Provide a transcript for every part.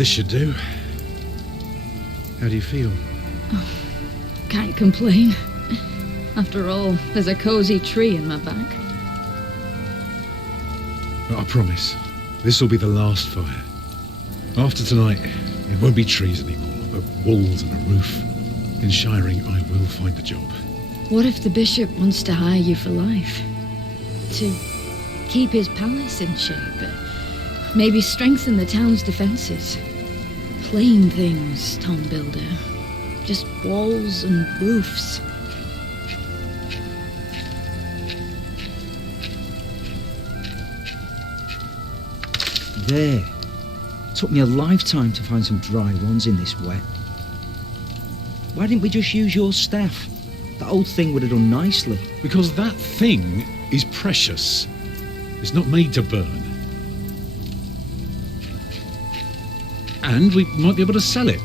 This should do. How do you feel? Oh, can't complain. After all, there's a cosy tree in my back. But I promise, this will be the last fire. After tonight, it won't be trees anymore, but walls and a roof. In Shiring, I will find a job. What if the bishop wants to hire you for life? To keep his palace in shape? Maybe strengthen the town's defences? Plain things, Tom Builder. Just walls and roofs. There. Took me a lifetime to find some dry ones in this wet. Why didn't we just use your staff? That old thing would have done nicely. Because that thing is precious. It's not made to burn. And we might be able to sell it.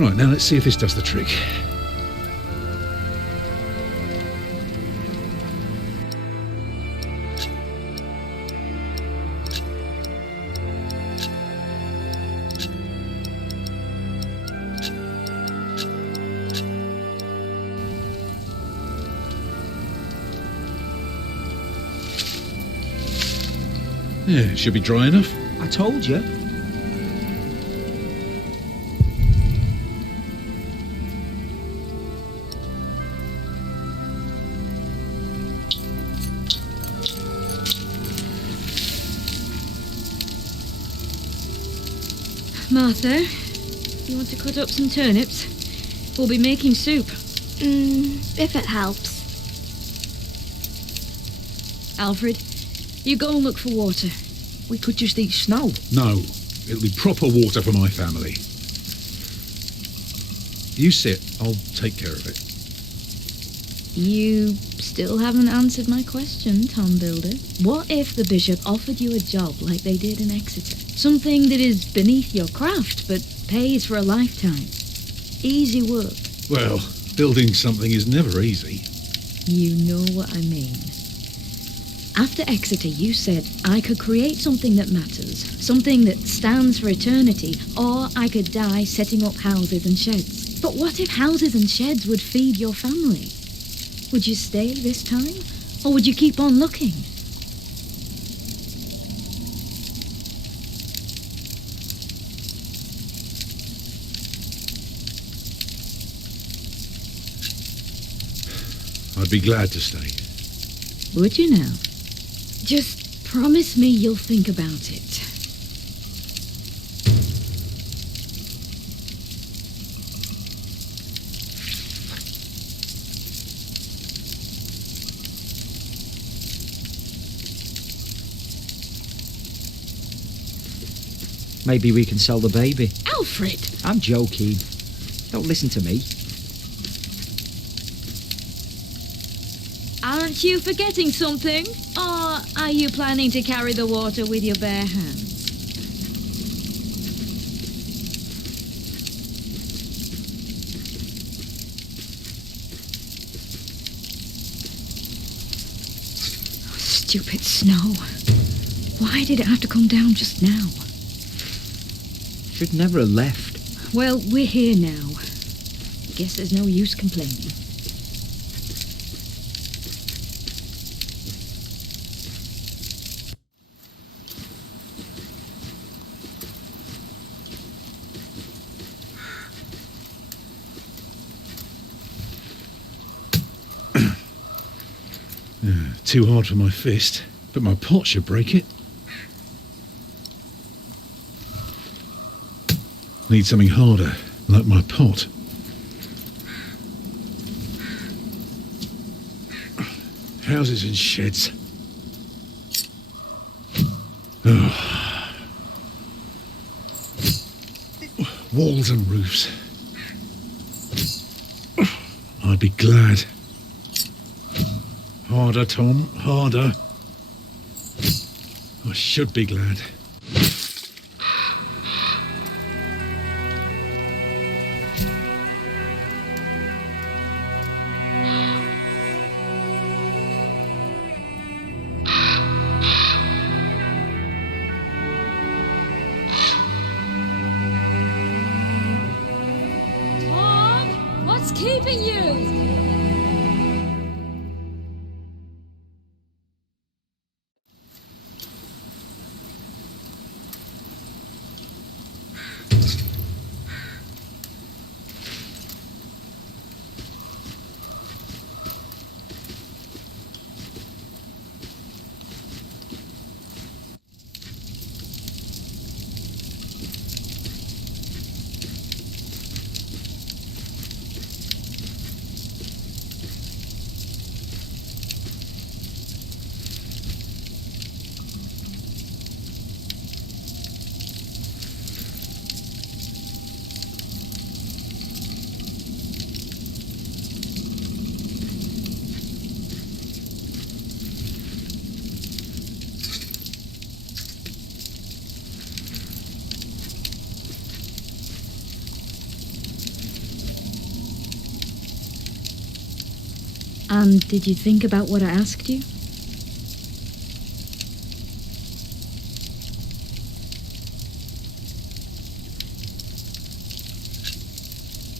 Right, now let's see if this does the trick. Yeah, it should be dry enough. I told you. Martha, you want to cut up some turnips? We'll be making soup. If it helps. Alfred, you go and look for water. We could just eat snow. No, it'll be proper water for my family. You sit, I'll take care of it. You still haven't answered my question, Tom Builder. What if the bishop offered you a job like they did in Exeter? Something that is beneath your craft, but pays for a lifetime. Easy work. Well, building something is never easy. You know what I mean. After Exeter, you said I could create something that matters, something that stands for eternity, or I could die setting up houses and sheds. But what if houses and sheds would feed your family? Would you stay this time, or would you keep on looking? I'd be glad to stay. Would you now? Just promise me you'll think about it. Maybe we can sell the baby. Alfred! I'm joking. Don't listen to me. Aren't you forgetting something? Or are you planning to carry the water with your bare hands? Oh, stupid snow. Why did it have to come down just now? Should never have left. Well, we're here now. Guess there's no use complaining. Too hard for my fist, but my pot should break it. Need something harder, like my pot. Houses and sheds. Oh. Walls and roofs. I'd be glad. Harder, Tom, harder. I should be glad. keeping you? And did you think about what I asked you?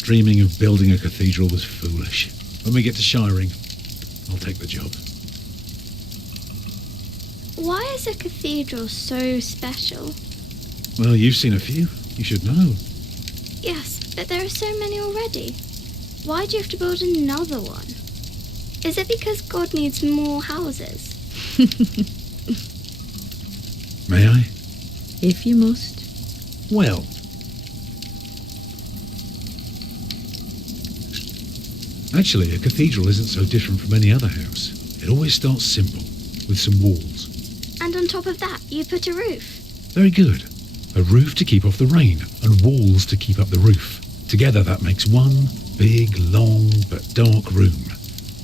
Dreaming of building a cathedral was foolish. When we get to Shiring, I'll take the job. Why is a cathedral so special? Well, you've seen a few. You should know. Yes, but there are so many already. Why do you have to build another one? Is it because God needs more houses? May I? If you must. Well. Actually, a cathedral isn't so different from any other house. It always starts simple, with some walls. And on top of that, you put a roof. Very good. A roof to keep off the rain, and walls to keep up the roof. Together that makes one big, long, but dark room.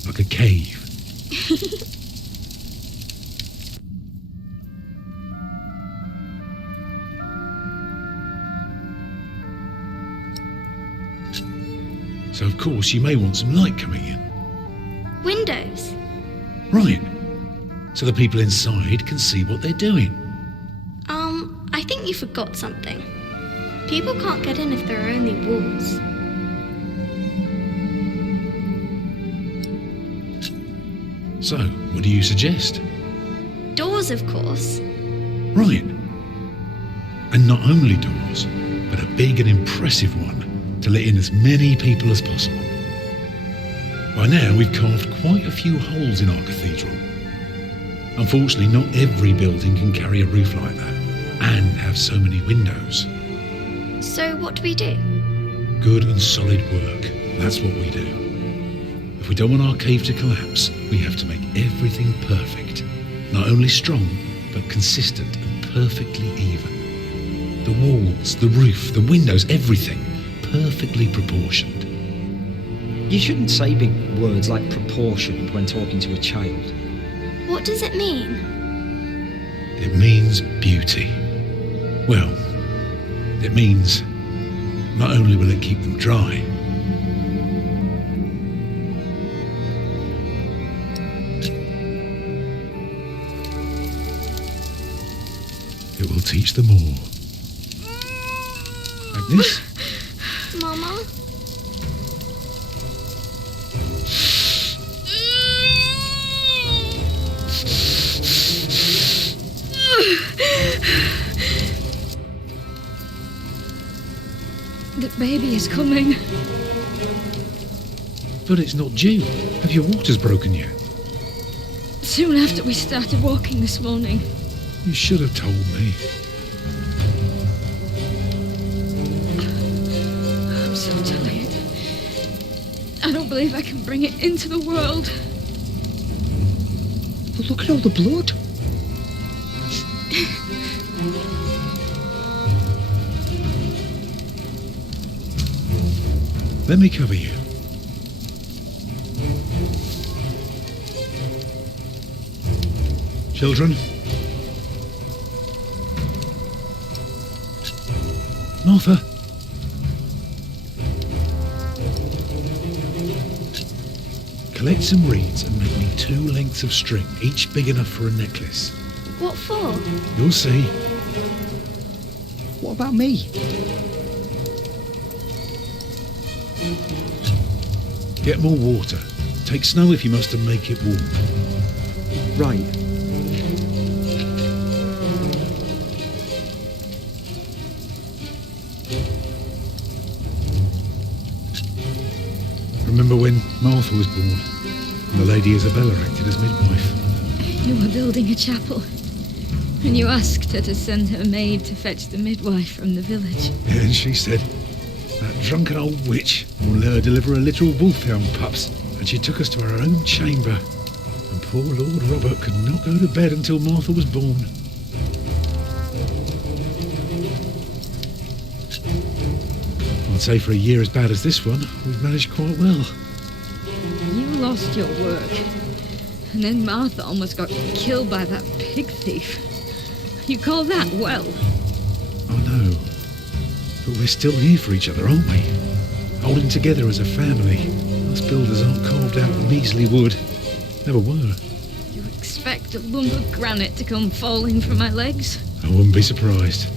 Like a cave. So of course you may want some light coming in. Windows. Right. So the people inside can see what they're doing. I think you forgot something. People can't get in if there are only walls. So, what do you suggest? Doors, of course. Right. And not only doors, but a big and impressive one to let in as many people as possible. By now, we've carved quite a few holes in our cathedral. Unfortunately, not every building can carry a roof like that and have so many windows. So what do we do? Good and solid work. That's what we do. If we don't want our cave to collapse, we have to make everything perfect. Not only strong, but consistent and perfectly even. The walls, the roof, the windows, everything perfectly proportioned. You shouldn't say big words like proportioned when talking to a child. What does it mean? It means beauty. Well, it means not only will it keep them dry, it will teach them all. Agnes? Mama? The baby is coming. But it's not due. Have your waters broken yet? Soon after we started walking this morning. You should have told me. I'm so tired. I don't believe I can bring it into the world. But look at all the blood. Let me cover you. Children? Martha? Collect some reeds and make me 2 lengths of string, each big enough for a necklace. What for? You'll see. What about me? Get more water. Take snow if you must and make it warm. Right. Remember when Martha was born and the Lady Isabella acted as midwife? You were building a chapel, and you asked her to send her maid to fetch the midwife from the village. Yeah, and she said, that drunken old witch will let her deliver a literal wolfhound pups. And she took us to our own chamber. And poor Lord Robert could not go to bed until Martha was born. I'd say for a year as bad as this one, we've managed quite well. You lost your work, and then Martha almost got killed by that pig thief. You call that well? I know. But we're still here for each other, aren't we? Holding together as a family. Us builders aren't carved out of measly wood. Never were. You expect a lump of granite to come falling from my legs? I wouldn't be surprised.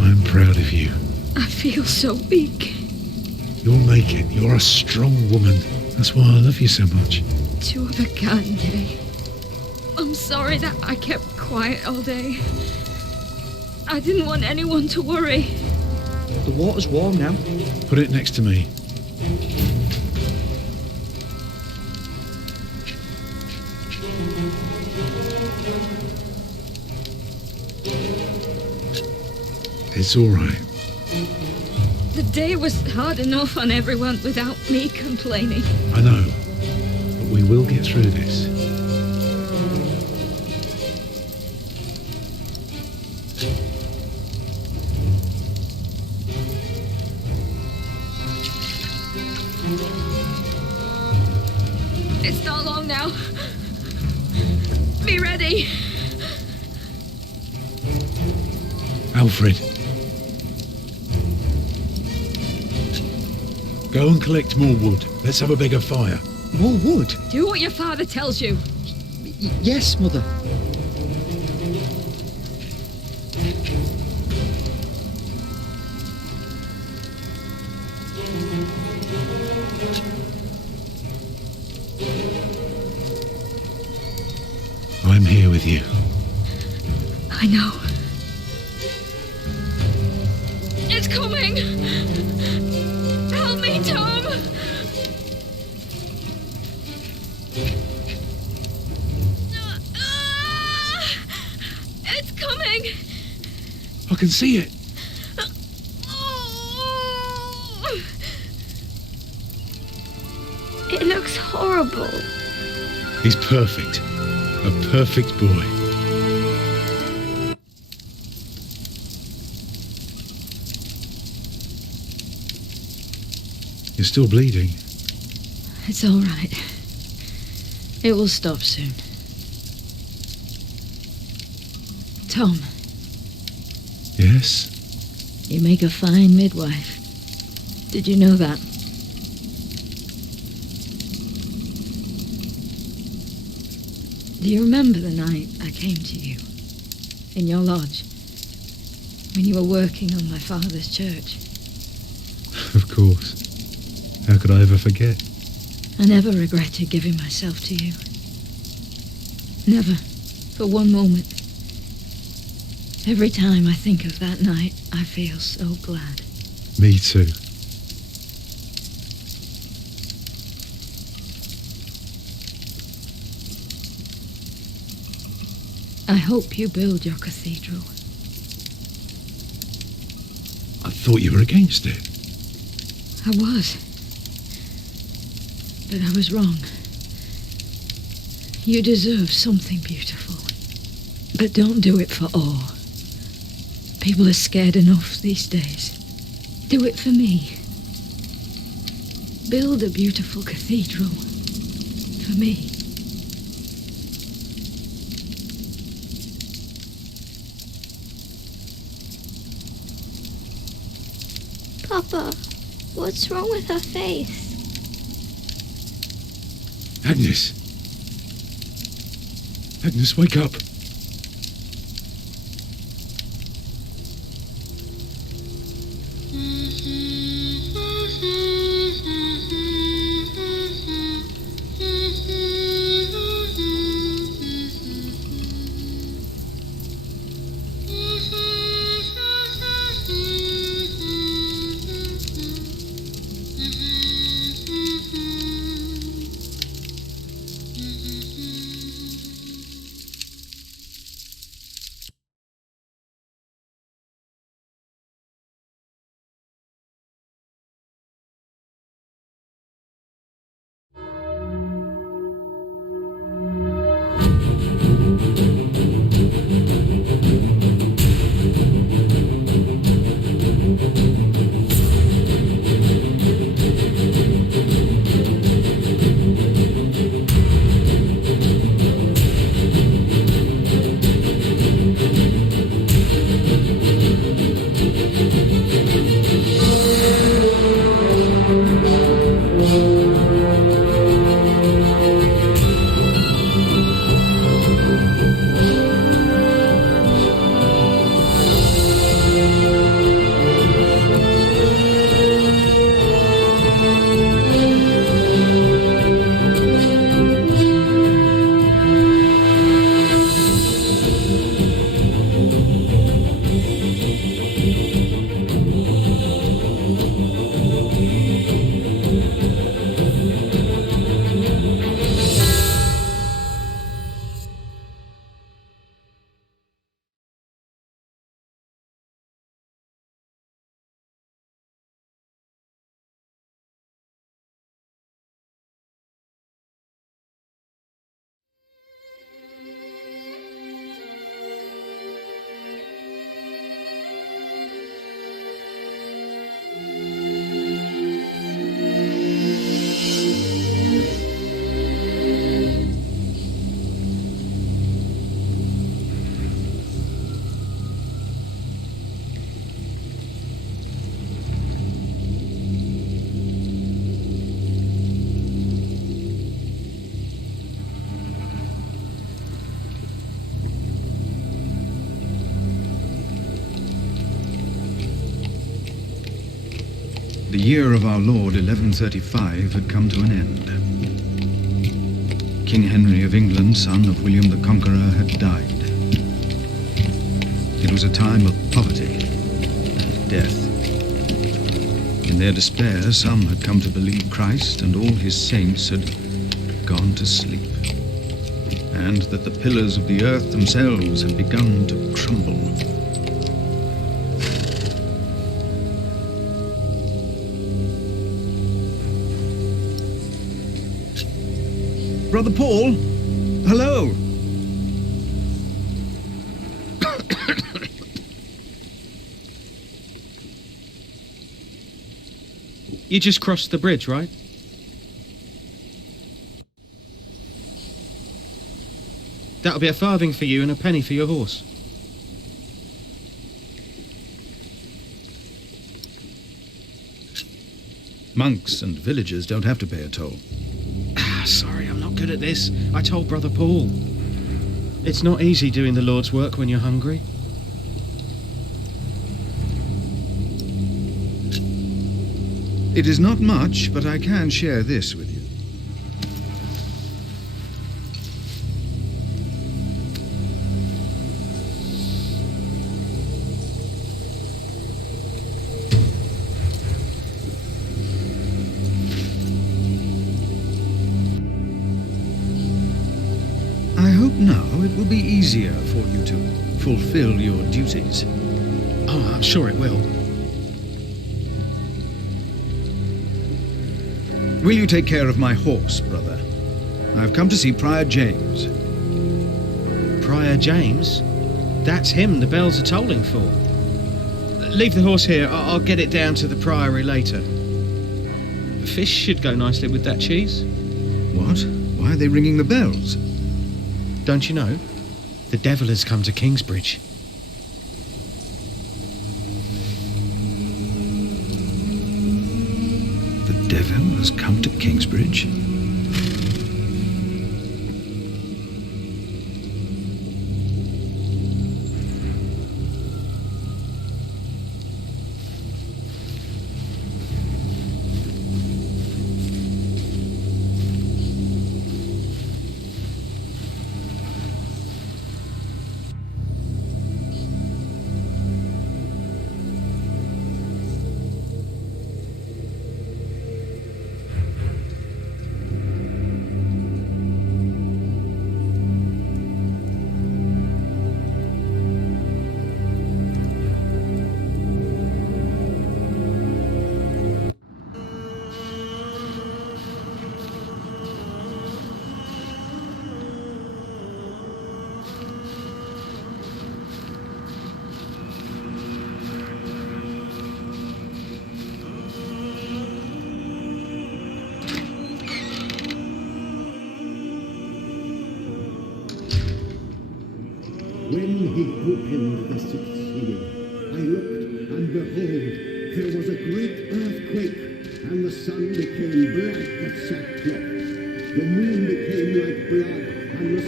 I'm proud of you. I feel so weak. You'll make it. You're a strong woman. That's why I love you so much. Two of a kind, eh? I'm sorry that I kept quiet all day. I didn't want anyone to worry. The water's warm now. Put it next to me. It's all right. The day was hard enough on everyone without me complaining. I know. But we will get through this. It's not long now. Be ready. Alfred. Go and collect more wood. Let's have a bigger fire. More wood? Do what your father tells you. Yes, Mother. I'm here with you. I know. It's coming! Help me, Tom! It's coming! I can see it. It looks horrible. He's perfect. A perfect boy. You're still bleeding. It's all right. It will stop soon. Tom, Yes? you make a fine midwife. Did you know that? Do you remember the night I came to you in your lodge when you were working on my father's church? Of course. How could I ever forget? I never regretted giving myself to you. Never, for one moment. Every time I think of that night, I feel so glad. Me too. I hope you build your cathedral. I thought you were against it. I was. But I was wrong. You deserve something beautiful. But don't do it for awe. People are scared enough these days. Do it for me. Build a beautiful cathedral. For me. Papa, what's wrong with her face? Agnes. Agnes, wake up. The year of our Lord 1135 had come to an end. King Henry of England, son of William the Conqueror, had died. It was a time of poverty and death. In their despair, some had come to believe Christ and all his saints had gone to sleep, and that the pillars of the earth themselves had begun to crumble. Brother Paul? Hello! You just crossed the bridge, right? That'll be a farthing for you and a penny for your horse. Monks and villagers don't have to pay a toll. Sorry, I'm not good at this. I told Brother Paul. It's not easy doing the Lord's work when you're hungry. It is not much, but I can share this with you. I hope now it will be easier for you to fulfill your duties. Oh, I'm sure it will. Will you take care of my horse, brother? I've come to see Prior James. Prior James? That's him the bells are tolling for. Leave the horse here. I'll get it down to the priory later. The fish should go nicely with that cheese. What? Why are they ringing the bells? Don't you know? The devil has come to Kingsbridge. The devil has come to Kingsbridge? When he opened the sixth seal, I looked, and behold, there was a great earthquake, and the sun became black as sackcloth. The moon became like blood, and the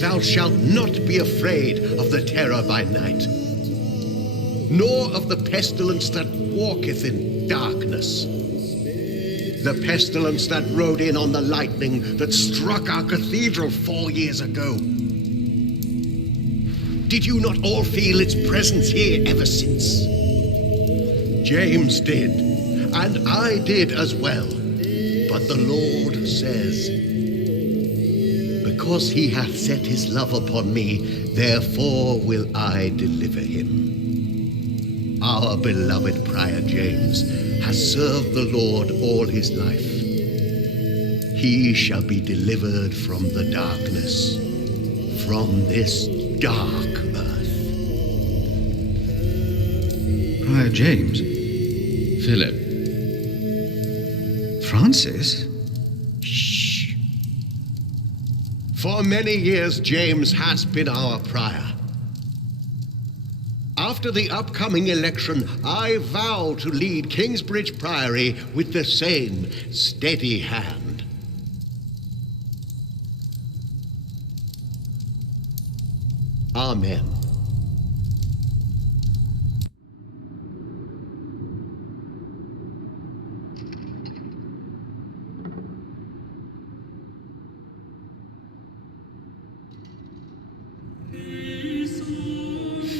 Thou shalt not be afraid of the terror by night, nor of the pestilence that walketh in darkness, the pestilence that rode in on the lightning that struck our cathedral 4 years ago. Did you not all feel its presence here ever since? James did, and I did as well. But the Lord says, because he hath set his love upon me, therefore will I deliver him. Our beloved Prior James has served the Lord all his life. He shall be delivered from the darkness, from this dark earth. Prior James? Philip. Francis? Shh. For many years, James has been our prior. After the upcoming election, I vow to lead Kingsbridge Priory with the same steady hand. Amen.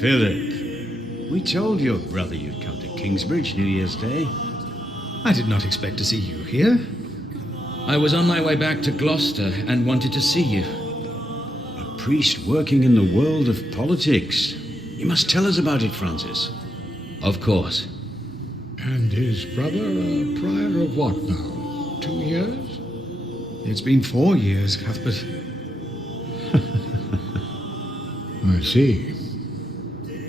Philip, we told your brother you'd come to Kingsbridge New Year's Day. I did not expect to see you here. I was on my way back to Gloucester and wanted to see you. A priest working in the world of politics. You must tell us about it, Francis. Of course. And his brother a prior of what now? 2 years? It's been 4 years, Cuthbert. I see.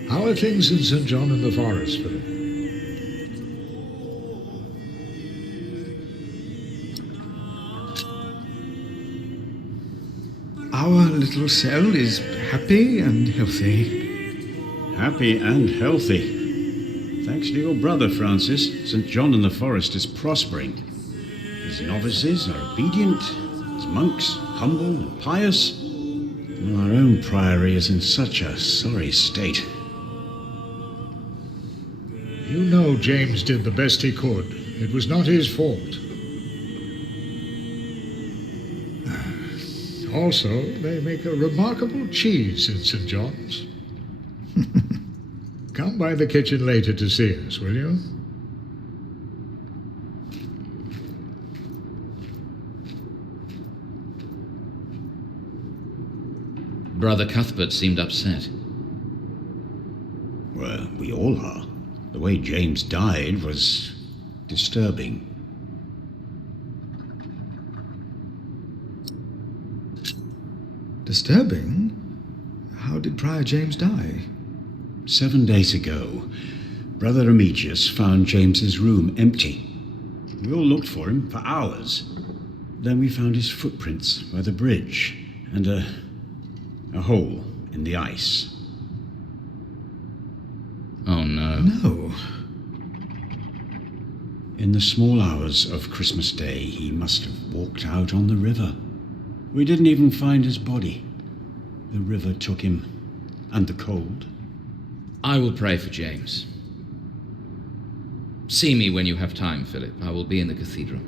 How are things in St. John in the Forest, Philip? Our little cell is happy and healthy. Happy and healthy. Thanks to your brother, Francis, St. John in the Forest is prospering. His novices are obedient, his monks humble and pious. Well, our own priory is in such a sorry state. You know James did the best he could. It was not his fault. Also, they make a remarkable cheese in St. John's. Come by the kitchen later to see us, will you? Brother Cuthbert seemed upset. Well, we all are. The way James died was disturbing. Disturbing? How did Prior James die? 7 days ago, Brother Remigius found James's room empty. We all looked for him for hours. Then we found his footprints by the bridge and a hole in the ice. Oh, no. No. In the small hours of Christmas Day, he must have walked out on the river. We didn't even find his body. The river took him, and the cold. I will pray for James. See me when you have time, Philip. I will be in the cathedral.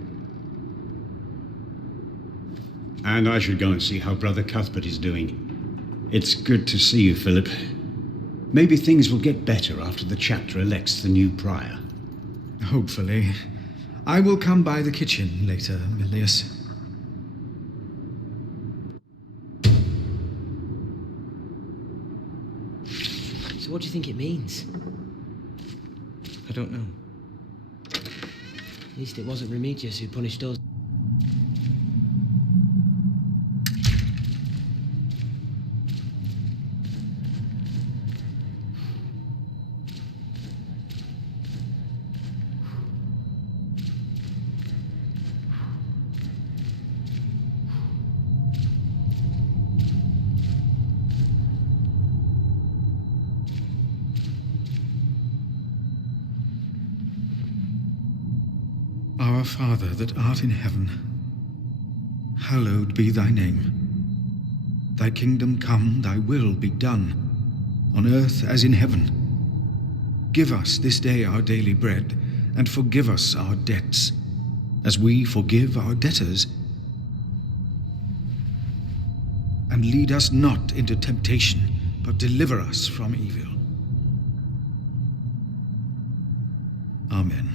And I should go and see how Brother Cuthbert is doing. It's good to see you, Philip. Maybe things will get better after the chapter elects the new prior. Hopefully. I will come by the kitchen later, Milius. So what do you think it means? I don't know. At least it wasn't Remigius who punished us. Our Father that art in heaven, hallowed be thy name. Thy kingdom come, thy will be done, on earth as in heaven. Give us this day our daily bread, and forgive us our debts, as we forgive our debtors. And lead us not into temptation, but deliver us from evil. Amen.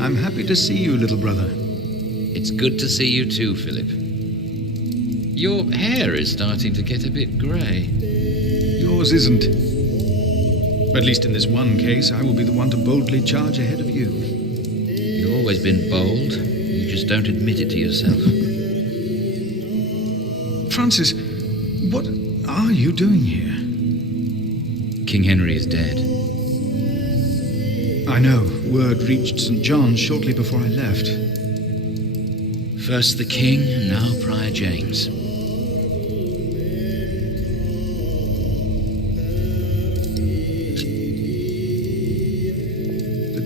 I'm happy to see you, little brother. It's good to see you too, Philip. Your hair is starting to get a bit grey. Yours isn't. At least in this one case, I will be the one to boldly charge ahead of you. You've always been bold. You just don't admit it to yourself. Francis, what are you doing here? King Henry is dead. I know. Word reached St. John's shortly before I left. First the king, and now Prior James.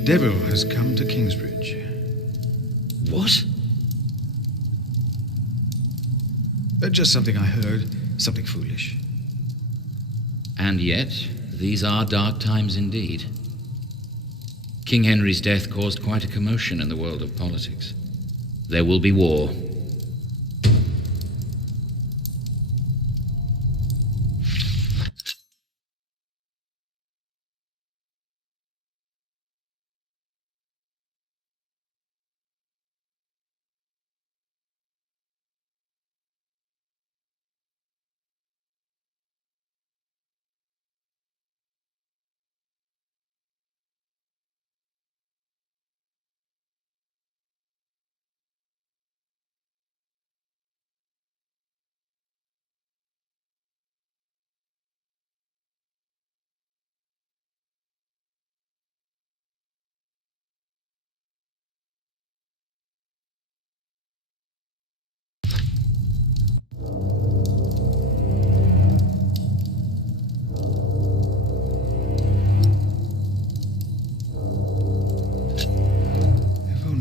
devil has come to Kingsbridge. What? Just something I heard, something foolish. And yet, these are dark times indeed. King Henry's death caused quite a commotion in the world of politics. There will be war.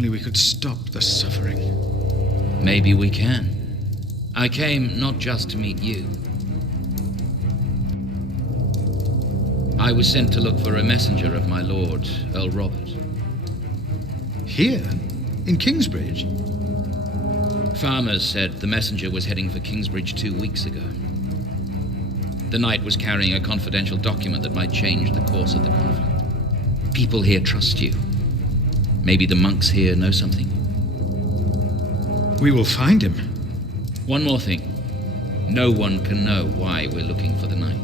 We could stop the suffering. Maybe we can. I came not just to meet you. I was sent to look for a messenger of my lord, Earl Robert. Here? In Kingsbridge? Farmers said the messenger was heading for Kingsbridge 2 weeks ago. The knight was carrying a confidential document that might change the course of the conflict. People here trust you. Maybe the monks here know something. We will find him. One more thing. No one can know why we're looking for the knight.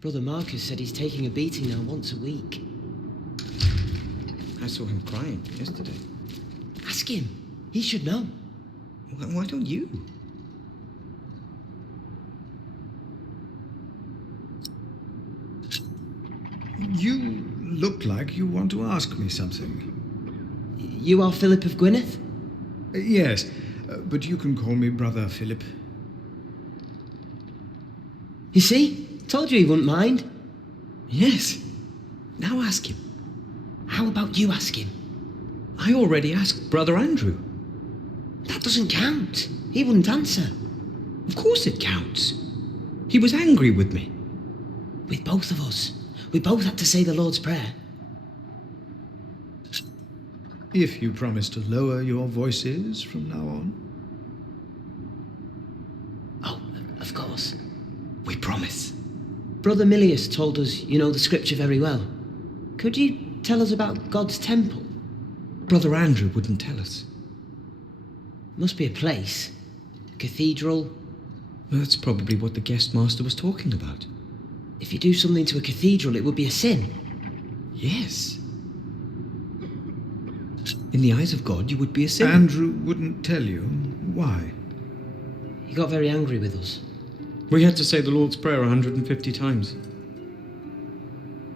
Brother Marcus said he's taking a beating now once a week. I saw him crying yesterday. Ask him. He should know. Why don't you? You look like you want to ask me something. You are Philip of Gwynedd? Yes, but you can call me Brother Philip. You see? Told you he wouldn't mind. Yes. Now ask him. How about you ask him? I already asked Brother Andrew. That doesn't count. He wouldn't answer. Of course it counts. He was angry with me. With both of us. We both had to say the Lord's Prayer. If you promise to lower your voices from now on. Oh, of course. We promise. Brother Milius told us you know the scripture very well. Could you tell us about God's temple? Brother Andrew wouldn't tell us. Must be a place. Cathedral. That's probably what the guest master was talking about. If you do something to a cathedral, it would be a sin. Yes. In the eyes of God, you would be a sinner. Andrew wouldn't tell you why. He got very angry with us. We had to say the Lord's Prayer 150 times.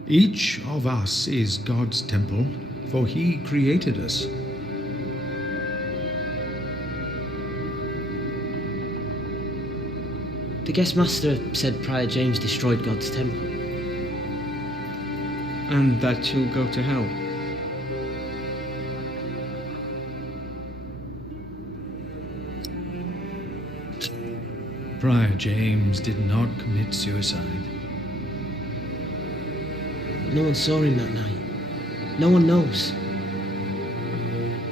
Each of us is God's temple, for He created us. The guest master said Prior James destroyed God's temple. And that you'll go to hell. Prior James did not commit suicide. But no one saw him that night. No one knows.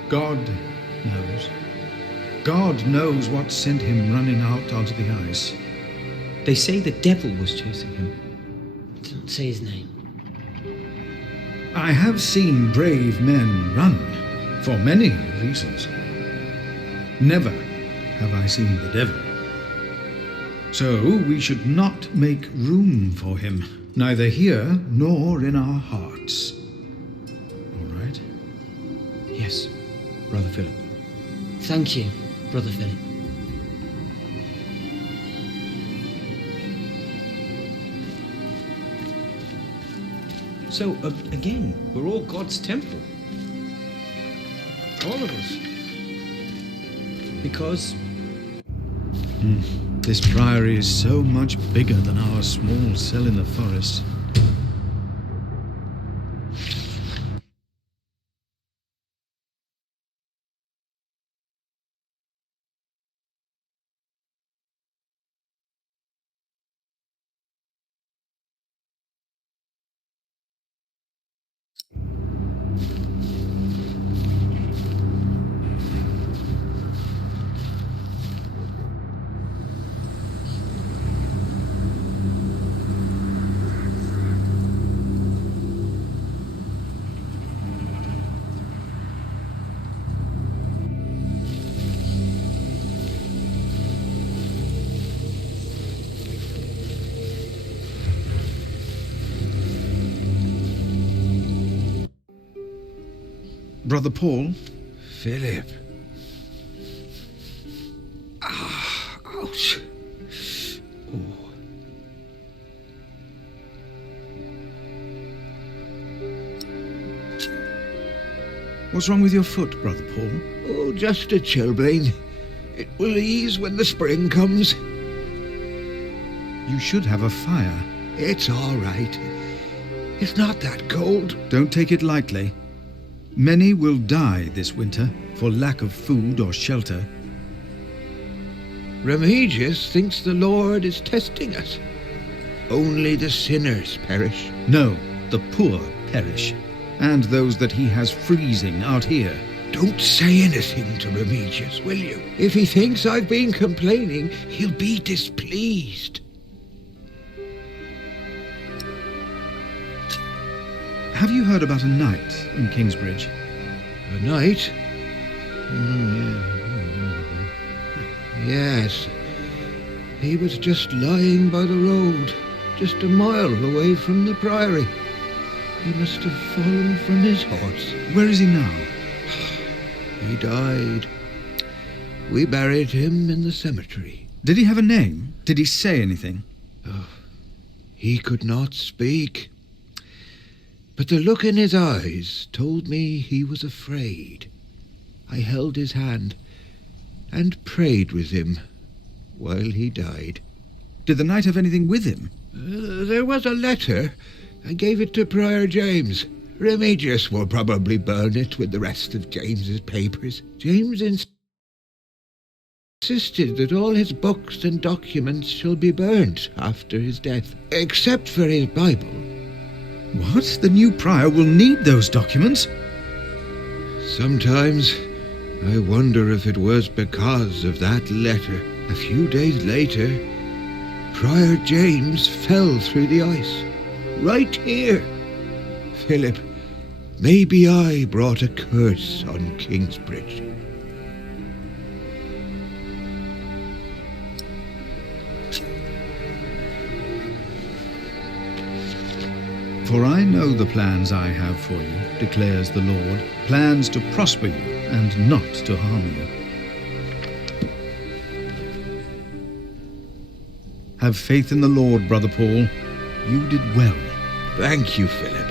God knows. God knows what sent him running out onto the ice. They say the devil was chasing him. Don't say his name. I have seen brave men run, for many reasons. Never have I seen the devil. So we should not make room for him, neither here nor in our hearts. All right? Yes, Brother Philip. Thank you, Brother Philip. So, again, we're all God's temple. All of us. Because... This priory is so much bigger than our small cell in the forest. Brother Paul? Philip. Ouch. Oh. What's wrong with your foot, Brother Paul? Oh, just a chilblain. It will ease when the spring comes. You should have a fire. It's all right. It's not that cold. Don't take it lightly. Many will die this winter for lack of food or shelter. Remigius thinks the Lord is testing us. Only the sinners perish. No, the poor perish, and those that he has freezing out here. Don't say anything to Remigius, will you? If he thinks I've been complaining, he'll be displeased. Have you heard about a knight in Kingsbridge? A knight? Yes. He was just lying by the road, just a mile away from the priory. He must have fallen from his horse. Where is he now? He died. We buried him in the cemetery. Did he have a name? Did he say anything? Oh, he could not speak. But the look in his eyes told me he was afraid. I held his hand and prayed with him while he died. Did the knight have anything with him? There was a letter. I gave it to Prior James. Remigius will probably burn it with the rest of James's papers. James insisted that all his books and documents shall be burnt after his death, except for his Bible. What? The new prior will need those documents? Sometimes I wonder if it was because of that letter. A few days later, Prior James fell through the ice. Right here. Philip, maybe I brought a curse on Kingsbridge. For I know the plans I have for you, declares the Lord, plans to prosper you and not to harm you. Have faith in the Lord, Brother Paul. You did well. Thank you, Philip.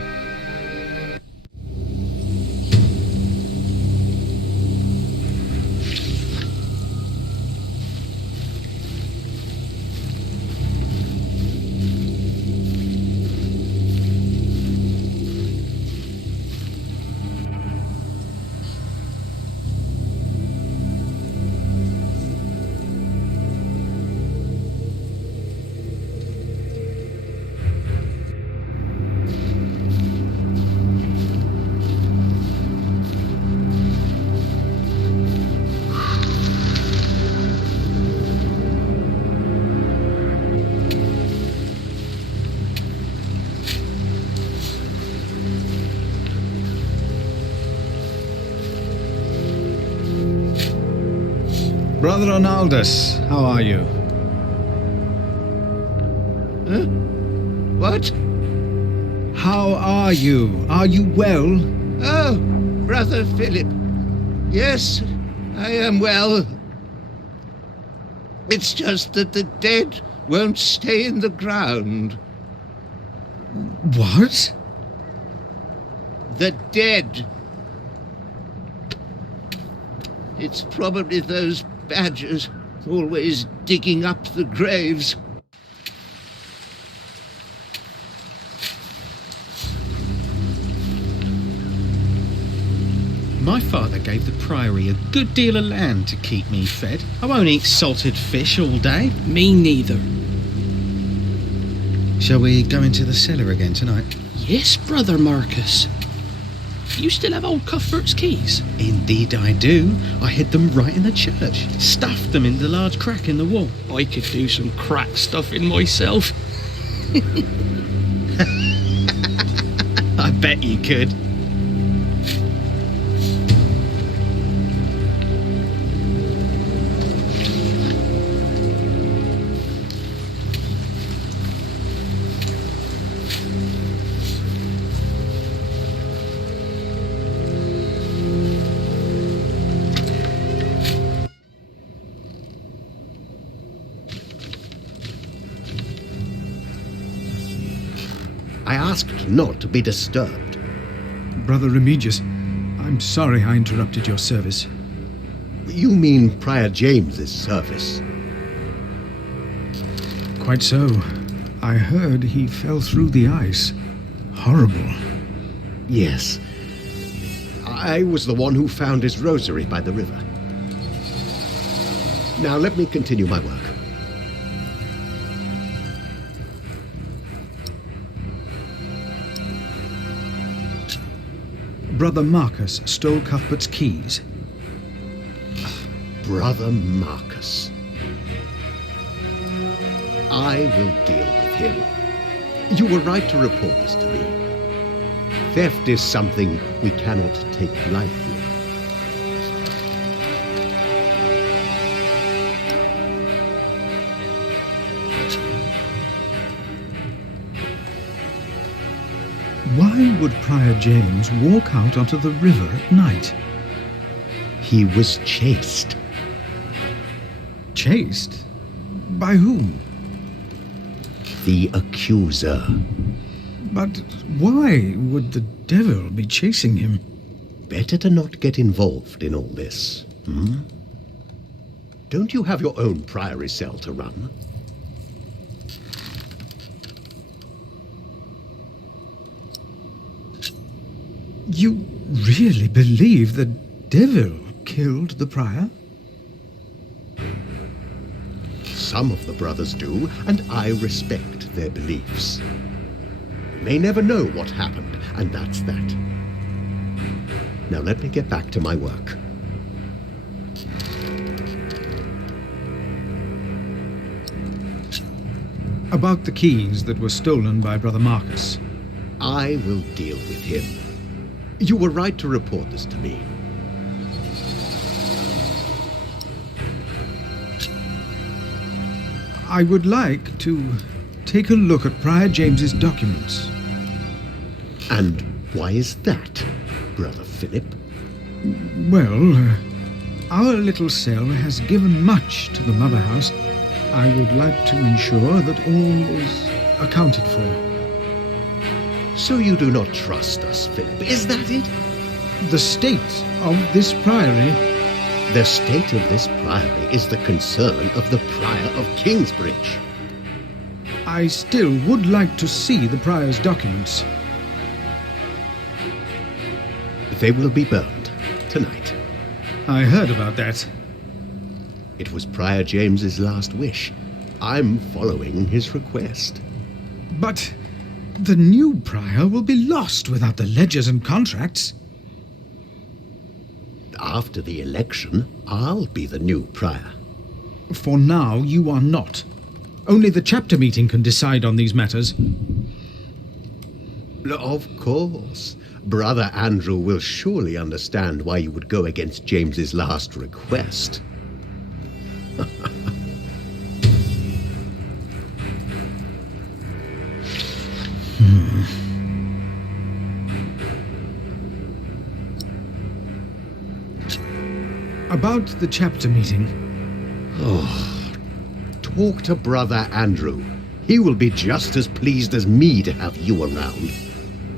Brother Ronaldus, how are you? Huh? What? How are you? Are you well? Oh, Brother Philip. Yes, I am well. It's just that the dead won't stay in the ground. What? The dead. It's probably those badgers always digging up the graves. My father gave the priory a good deal of land to keep me fed. I won't eat salted fish all day. Me neither. Shall we go into the cellar again tonight? Yes, Brother Marcus. You still have old Cuthbert's keys? Indeed I do. I hid them right in the church. Stuffed them in the large crack in the wall. I could do some crack stuffing myself. I bet you could. I asked not to be disturbed. Brother Remigius, I'm sorry I interrupted your service. You mean Prior James's service? Quite so. I heard he fell through the ice. Horrible. Yes. I was the one who found his rosary by the river. Now let me continue my work. Brother Marcus stole Cuthbert's keys. Brother Marcus. I will deal with him. You were right to report this to me. Theft is something we cannot take lightly. Why would Prior James walk out onto the river at night? He was chased. Chased? By whom? The accuser. But why would the devil be chasing him? Better to not get involved in all this, hmm? Don't you have your own priory cell to run? You really believe the devil killed the prior? Some of the brothers do, and I respect their beliefs. May never know what happened, and that's that. Now let me get back to my work. About the keys that were stolen by Brother Marcus. I will deal with him. You were right to report this to me. I would like to take a look at Prior James's documents. And why is that, Brother Philip? Well, our little cell has given much to the Mother House. I would like to ensure that all is accounted for. So you do not trust us, Philip, is that it? The state of this priory. The state of this priory is the concern of the Prior of Kingsbridge. I still would like to see the prior's documents. They will be burned tonight. I heard about that. It was Prior James's last wish. I'm following his request. But the new prior will be lost without the ledgers and contracts. After the election, I'll be the new prior. For now, you are not. Only the chapter meeting can decide on these matters. Of course. Brother Andrew will surely understand why you would go against James's last request. About the chapter meeting. Oh, talk to Brother Andrew. He will be just as pleased as me to have you around.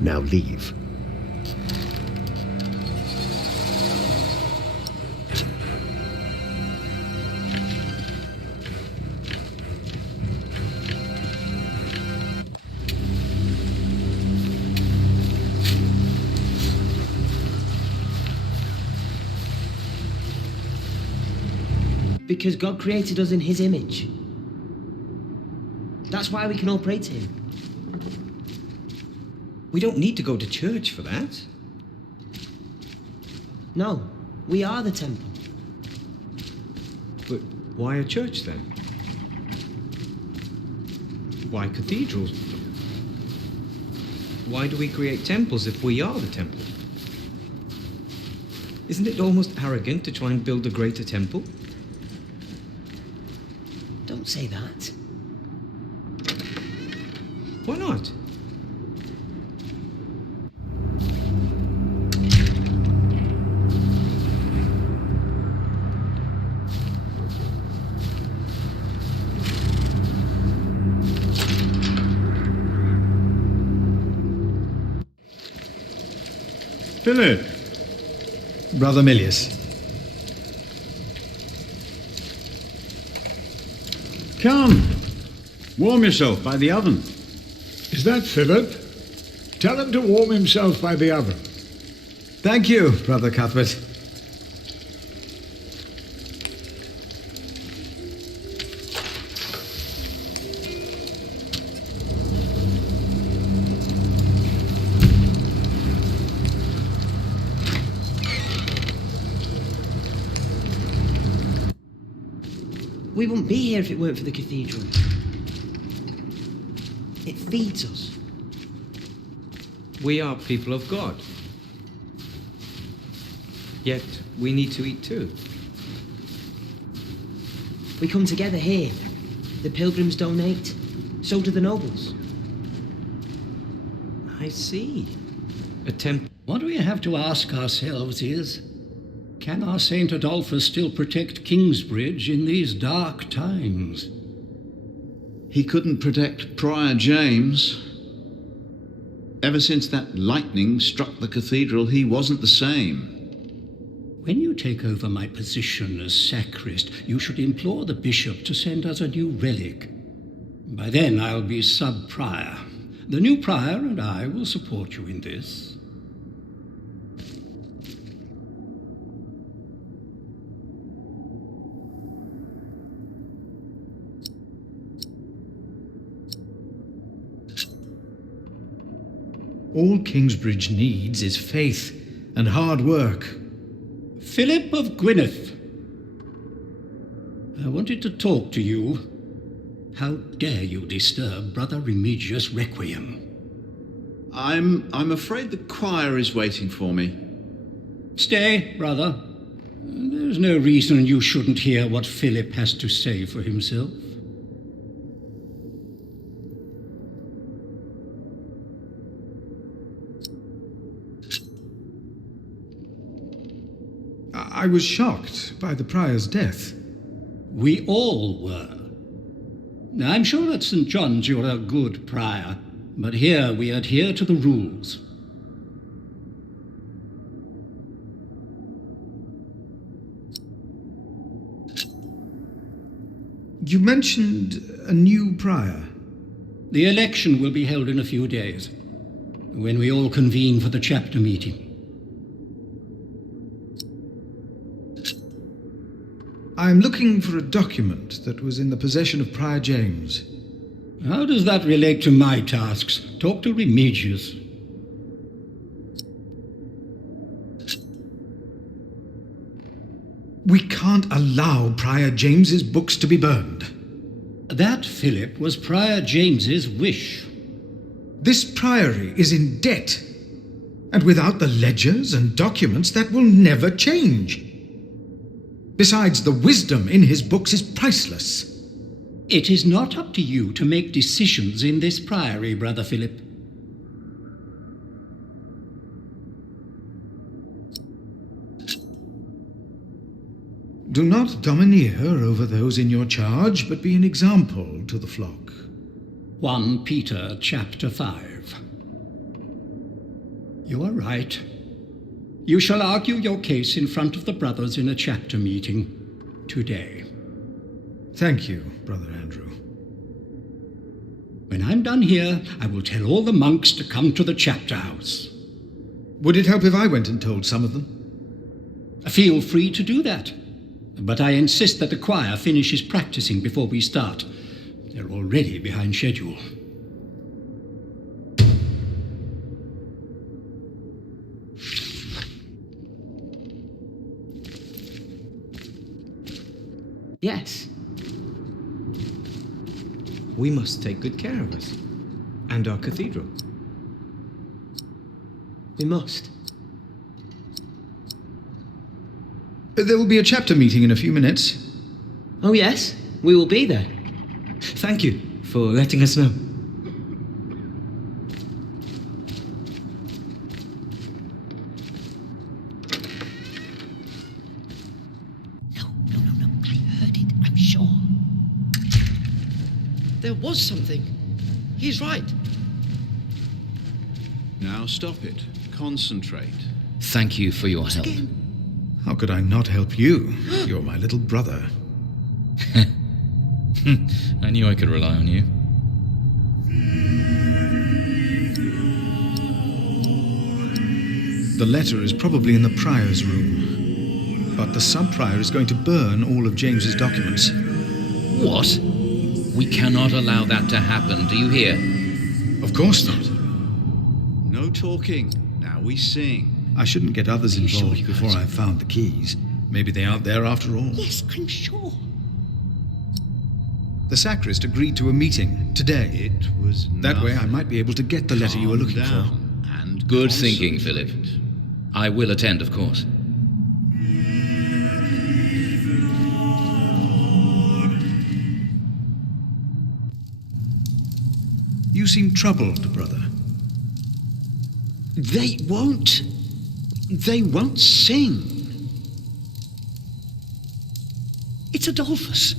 Now leave. Because God created us in his image. That's why we can all pray to him. We don't need to go to church for that. No, we are the temple. But why a church then? Why cathedrals? Why do we create temples if we are the temple? Isn't it almost arrogant to try and build a greater temple? Don't say that. Why not? Philip. Brother Milius. Come. Warm yourself by the oven. Is that Philip? Tell him to warm himself by the oven. Thank you, Brother Cuthbert. We wouldn't be here if it weren't for the cathedral. It feeds us. We are people of God. Yet we need to eat too. We come together here. The pilgrims donate. So do the nobles. I see. A temple. What we have to ask ourselves is, can our St. Adolphus still protect Kingsbridge in these dark times? He couldn't protect Prior James. Ever since that lightning struck the cathedral, he wasn't the same. When you take over my position as sacrist, you should implore the bishop to send us a new relic. By then I'll be sub-prior. The new prior and I will support you in this. All Kingsbridge needs is faith and hard work. Philip of Gwynedd, I wanted to talk to you. How dare you disturb Brother Remigius' requiem? I'm afraid the choir is waiting for me. Stay, brother. There's no reason you shouldn't hear what Philip has to say for himself. I was shocked by the prior's death. We all were. I'm sure at St. John's you're a good prior, but here we adhere to the rules. You mentioned a new prior. The election will be held in a few days, when we all convene for the chapter meeting. I'm looking for a document that was in the possession of Prior James. How does that relate to my tasks? Talk to Remigius. We can't allow Prior James's books to be burned. That, Philip, was Prior James's wish. This priory is in debt, and without the ledgers and documents, that will never change. Besides, the wisdom in his books is priceless. It is not up to you to make decisions in this priory, Brother Philip. Do not domineer over those in your charge, but be an example to the flock. 1 Peter chapter 5. You are right. You shall argue your case in front of the brothers in a chapter meeting today. Thank you, Brother Andrew. When I'm done here, I will tell all the monks to come to the chapter house. Would it help if I went and told some of them? Feel free to do that. But I insist that the choir finishes practicing before we start. They're already behind schedule. Yes. We must take good care of us. And our cathedral. We must. There will be a chapter meeting in a few minutes. Oh, yes. We will be there. Thank you for letting us know. No. I heard it, I'm sure. There was something. He's right. Now stop it. Concentrate. Thank you for your help. How could I not help you? You're my little brother. I knew I could rely on you. The letter is probably in the prior's room. But the sub-prior is going to burn all of James's documents. What? We cannot allow that to happen, do you hear? Of course not. No talking. Now we sing. I shouldn't get others involved before I've found the keys. Maybe they aren't there after all. Yes, I'm sure. The sacrist agreed to a meeting today. It was That way I might be able to get the letter you were looking for. And Good thinking, Philip. I will attend, of course. You seem troubled, brother. They won't sing. It's Adolphus.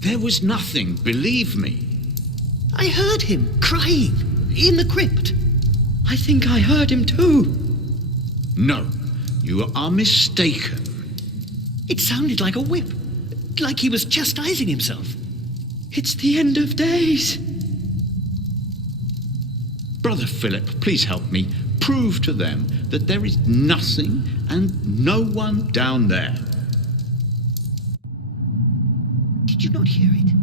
There was nothing, believe me. I heard him crying in the crypt. I think I heard him too. No, you are mistaken. It sounded like a whip, like he was chastising himself. It's the end of days. Brother Philip, please help me. Prove to them that there is nothing and no one down there. Did you not hear it?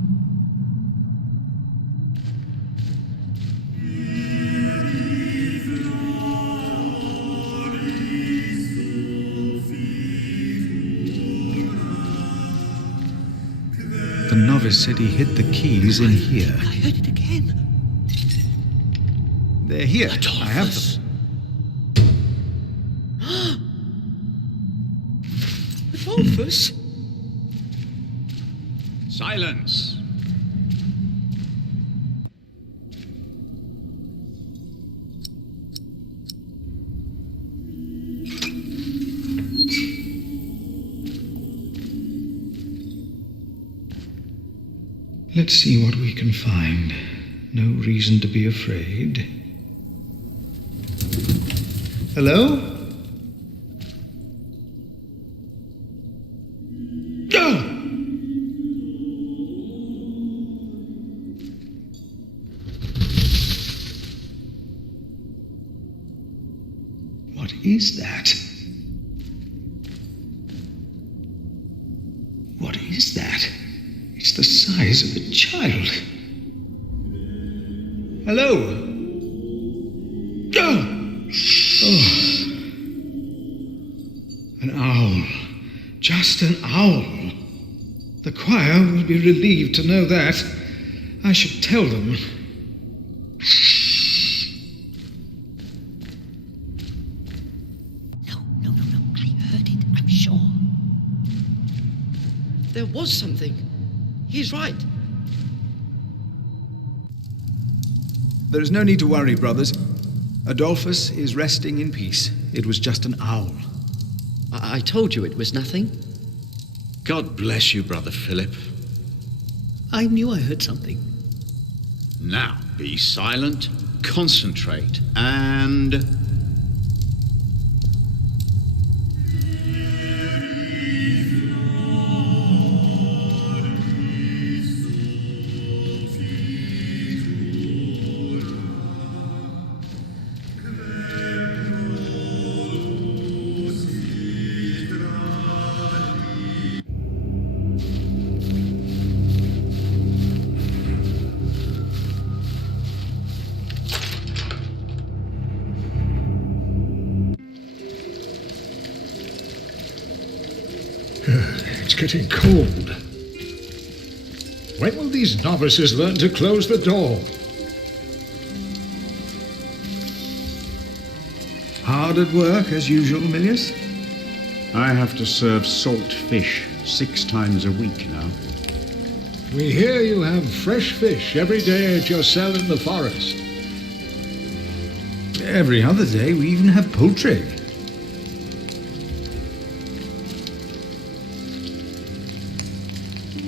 The novice said he hid the keys in here. I heard it again. They're here. Adolphus. I have them. Adolphus? Silence. Let's see what we can find. No reason to be afraid. Hello? Ah! What is that? What is that? It's the size of a child. Hello? Ah! Oh. An owl. Just an owl. The choir will be relieved to know that. I should tell them. No. I heard it, I'm sure. There was something. He's right. There is no need to worry, brothers. Adolphus is resting in peace. It was just an owl. I told you it was nothing. God bless you, Brother Philip. I knew I heard something. Now, be silent, concentrate, and It's getting cold. When will these novices learn to close the door? Hard at work, as usual, Milius? I have to serve salt fish 6 times a week now. We hear you have fresh fish every day at your cell in the forest. Every other day, we even have poultry.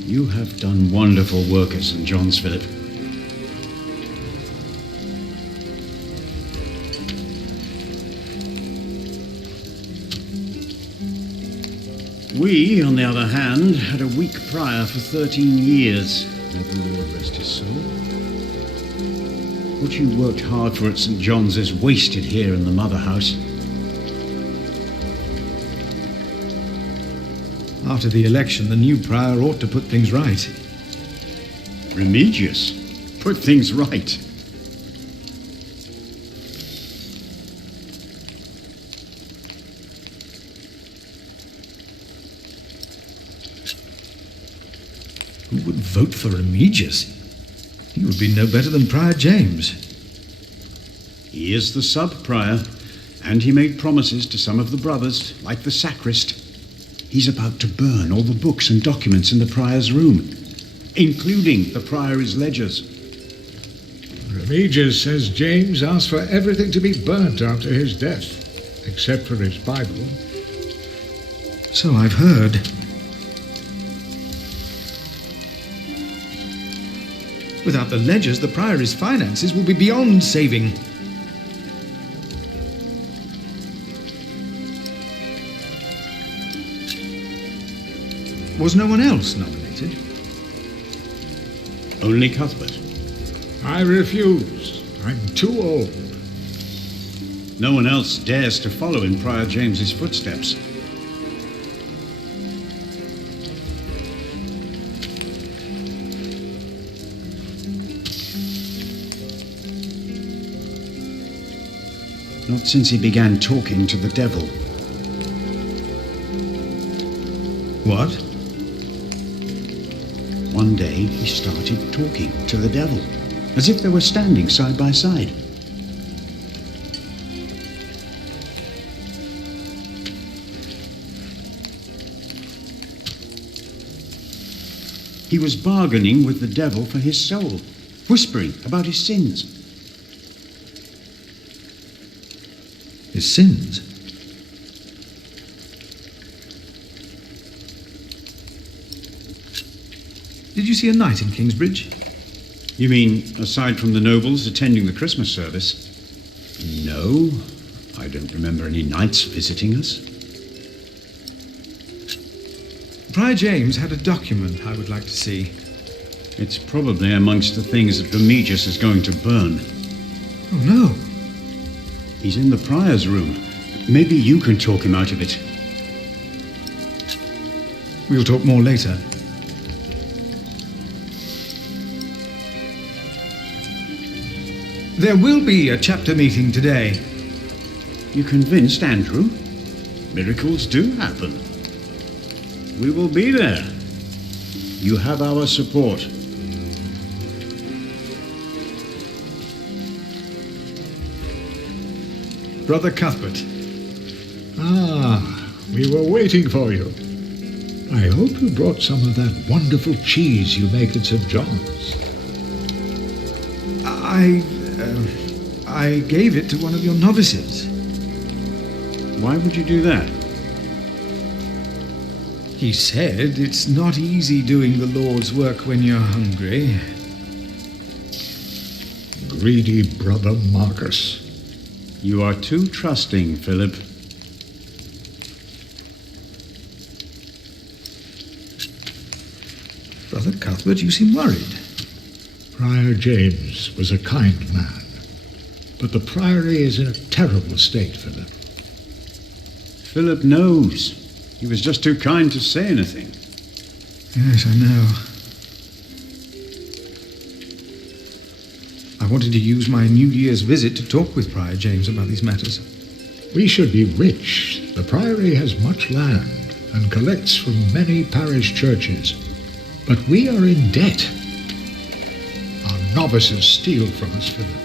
You have done wonderful work at St. John's, Philip. We, on the other hand, had a weak prior for 13 years. May the Lord rest his soul. What you worked hard for at St. John's is wasted here in the mother house. After the election, the new prior ought to put things right. Remigius? Put things right? Who would vote for Remigius? He would be no better than Prior James. He is the sub-prior, and he made promises to some of the brothers, like the sacrist. He's about to burn all the books and documents in the prior's room, including the priory's ledgers. Remigius says James asked for everything to be burnt after his death, except for his Bible. So I've heard. Without the ledgers, the priory's finances will be beyond saving. Was no one else nominated? Only Cuthbert. I refuse. I'm too old. No one else dares to follow in Prior James's footsteps. Not since he began talking to the devil. What? One day he started talking to the devil, as if they were standing side by side. He was bargaining with the devil for his soul, whispering about his sins. His sins? Did you see a knight in Kingsbridge? You mean, aside from the nobles attending the Christmas service? No, I don't remember any knights visiting us. Prior James had a document I would like to see. It's probably amongst the things that Remigius is going to burn. Oh, no. He's in the prior's room. Maybe you can talk him out of it. We'll talk more later. There will be a chapter meeting today. You convinced Andrew? Miracles do happen. We will be there. You have our support. Brother Cuthbert. Ah, we were waiting for you. I hope you brought some of that wonderful cheese you make at St. John's. I gave it to one of your novices. Why would you do that? He said it's not easy doing the Lord's work when you're hungry. Greedy brother Marcus. You are too trusting, Philip. Brother Cuthbert, you seem worried. Prior James was a kind man, but the priory is in a terrible state, Philip. Philip knows. He was just too kind to say anything. Yes, I know. I wanted to use my New Year's visit to talk with Prior James about these matters. We should be rich. The priory has much land. and collects from many parish churches. But we are in debt. Our novices steal from us, Philip.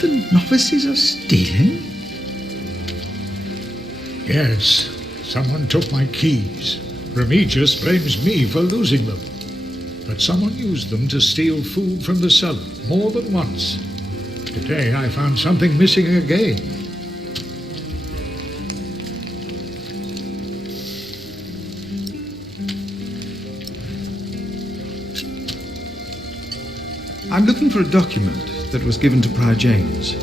The novices are stealing? Yes, someone took my keys. Remigius blames me for losing them. But someone used them to steal food from the cellar more than once. Today I found something missing again. I'm looking for a document that was given to Prior James.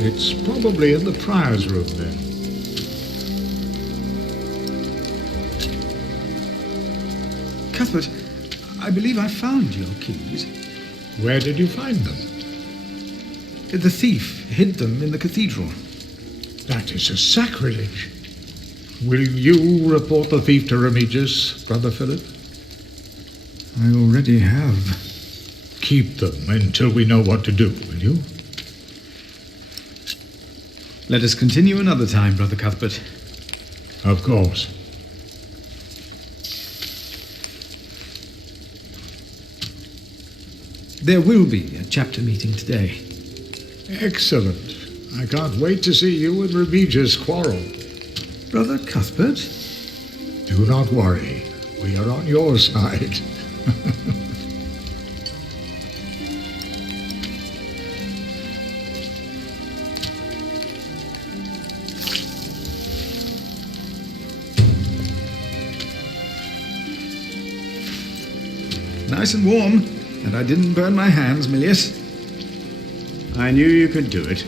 It's probably in the prior's room then. Cuthbert, I believe I found your keys. Where did you find them? The thief hid them in the cathedral. That is a sacrilege. Will you report the thief to Remigius, Brother Philip? I already have. Keep them until we know what to do, will you? Let us continue another time, Brother Cuthbert. Of course. There will be a chapter meeting today. Excellent. I can't wait to see you and Remigius quarrel. Brother Cuthbert? Do not worry. We are on your side. Nice and warm, and I didn't burn my hands, Milius. I knew you could do it.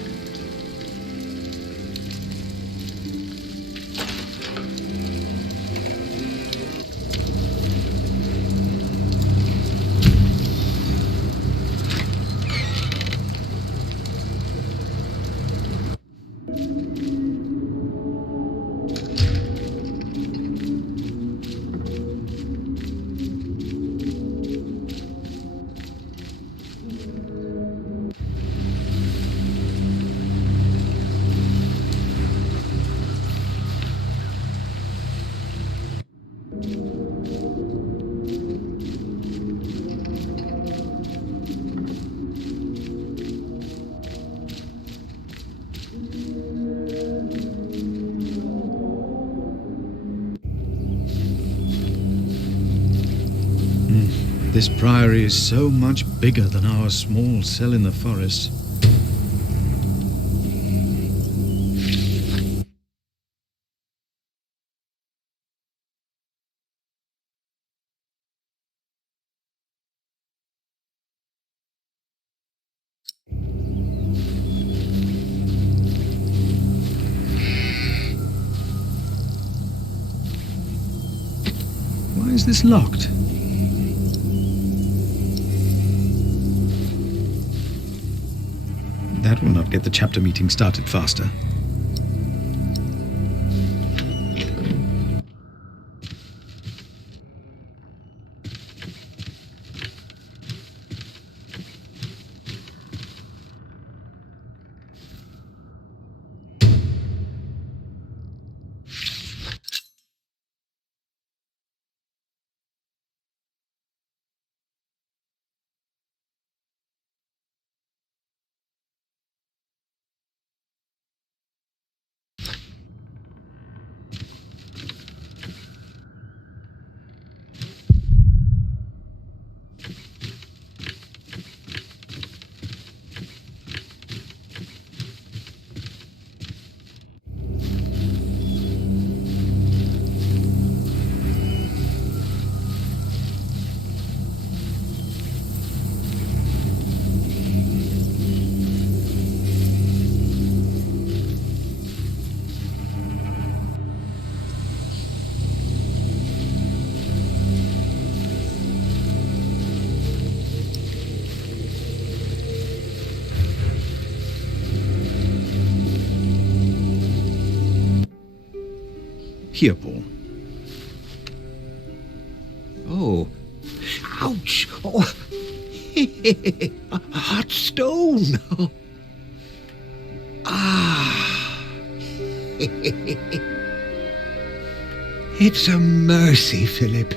This priory is so much bigger than our small cell in the forest. Why is this locked? That will not get the chapter meeting started faster. Here, Paul. Oh. Ouch! Oh. A hot stone! It's a mercy, Philip.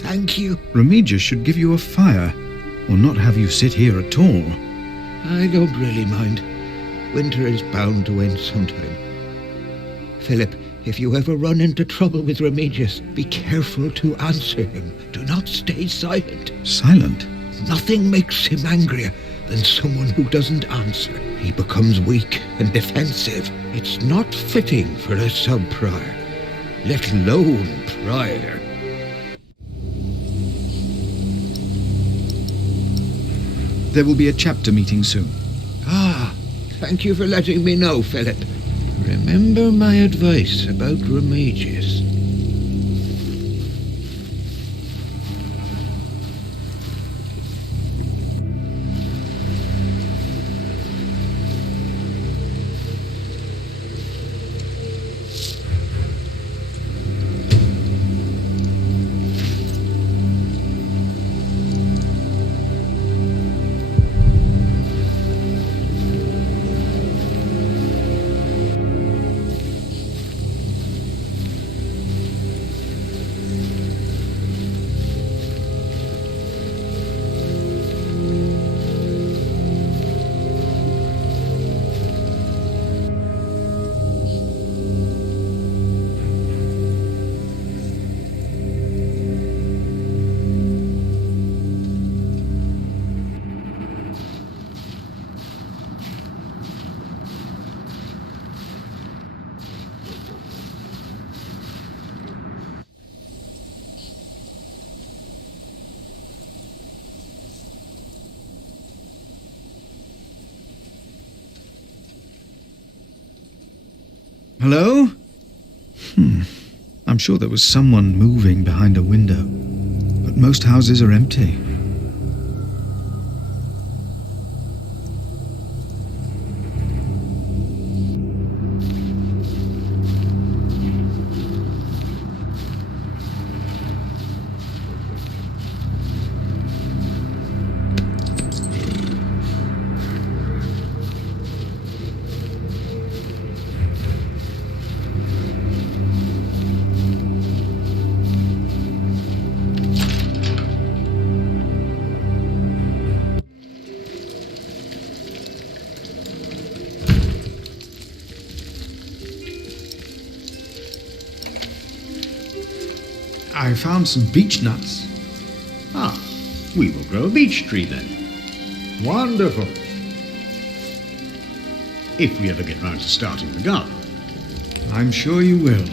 Thank you. Remigius should give you a fire, or not have you sit here at all. I don't really mind. Winter is bound to end sometime. Philip, if you ever run into trouble with Remigius, be careful to answer him. Do not stay silent. Silent? Nothing makes him angrier than someone who doesn't answer. He becomes weak and defensive. It's not fitting for a sub-prior, let alone prior. There will be a chapter meeting soon. Ah, thank you for letting me know, Philip. Remember my advice about Remigius. Hello? I'm sure there was someone moving behind a window, but most houses are empty. I found some beech nuts. Ah, we will grow a beech tree then. Wonderful. If we ever get round to starting the garden. I'm sure you will.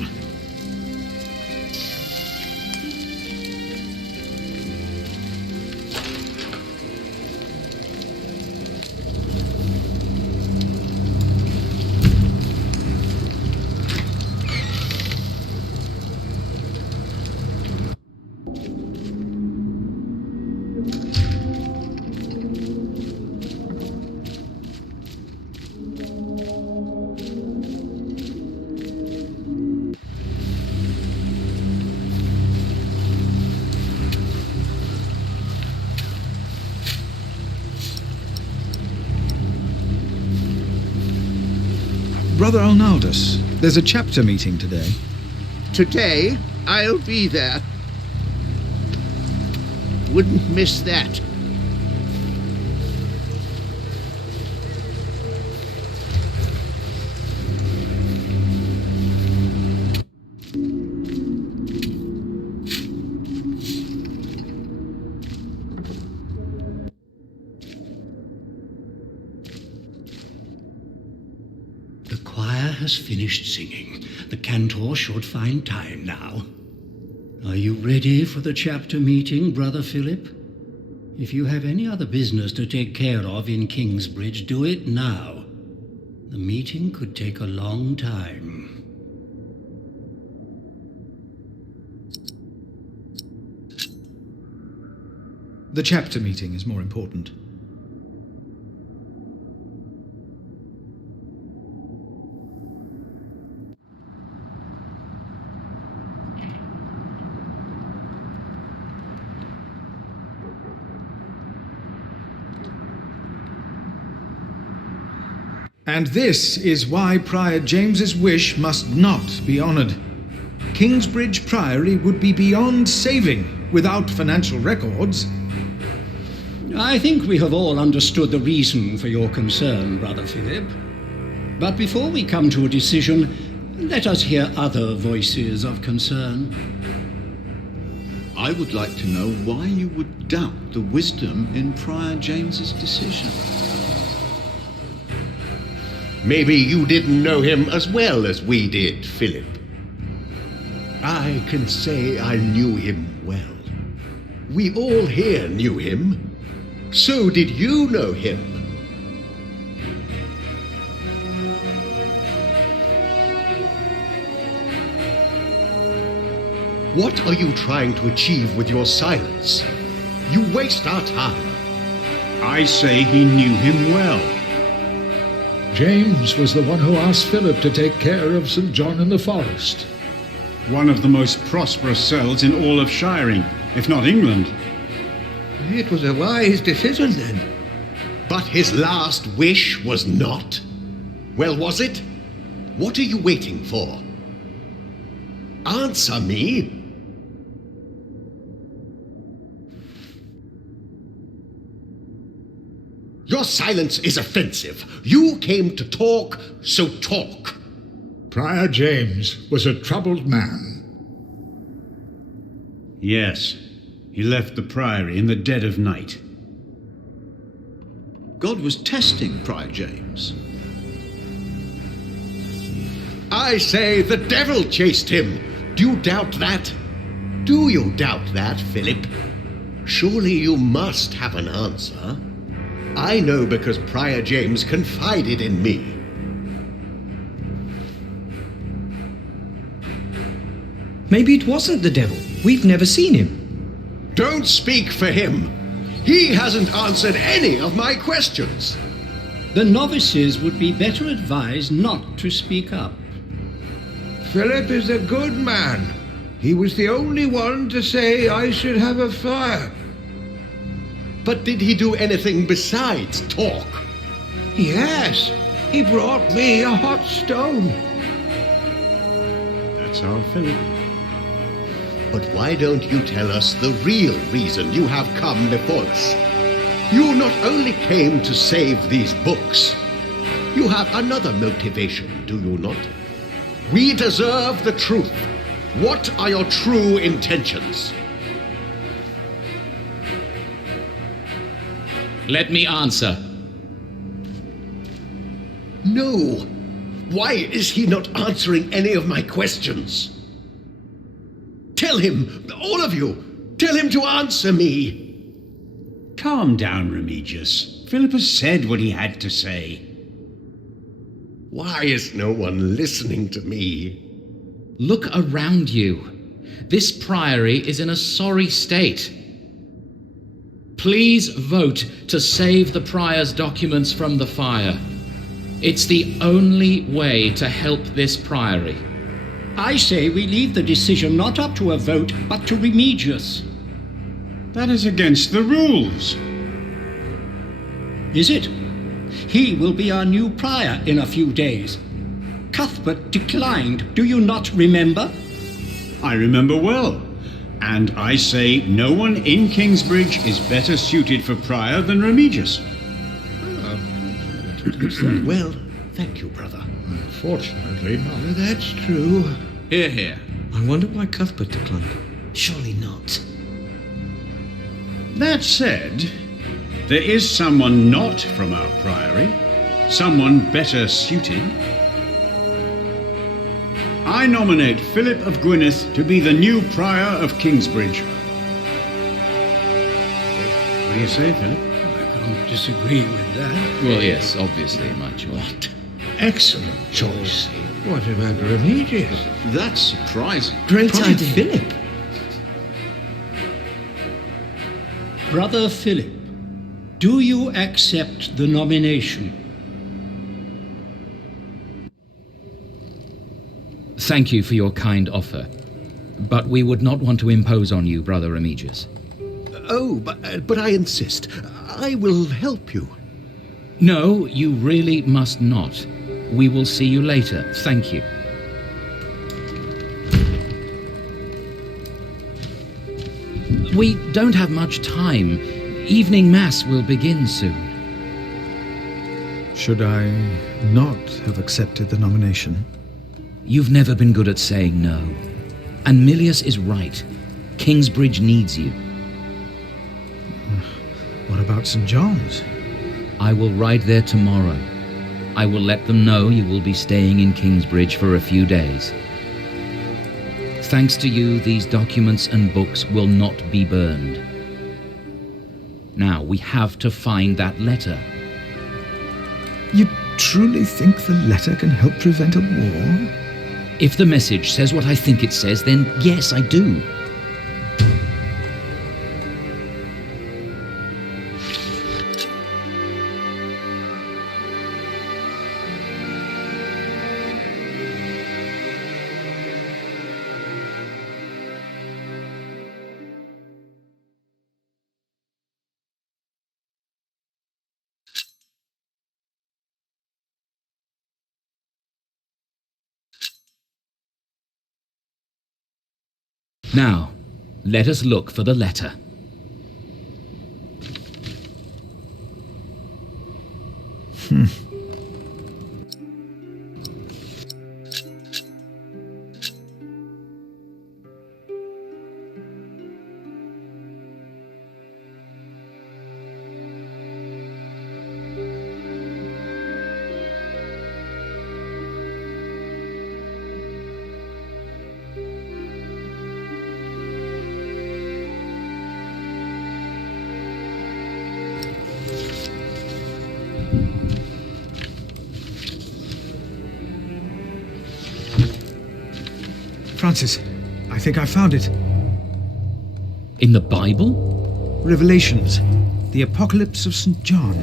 Brother Arnaldus, there's a chapter meeting today. Today, I'll be there. Wouldn't miss that. Has finished singing. The cantor should find time now. Are you ready for the chapter meeting, Brother Philip? If you have any other business to take care of in Kingsbridge, do it now. The meeting could take a long time. The chapter meeting is more important. And this is why Prior James's wish must not be honoured. Kingsbridge Priory would be beyond saving without financial records. I think we have all understood the reason for your concern, Brother Philip. But before we come to a decision, let us hear other voices of concern. I would like to know why you would doubt the wisdom in Prior James's decision. Maybe you didn't know him as well as we did, Philip. I can say I knew him well. We all here knew him. So did you know him? What are you trying to achieve with your silence? You waste our time. I say he knew him well. James was the one who asked Philip to take care of St. John in the Forest. One of the most prosperous cells in all of Shiring, if not England. It was a wise decision then. But his last wish was not? Well, was it? What are you waiting for? Answer me. Your silence is offensive. You came to talk, so talk. Prior James was a troubled man. Yes, he left the priory in the dead of night. God was testing Prior James. I say the devil chased him. Do you doubt that? Do you doubt that, Philip? Surely you must have an answer. I know because Prior James confided in me. Maybe it wasn't the devil. We've never seen him. Don't speak for him. He hasn't answered any of my questions. The novices would be better advised not to speak up. Philip is a good man. He was the only one to say I should have a fire. But did he do anything besides talk? Yes, he brought me a hot stone. That's our Philip. But why don't you tell us the real reason you have come before us? You not only came to save these books, you have another motivation, do you not? We deserve the truth. What are your true intentions? Let me answer. No. Why is he not answering any of my questions? Tell him, all of you, tell him to answer me. Calm down, Remigius. Philip has said what he had to say. Why is no one listening to me? Look around you. This priory is in a sorry state. Please vote to save the prior's documents from the fire. It's the only way to help this priory. I say we leave the decision not up to a vote, but to Remigius. That is against the rules. Is it? He will be our new prior in a few days. Cuthbert declined, do you not remember? I remember well. And I say no one in Kingsbridge is better suited for prior than Remigius. Well, thank you, brother. Unfortunately not. That's true. Hear, hear. I wonder why Cuthbert declined. Surely not. That said, there is someone not from our priory, someone better suited. I nominate Philip of Gwynedd to be the new prior of Kingsbridge. What do you say, Philip? I can't disagree with that. Well, yes, obviously, my choice. Excellent choice. What about Remigius? That's surprising. Great idea. Philip. Brother Philip, do you accept the nomination? Thank you for your kind offer, but we would not want to impose on you, Brother Remigius. Oh, but I insist. I will help you. No, you really must not. We will see you later. Thank you. We don't have much time. Evening Mass will begin soon. Should I not have accepted the nomination? You've never been good at saying no. And Milius is right. Kingsbridge needs you. What about St. John's? I will ride there tomorrow. I will let them know you will be staying in Kingsbridge for a few days. Thanks to you, these documents and books will not be burned. Now, we have to find that letter. You truly think the letter can help prevent a war? If the message says what I think it says, then yes, I do. Now, let us look for the letter. Francis, I think I found it. In the Bible? Revelations, the Apocalypse of St. John.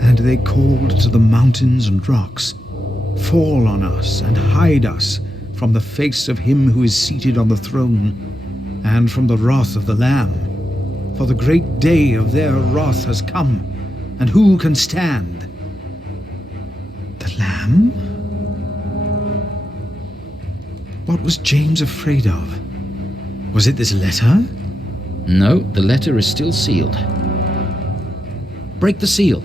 And they called to the mountains and rocks, "Fall on us and hide us from the face of him who is seated on the throne, and from the wrath of the Lamb. For the great day of their wrath has come, and who can stand?" The Lamb? What was James afraid of? Was it this letter? No, the letter is still sealed. Break the seal.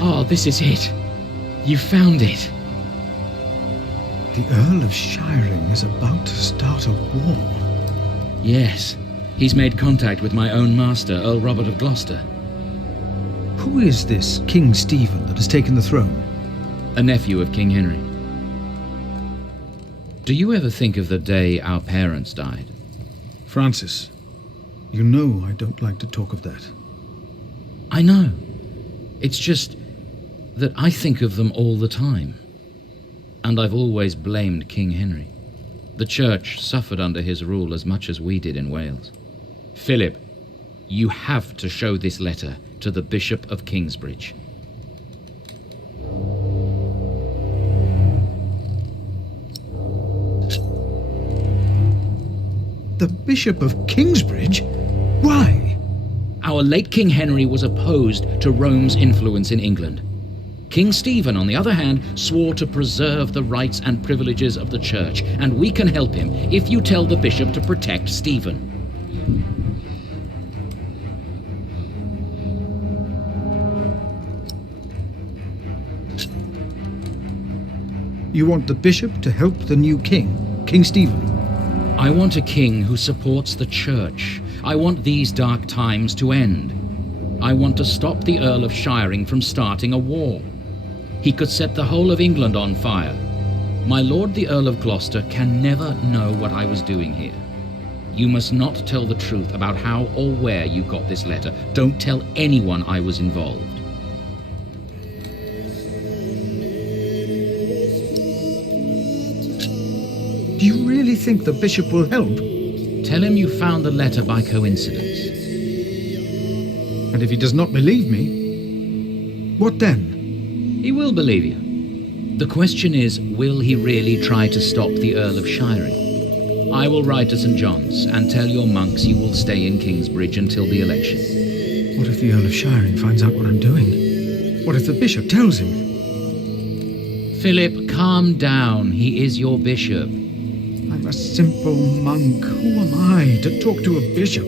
Oh, this is it. You found it. The Earl of Shiring is about to start a war. Yes. He's made contact with my own master, Earl Robert of Gloucester. Who is this King Stephen that has taken the throne? A nephew of King Henry. Do you ever think of the day our parents died? Francis, you know I don't like to talk of that. I know. It's just that I think of them all the time. And I've always blamed King Henry. The church suffered under his rule as much as we did in Wales. Philip, you have to show this letter to the Bishop of Kingsbridge. The Bishop of Kingsbridge? Why? Our late King Henry was opposed to Rome's influence in England. King Stephen, on the other hand, swore to preserve the rights and privileges of the church, and we can help him if you tell the bishop to protect Stephen. You want the bishop to help the new king, King Stephen? I want a king who supports the church. I want these dark times to end. I want to stop the Earl of Shiring from starting a war. He could set the whole of England on fire. My lord the Earl of Gloucester can never know what I was doing here. You must not tell the truth about how or where you got this letter. Don't tell anyone I was involved. Do you really think the bishop will help? Tell him you found the letter by coincidence. And if he does not believe me, what then? He will believe you. The question is, will he really try to stop the Earl of Shiring? I will ride to St. John's and tell your monks you will stay in Kingsbridge until the election. What if the Earl of Shiring finds out what I'm doing? What if the bishop tells him? Philip, calm down. He is your bishop. I'm a simple monk. Who am I to talk to a bishop?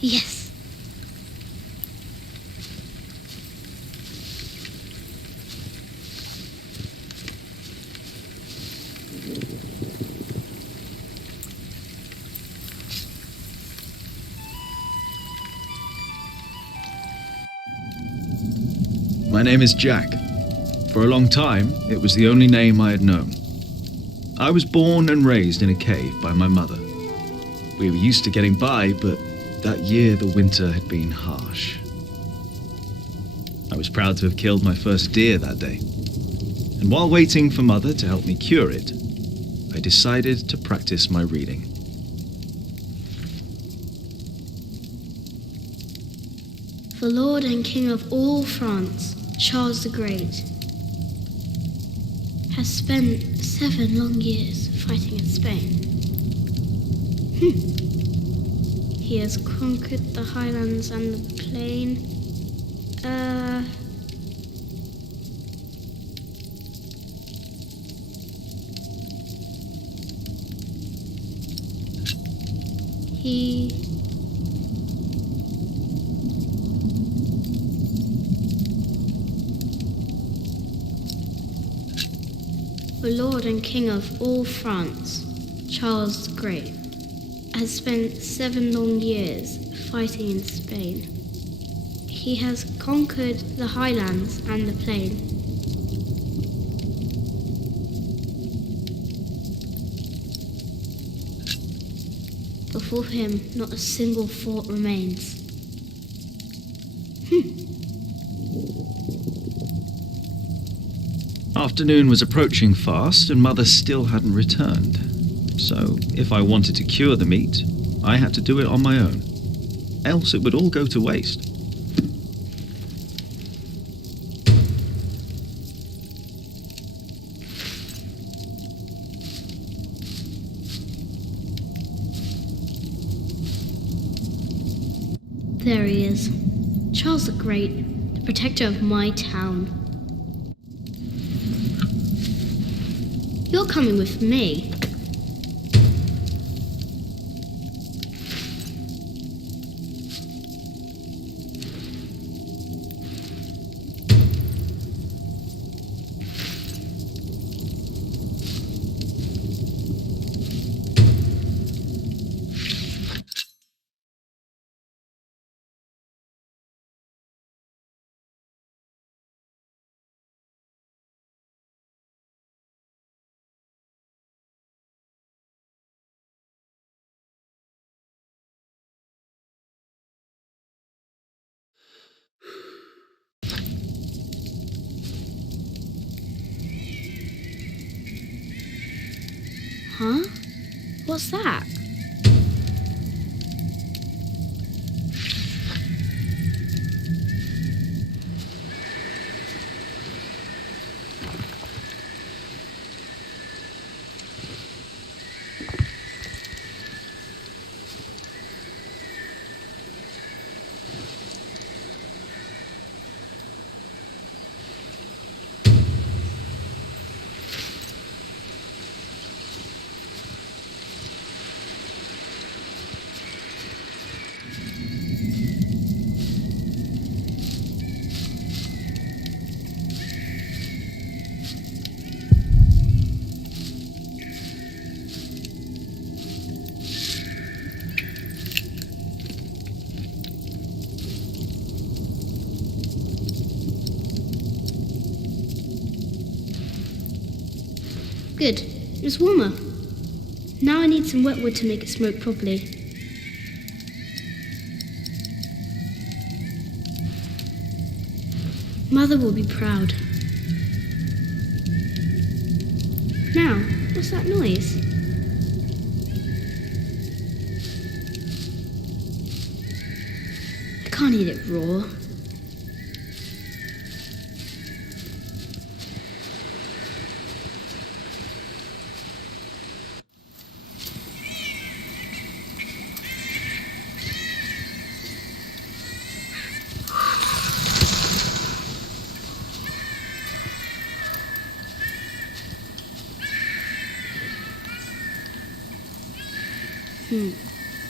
Yes. My name is Jack. For a long time, it was the only name I had known. I was born and raised in a cave by my mother. We were used to getting by, but that year the winter had been harsh. I was proud to have killed my first deer that day. And while waiting for Mother to help me cure it, I decided to practice my reading. The Lord and King of all France, Charles the Great, has spent 7 long years fighting in Spain. He has conquered the highlands and the plain. The Lord and King of all France, Charles the Great, has spent 7 long years fighting in Spain. He has conquered the highlands and the plain. Before him, not a single fort remains. Afternoon was approaching fast, and Mother still hadn't returned. So, if I wanted to cure the meat, I had to do it on my own. Else it would all go to waste. There he is. Charles the Great, the protector of my town. You're coming with me. Huh? What's that? Good. It's warmer. Now I need some wet wood to make it smoke properly. Mother will be proud. Now, what's that noise? I can't eat it raw.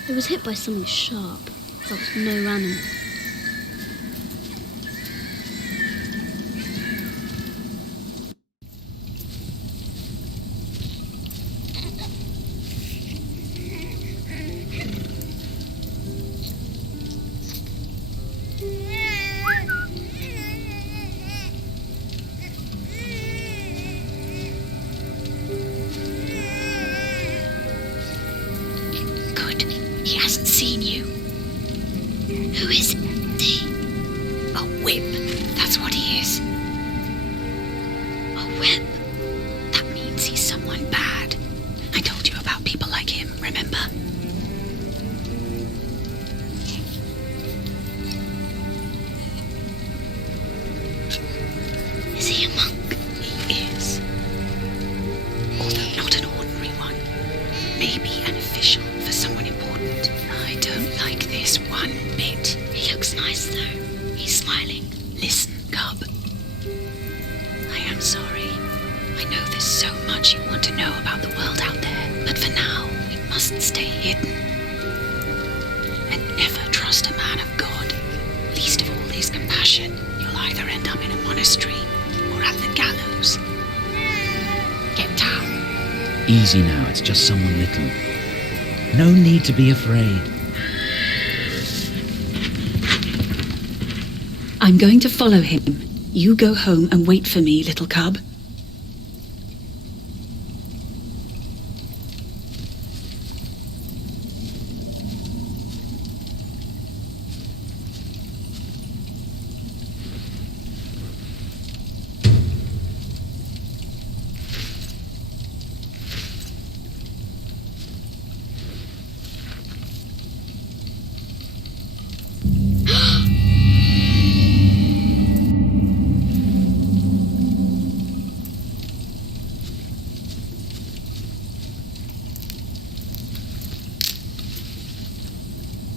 It was hit by something sharp. That was no animal. He hasn't seen you. Who is he? A whip. That's what he is. A whip. That means he's someone bad. I told you about people like him, remember? Is he a monk? He is. Although not an ordinary one. Maybe an official for someone important. I don't like this one bit. He looks nice though. He's smiling. Listen, Cub. I am sorry. I know there's so much you want to know about the world out there, but for now, we must stay hidden. And never trust a man of God. Least of all his compassion. You'll either end up in a monastery or at the gallows. Get down. Easy now, it's just someone little. No need to be afraid. I'm going to follow him. You go home and wait for me, little cub.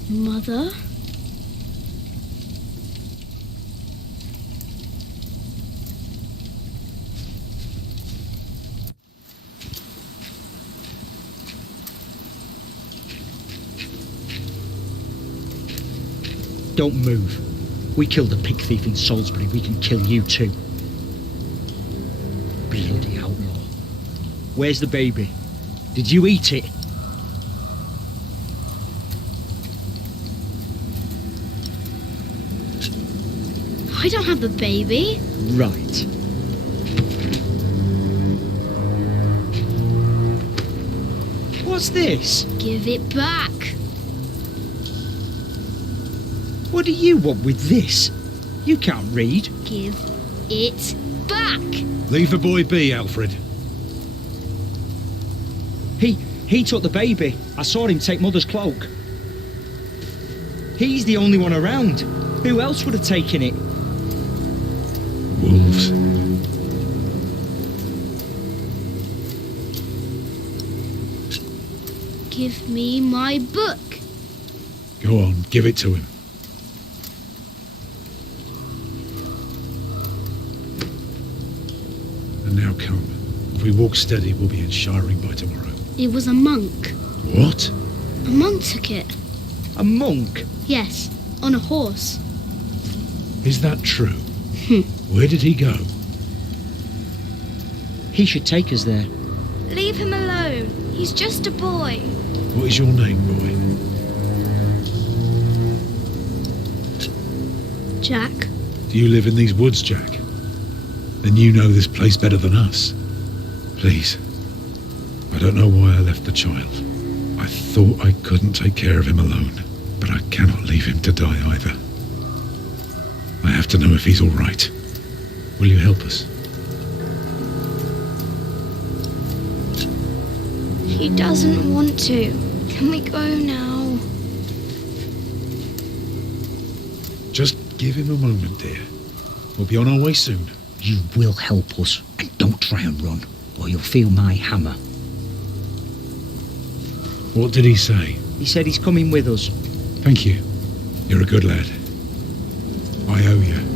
Mother? Don't move. We killed a pig thief in Salisbury. We can kill you too. Bloody outlaw. Where's the baby? Did you eat it? I don't have the baby. Right. What's this? Give it back. What do you want with this? You can't read. Give it back. Leave the boy be, Alfred. He took the baby. I saw him take Mother's cloak. He's the only one around. Who else would have taken it? Wolves. Give me my book. Go on, give it to him. And now come. If we walk steady, we'll be in Shiring by tomorrow. It was a monk. What? A monk took it. A monk? Yes, on a horse. Is that true? Where did he go? He should take us there. Leave him alone. He's just a boy. What is your name, boy? Jack. Do you live in these woods, Jack? Then you know this place better than us. Please. I don't know why I left the child. I thought I couldn't take care of him alone, but I cannot leave him to die either. I have to know if he's all right. Will you help us? He doesn't want to. Can we go now? Just give him a moment, dear. We'll be on our way soon. You will help us, and don't try and run, or you'll feel my hammer. What did he say? He said he's coming with us. Thank you. You're a good lad. I owe you.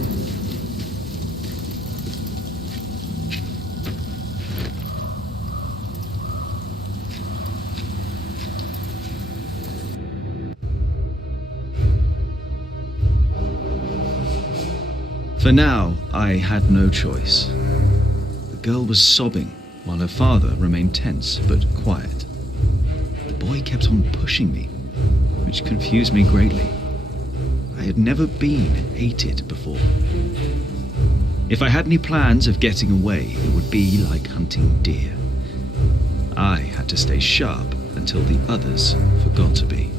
For now, I had no choice. The girl was sobbing, while her father remained tense but quiet. The boy kept on pushing me, which confused me greatly. I had never been hated before. If I had any plans of getting away, it would be like hunting deer. I had to stay sharp until the others forgot to be.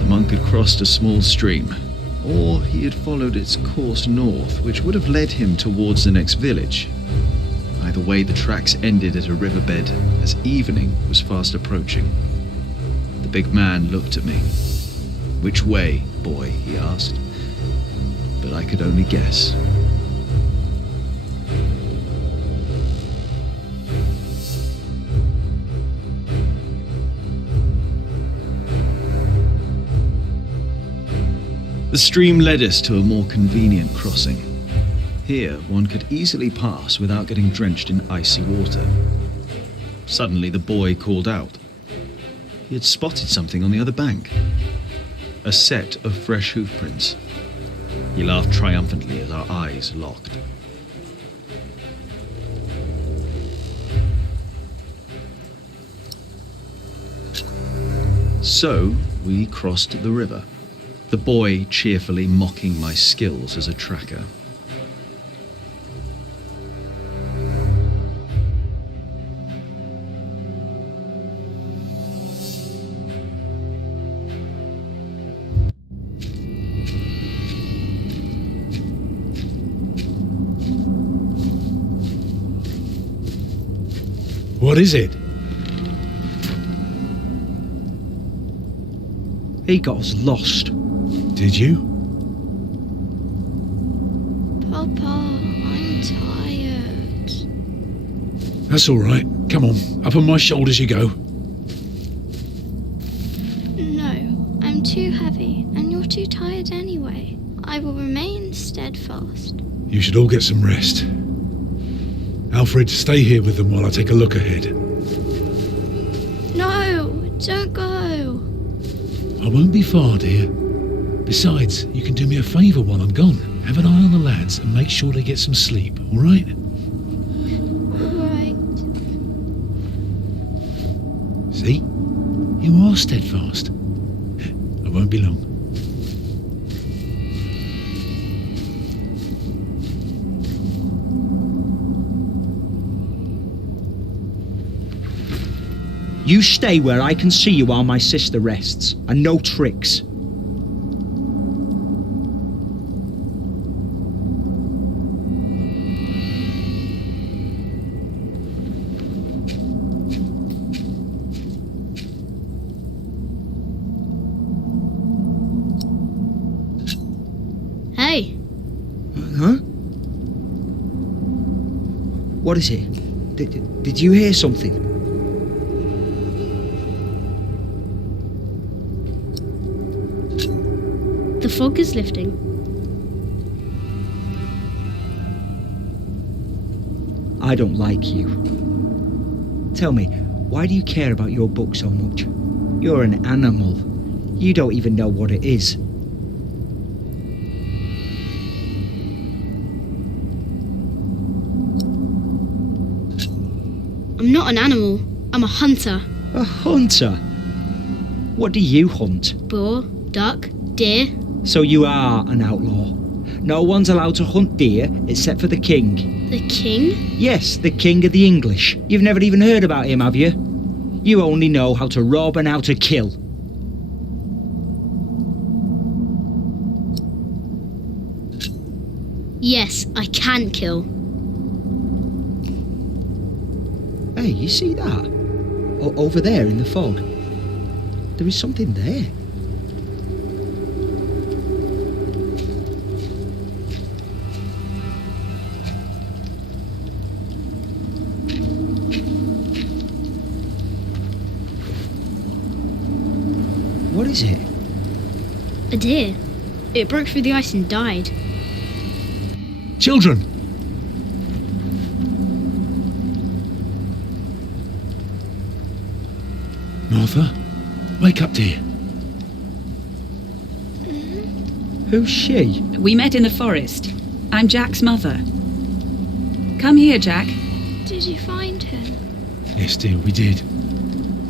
The monk had crossed a small stream, or he had followed its course north, which would have led him towards the next village. Either way, the tracks ended at a riverbed as evening was fast approaching. The big man looked at me. "Which way, boy?" he asked. But I could only guess. The stream led us to a more convenient crossing. Here, one could easily pass without getting drenched in icy water. Suddenly, the boy called out. He had spotted something on the other bank. A set of fresh hoofprints. He laughed triumphantly as our eyes locked. So, we crossed the river. The boy cheerfully mocking my skills as a tracker. What is it? He got us lost. Did you? Papa, I'm tired. That's all right. Come on, up on my shoulders you go. No, I'm too heavy, and you're too tired anyway. I will remain steadfast. You should all get some rest. Alfred, stay here with them while I take a look ahead. No, don't go. I won't be far, dear. Besides, you can do me a favour while I'm gone. Have an eye on the lads and make sure they get some sleep, all right? All right. See? You are steadfast. I won't be long. You stay where I can see you while my sister rests, and no tricks. Huh? What is it? Did you hear something? The fog is lifting. I don't like you. Tell me, why do you care about your book so much? You're an animal. You don't even know what it is. I'm not an animal. I'm a hunter. A hunter? What do you hunt? Boar, duck, deer. So you are an outlaw. No one's allowed to hunt deer except for the king. The king? Yes, the king of the English. You've never even heard about him, have you? You only know how to rob and how to kill. Yes, I can kill. Hey, you see that? Over there in the fog. There is something there. What is it? A deer. It broke through the ice and died. Children! Martha, wake up, dear. Who's she? We met in the forest. I'm Jack's mother. Come here, Jack. Did you find him? Yes, dear, we did.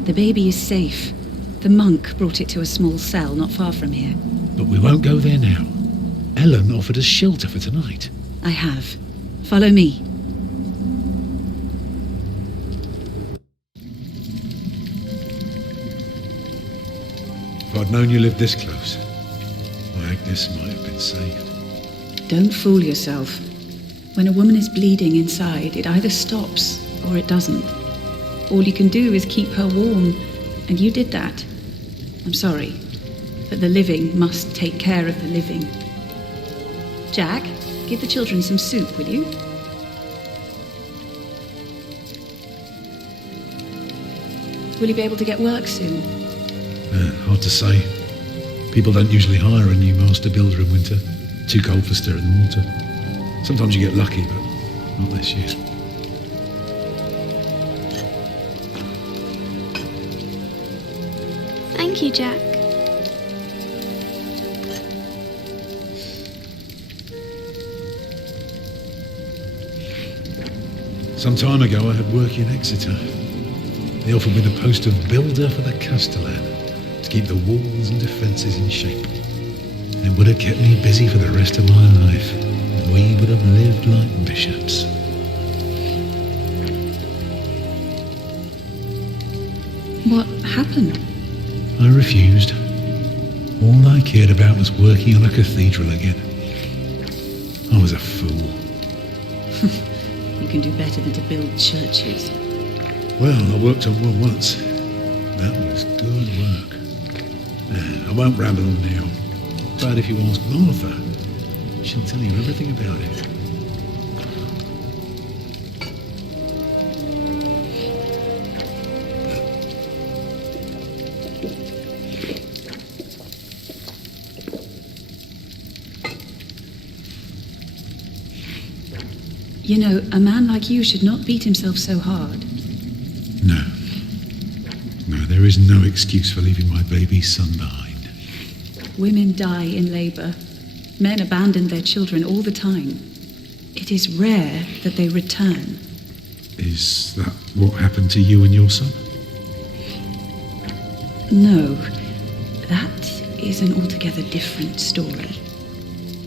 The baby is safe. The monk brought it to a small cell not far from here. But we won't go there now. Ellen offered us shelter for tonight. I have. Follow me. If I'd known you lived this close, my Agnes might have been saved. Don't fool yourself. When a woman is bleeding inside, it either stops or it doesn't. All you can do is keep her warm, and you did that. I'm sorry, but the living must take care of the living. Jack, give the children some soup, will you? Will you be able to get work soon? Hard to say. People don't usually hire a new master builder in winter. Too cold for stirring the water. Sometimes you get lucky, but not this year. Thank you, Jack. Some time ago, I had work in Exeter. They offered me the post of builder for the castellan to keep the walls and defences in shape. And it would have kept me busy for the rest of my life. We would have lived like bishops. What happened? I refused. All I cared about was working on a cathedral again. I was a fool. You can do better than to build churches. Well, I worked on one once. That was good work. I won't ramble on now. But if you ask Martha, she'll tell you everything about it. You know, a man like you should not beat himself so hard. No. No, there is no excuse for leaving my baby son behind. Women die in labour. Men abandon their children all the time. It is rare that they return. Is that what happened to you and your son? No, that is an altogether different story.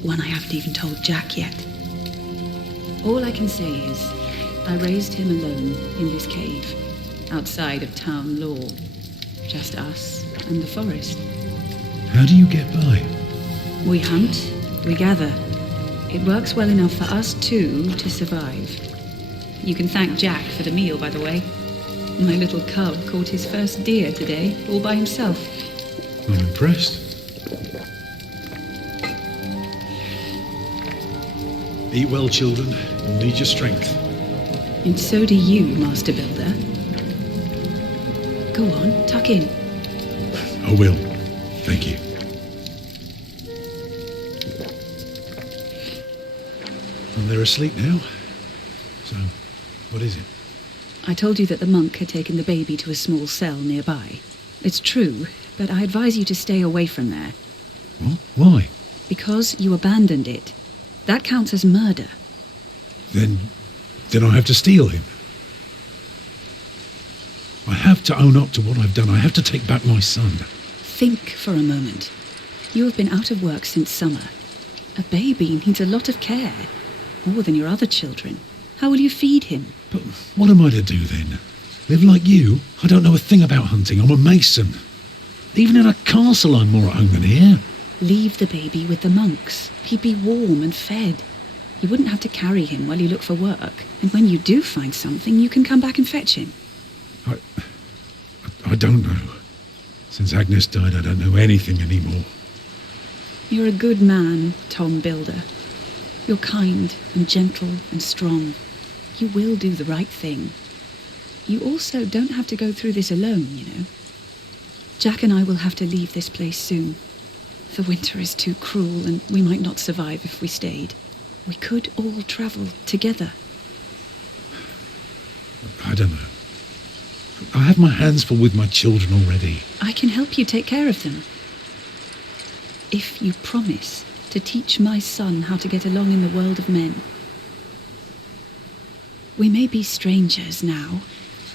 One I haven't even told Jack yet. All I can say is, I raised him alone in this cave, outside of town law. Just us and the forest. How do you get by? We hunt, we gather. It works well enough for us two to survive. You can thank Jack for the meal, by the way. My little cub caught his first deer today, all by himself. I'm impressed. Eat well, children. You'll need your strength. And so do you, Master Builder. Go on, tuck in. I will. Thank you. Well, they're asleep now. So, what is it? I told you that the monk had taken the baby to a small cell nearby. It's true, but I advise you to stay away from there. What? Why? Because you abandoned it. That counts as murder. Then I have to steal him. I have to own up to what I've done. I have to take back my son. Think for a moment. You have been out of work since summer. A baby needs a lot of care. More than your other children. How will you feed him? But what am I to do then? Live like you? I don't know a thing about hunting. I'm a mason. Even in a castle I'm more at home than here. Leave the baby with the monks. He'd be warm and fed. You wouldn't have to carry him while you look for work. And when you do find something, you can come back and fetch him. I don't know. Since Agnes died, I don't know anything anymore. You're a good man, Tom Builder. You're kind and gentle and strong. You will do the right thing. You also don't have to go through this alone, you know. Jack and I will have to leave this place soon. The winter is too cruel and we might not survive if we stayed. We could all travel together. I don't know. I have my hands full with my children already. I can help you take care of them. If you promise to teach my son how to get along in the world of men. We may be strangers now,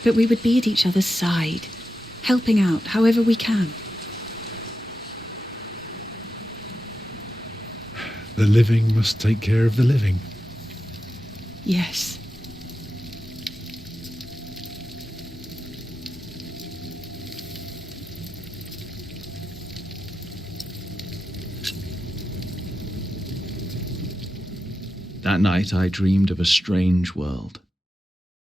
but we would be at each other's side, helping out however we can. The living must take care of the living. Yes. That night I dreamed of a strange world.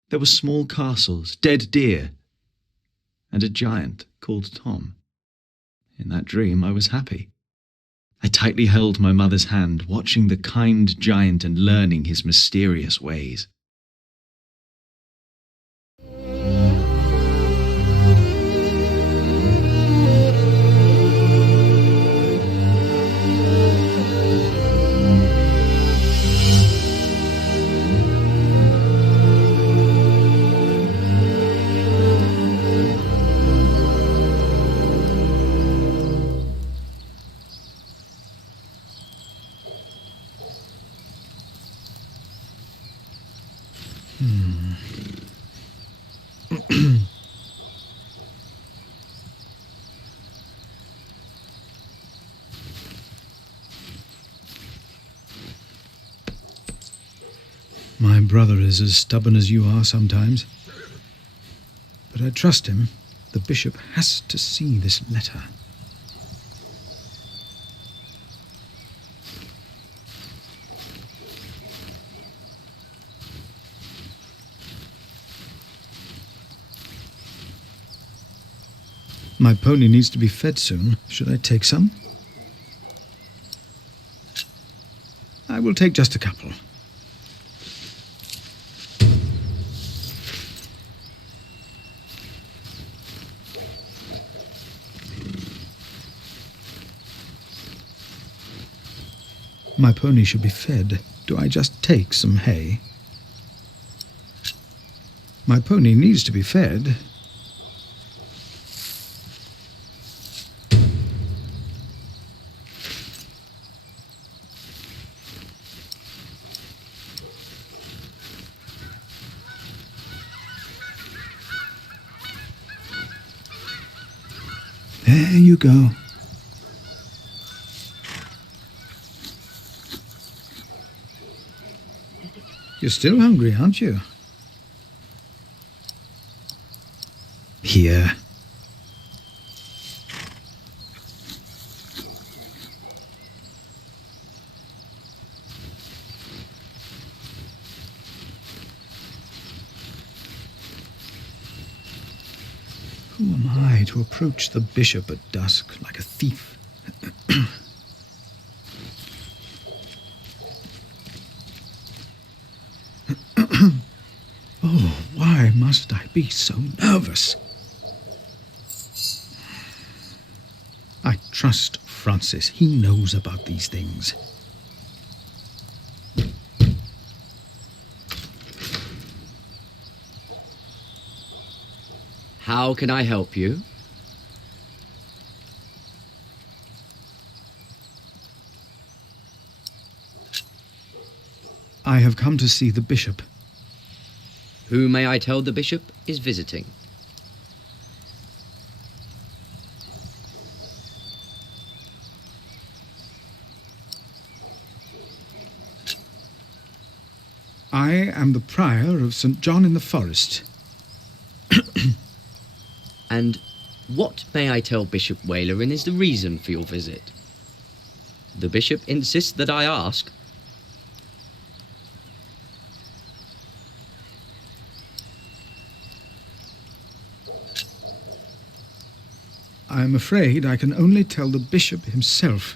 There were small castles, dead deer, and a giant called Tom. In that dream I was happy. I tightly held my mother's hand, watching the kind giant and learning his mysterious ways. My brother is as stubborn as you are sometimes. But I trust him. The bishop has to see this letter. My pony needs to be fed soon. Should I take some? I will take just a couple. My pony should be fed. Do I just take some hay? My pony needs to be fed. There you go. You're still hungry, aren't you? Here. Who am I to approach the bishop at dusk like a thief? be so nervous? I trust Francis. He knows about these things. How can I help you? I have come to see the bishop. Who may I tell the bishop is visiting? I am the prior of St. John in the Forest. And what, may I tell Bishop Waleran, is the reason for your visit? The bishop insists that I ask. I am afraid I can only tell the bishop himself.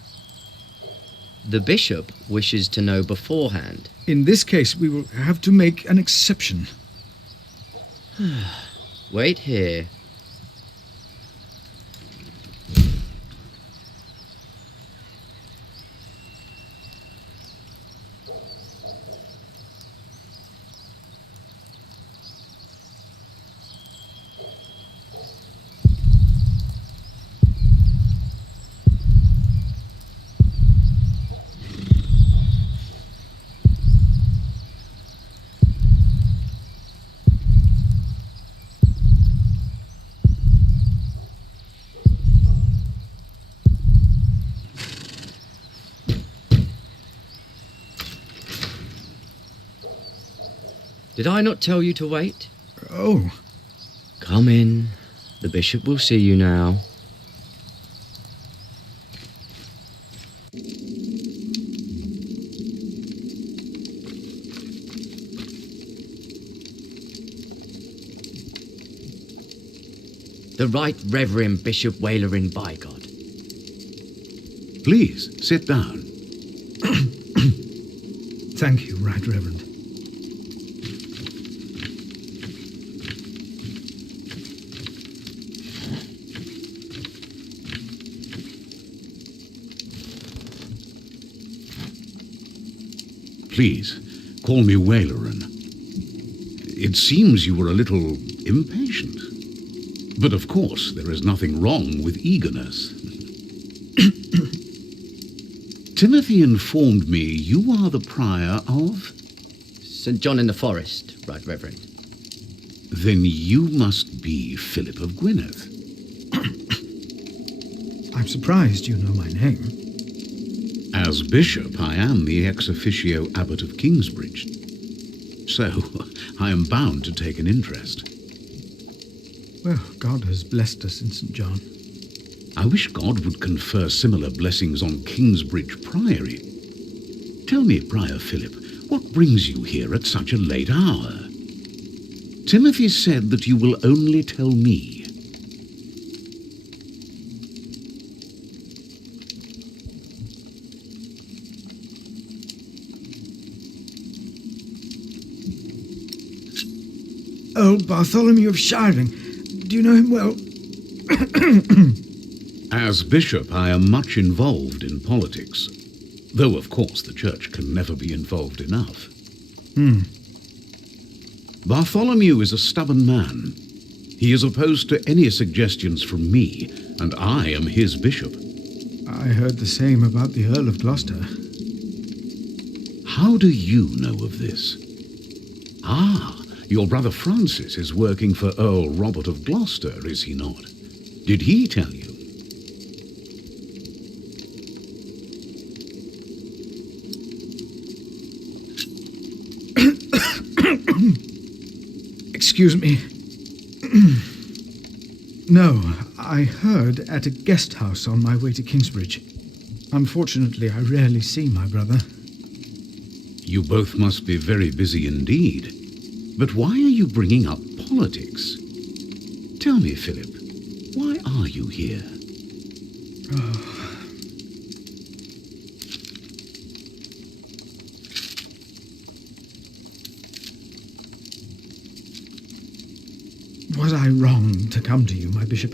The bishop wishes to know beforehand. In this case, we will have to make an exception. Wait here. Did I not tell you to wait? Oh. Come in. The bishop will see you now. The Right Reverend Bishop Waleran, by God. Please, sit down. Thank you, Right Reverend. Please, call me Waleran. It seems you were a little impatient. But of course, there is nothing wrong with eagerness. Timothy informed me you are the prior of... St. John in the Forest, Right Reverend. Then you must be Philip of Gwynedd. I'm surprised you know my name. As bishop, I am the ex officio abbot of Kingsbridge. So, I am bound to take an interest. Well, God has blessed us in St. John. I wish God would confer similar blessings on Kingsbridge Priory. Tell me, Prior Philip, what brings you here at such a late hour? Timothy said that you will only tell me. Earl Bartholomew of Shiring. Do you know him well? As bishop, I am much involved in politics, though of course the church can never be involved enough. Bartholomew is a stubborn man. He is opposed to any suggestions from me, and I am his bishop. I heard the same about the Earl of Gloucester. How do you know of this? Ah, your brother Francis is working for Earl Robert of Gloucester, is he not? Did he tell you? Excuse me. No, I heard at a guest house on my way to Kingsbridge. Unfortunately, I rarely see my brother. You both must be very busy indeed. But why are you bringing up politics? Tell me, Philip, why are you here? Was I wrong to come to you, my bishop?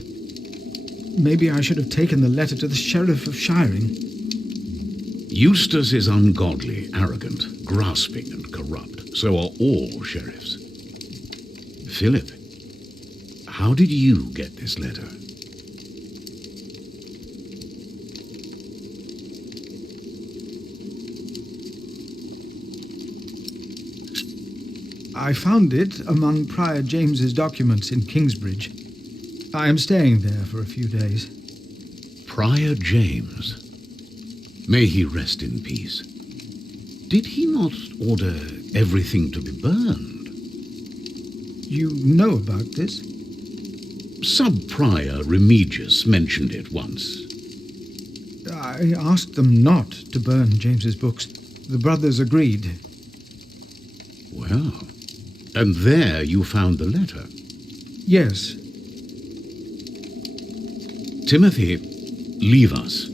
Maybe I should have taken the letter to the sheriff of Shiring. Eustace is ungodly, arrogant, grasping and corrupt. So are all sheriffs. Philip, how did you get this letter? I found it among Prior James's documents in Kingsbridge. I am staying there for a few days. Prior James. May he rest in peace. Did he not order everything to be burned? You know about this? Sub-Prior Remigius mentioned it once. I asked them not to burn James's books. The brothers agreed. Well, and there you found the letter? Yes. Timothy, leave us.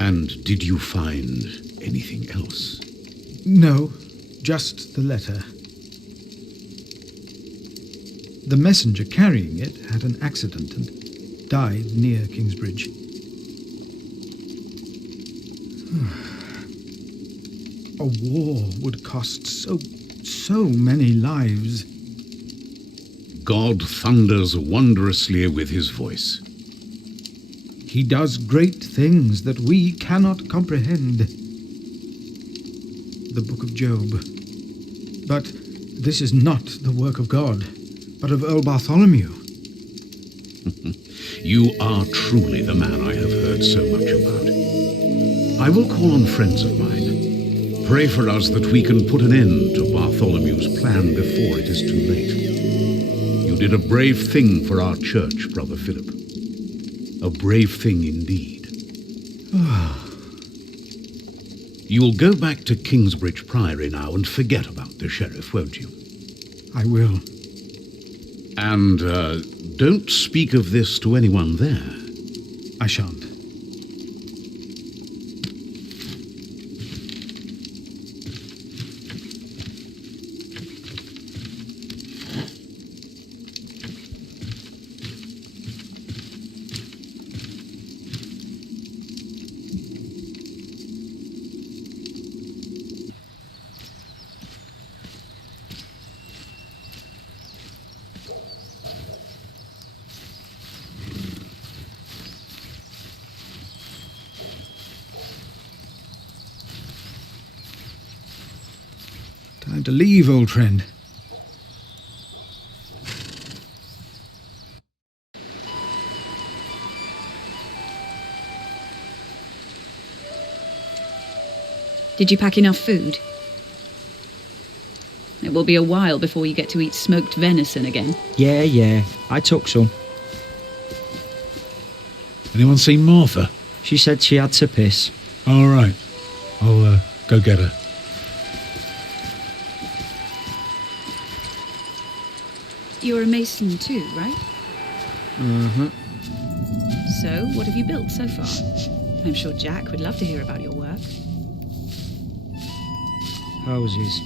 And did you find anything else? No, just the letter. The messenger carrying it had an accident and died near Kingsbridge. A war would cost so many lives. God thunders wondrously with his voice. He does great things that we cannot comprehend. The Book of Job. But this is not the work of God, but of Earl Bartholomew. You are truly the man I have heard so much about. I will call on friends of mine. Pray for us that we can put an end to Bartholomew's plan before it is too late. You did a brave thing for our church, Brother Philip. A brave thing indeed. You'll go back to Kingsbridge Priory now and forget about the sheriff, won't you? I will. And don't speak of this to anyone there. I shan't. Time to leave, old friend. Did you pack enough food? It will be a while before you get to eat smoked venison again. Yeah, I took some. Anyone seen Martha? She said she had to piss. All right. I'll go get her. You're a mason too, right? Uh-huh. So, what have you built so far? I'm sure Jack would love to hear about your work. Houses.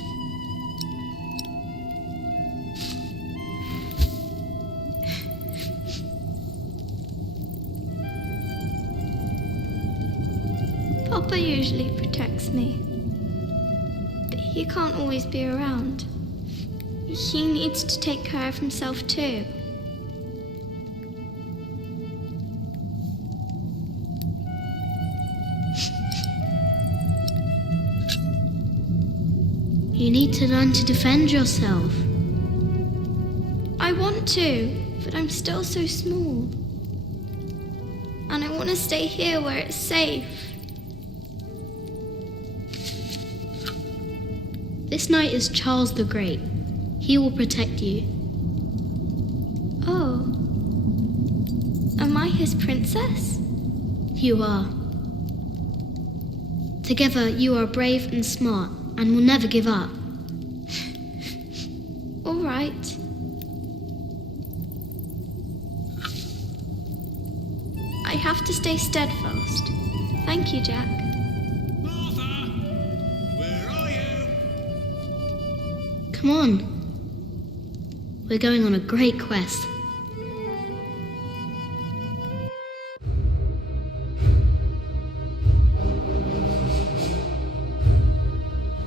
Papa usually protects me, but he can't always be around. He needs to take care of himself too. You need to learn to defend yourself. I want to, but I'm still so small. And I want to stay here where it's safe. This knight is Charles the Great. He will protect you. Oh. Am I his princess? You are. Together you are brave and smart and will never give up. All right. I have to stay steadfast. Thank you, Jack. Come on. We're going on a great quest.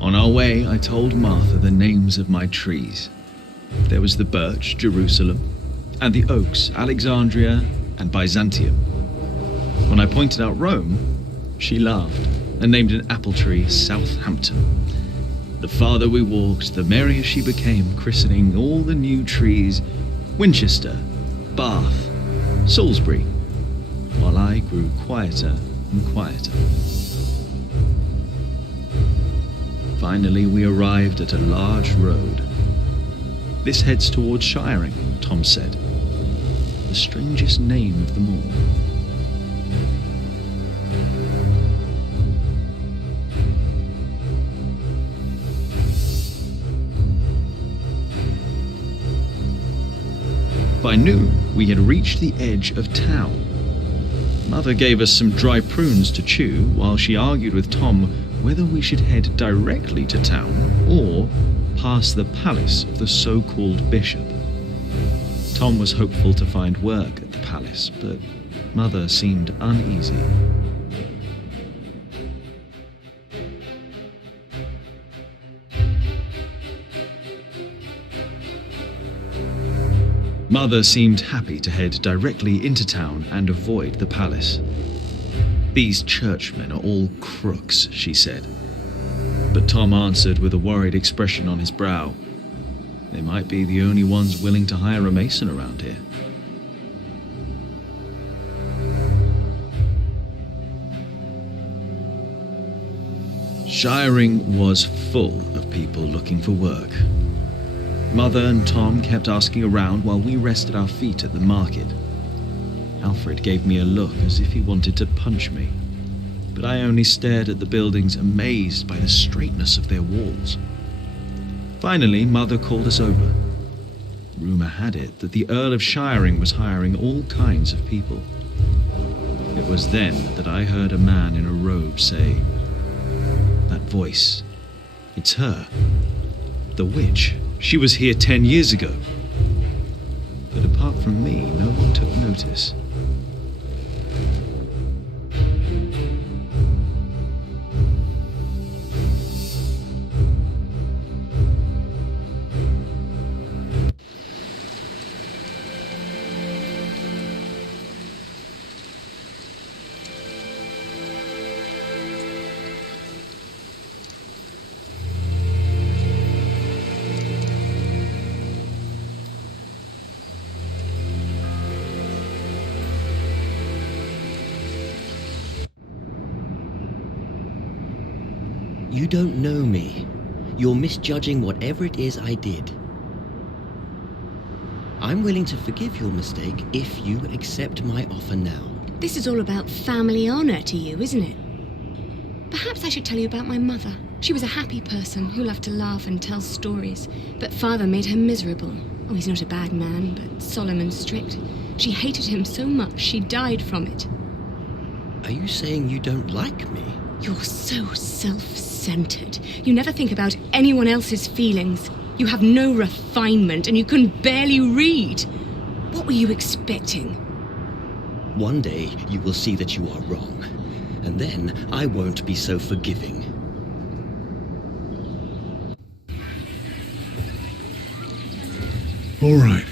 On our way, I told Martha the names of my trees. There was the birch, Jerusalem, and the oaks, Alexandria and Byzantium. When I pointed out Rome, she laughed and named an apple tree Southampton. The farther we walked, the merrier she became, christening all the new trees Winchester, Bath, Salisbury, while I grew quieter and quieter. Finally, we arrived at a large road. This heads towards Shiring, Tom said. The strangest name of them all. By noon, we had reached the edge of town. Mother gave us some dry prunes to chew while she argued with Tom whether we should head directly to town or past the palace of the so-called bishop. Tom was hopeful to find work at the palace, but Mother seemed uneasy. Mother seemed happy to head directly into town and avoid the palace. These churchmen are all crooks, she said. But Tom answered with a worried expression on his brow. They might be the only ones willing to hire a mason around here. Shiring was full of people looking for work. Mother and Tom kept asking around while we rested our feet at the market. Alfred gave me a look as if he wanted to punch me, but I only stared at the buildings, amazed by the straightness of their walls. Finally, Mother called us over. Rumour had it that the Earl of Shiring was hiring all kinds of people. It was then that I heard a man in a robe say, "That voice, it's her. The witch. She was here 10 years ago." But apart from me, no one took notice. You don't know me. You're misjudging whatever it is I did. I'm willing to forgive your mistake if you accept my offer now. This is all about family honour to you, isn't it? Perhaps I should tell you about my mother. She was a happy person who loved to laugh and tell stories, but father made her miserable. Oh, he's not a bad man, but solemn and strict. She hated him so much she died from it. Are you saying you don't like me? You're so self-centered. You never think about anyone else's feelings. You have no refinement and you can barely read. What were you expecting? One day you will see that you are wrong, and then I won't be so forgiving. All right.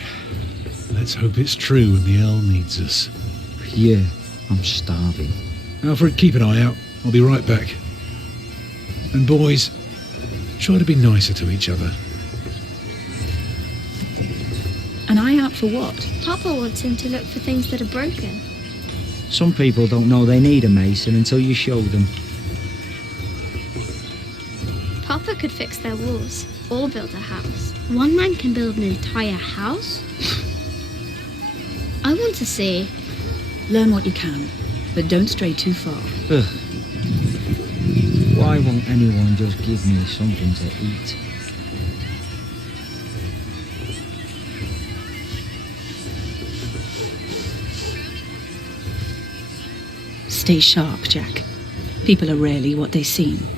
Let's hope it's true and the Earl needs us. Yeah, I'm starving. Alfred, keep an eye out. I'll be right back. And boys, try to be nicer to each other. An eye out for what? Papa wants him to look for things that are broken. Some people don't know they need a mason until you show them. Papa could fix their walls or build a house. One man can build an entire house? I want to see. Learn what you can, but don't stray too far. Ugh. Why won't anyone just give me something to eat? Stay sharp, Jack. People are rarely what they seem.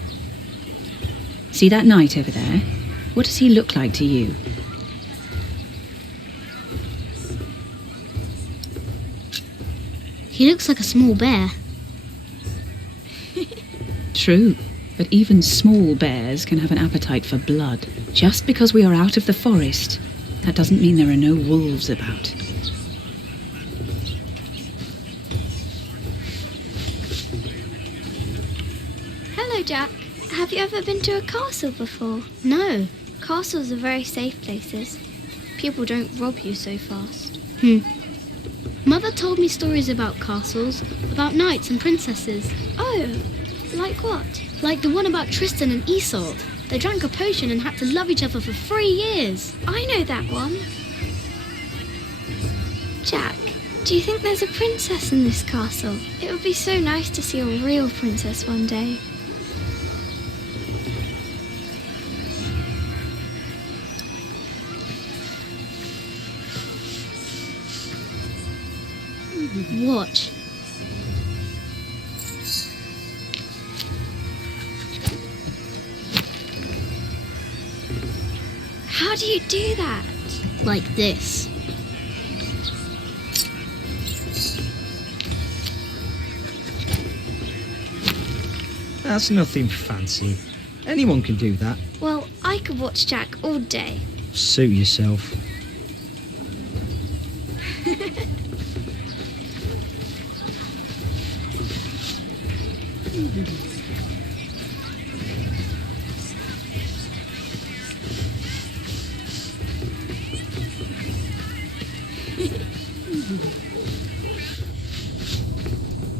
See that knight over there? What does he look like to you? He looks like a small bear. True, but even small bears can have an appetite for blood. Just because we are out of the forest, that doesn't mean there are no wolves about. Hello, Jack. Have you ever been to a castle before? No. Castles are very safe places. People don't rob you so fast. Mother told me stories about castles, about knights and princesses. Oh, like what? Like the one about Tristan and Isolde. They drank a potion and had to love each other for 3 years. I know that one. Jack, do you think there's a princess in this castle? It would be so nice to see a real princess one day. Watch. How do you do that? Like this. That's nothing fancy. Anyone can do that. Well, I could watch Jack all day. Suit yourself.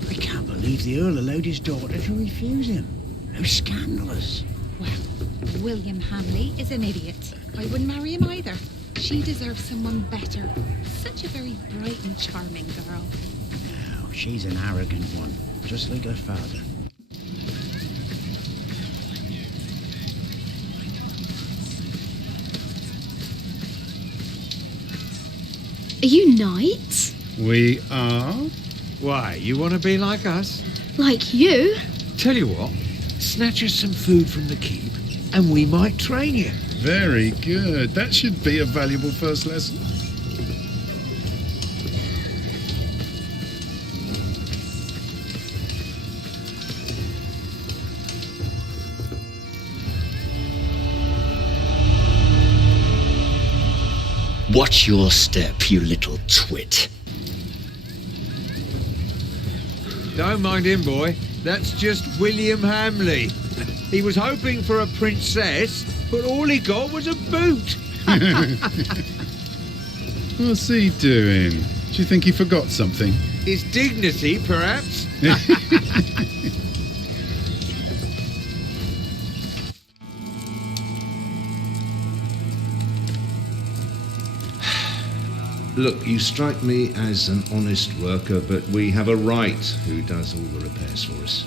I can't believe the Earl allowed his daughter to refuse him. How scandalous. Well, William Hamley is an idiot. I wouldn't marry him either. She deserves someone better. Such a very bright and charming girl. No, she's an arrogant one, just like her father. Are you knights? We are? Why, you want to be like us? Like you? Tell you what, snatch us some food from the keep, and we might train you. Very good. That should be a valuable first lesson. Watch your step, you little twit. Don't mind him, boy. That's just William Hamley. He was hoping for a princess, but all he got was a boot. What's he doing? Do you think he forgot something? His dignity, perhaps? Look, you strike me as an honest worker, but we have a right who does all the repairs for us.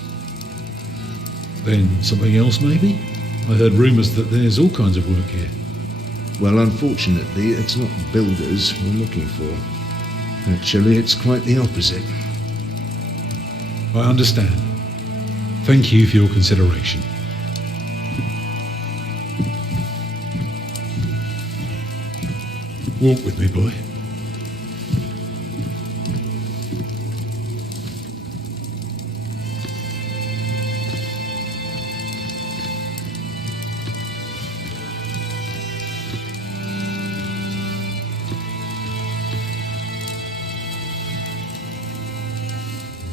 Then something else, maybe? I heard rumours that there's all kinds of work here. Well, unfortunately, it's not builders we're looking for. Actually, it's quite the opposite. I understand. Thank you for your consideration. Walk with me, boy.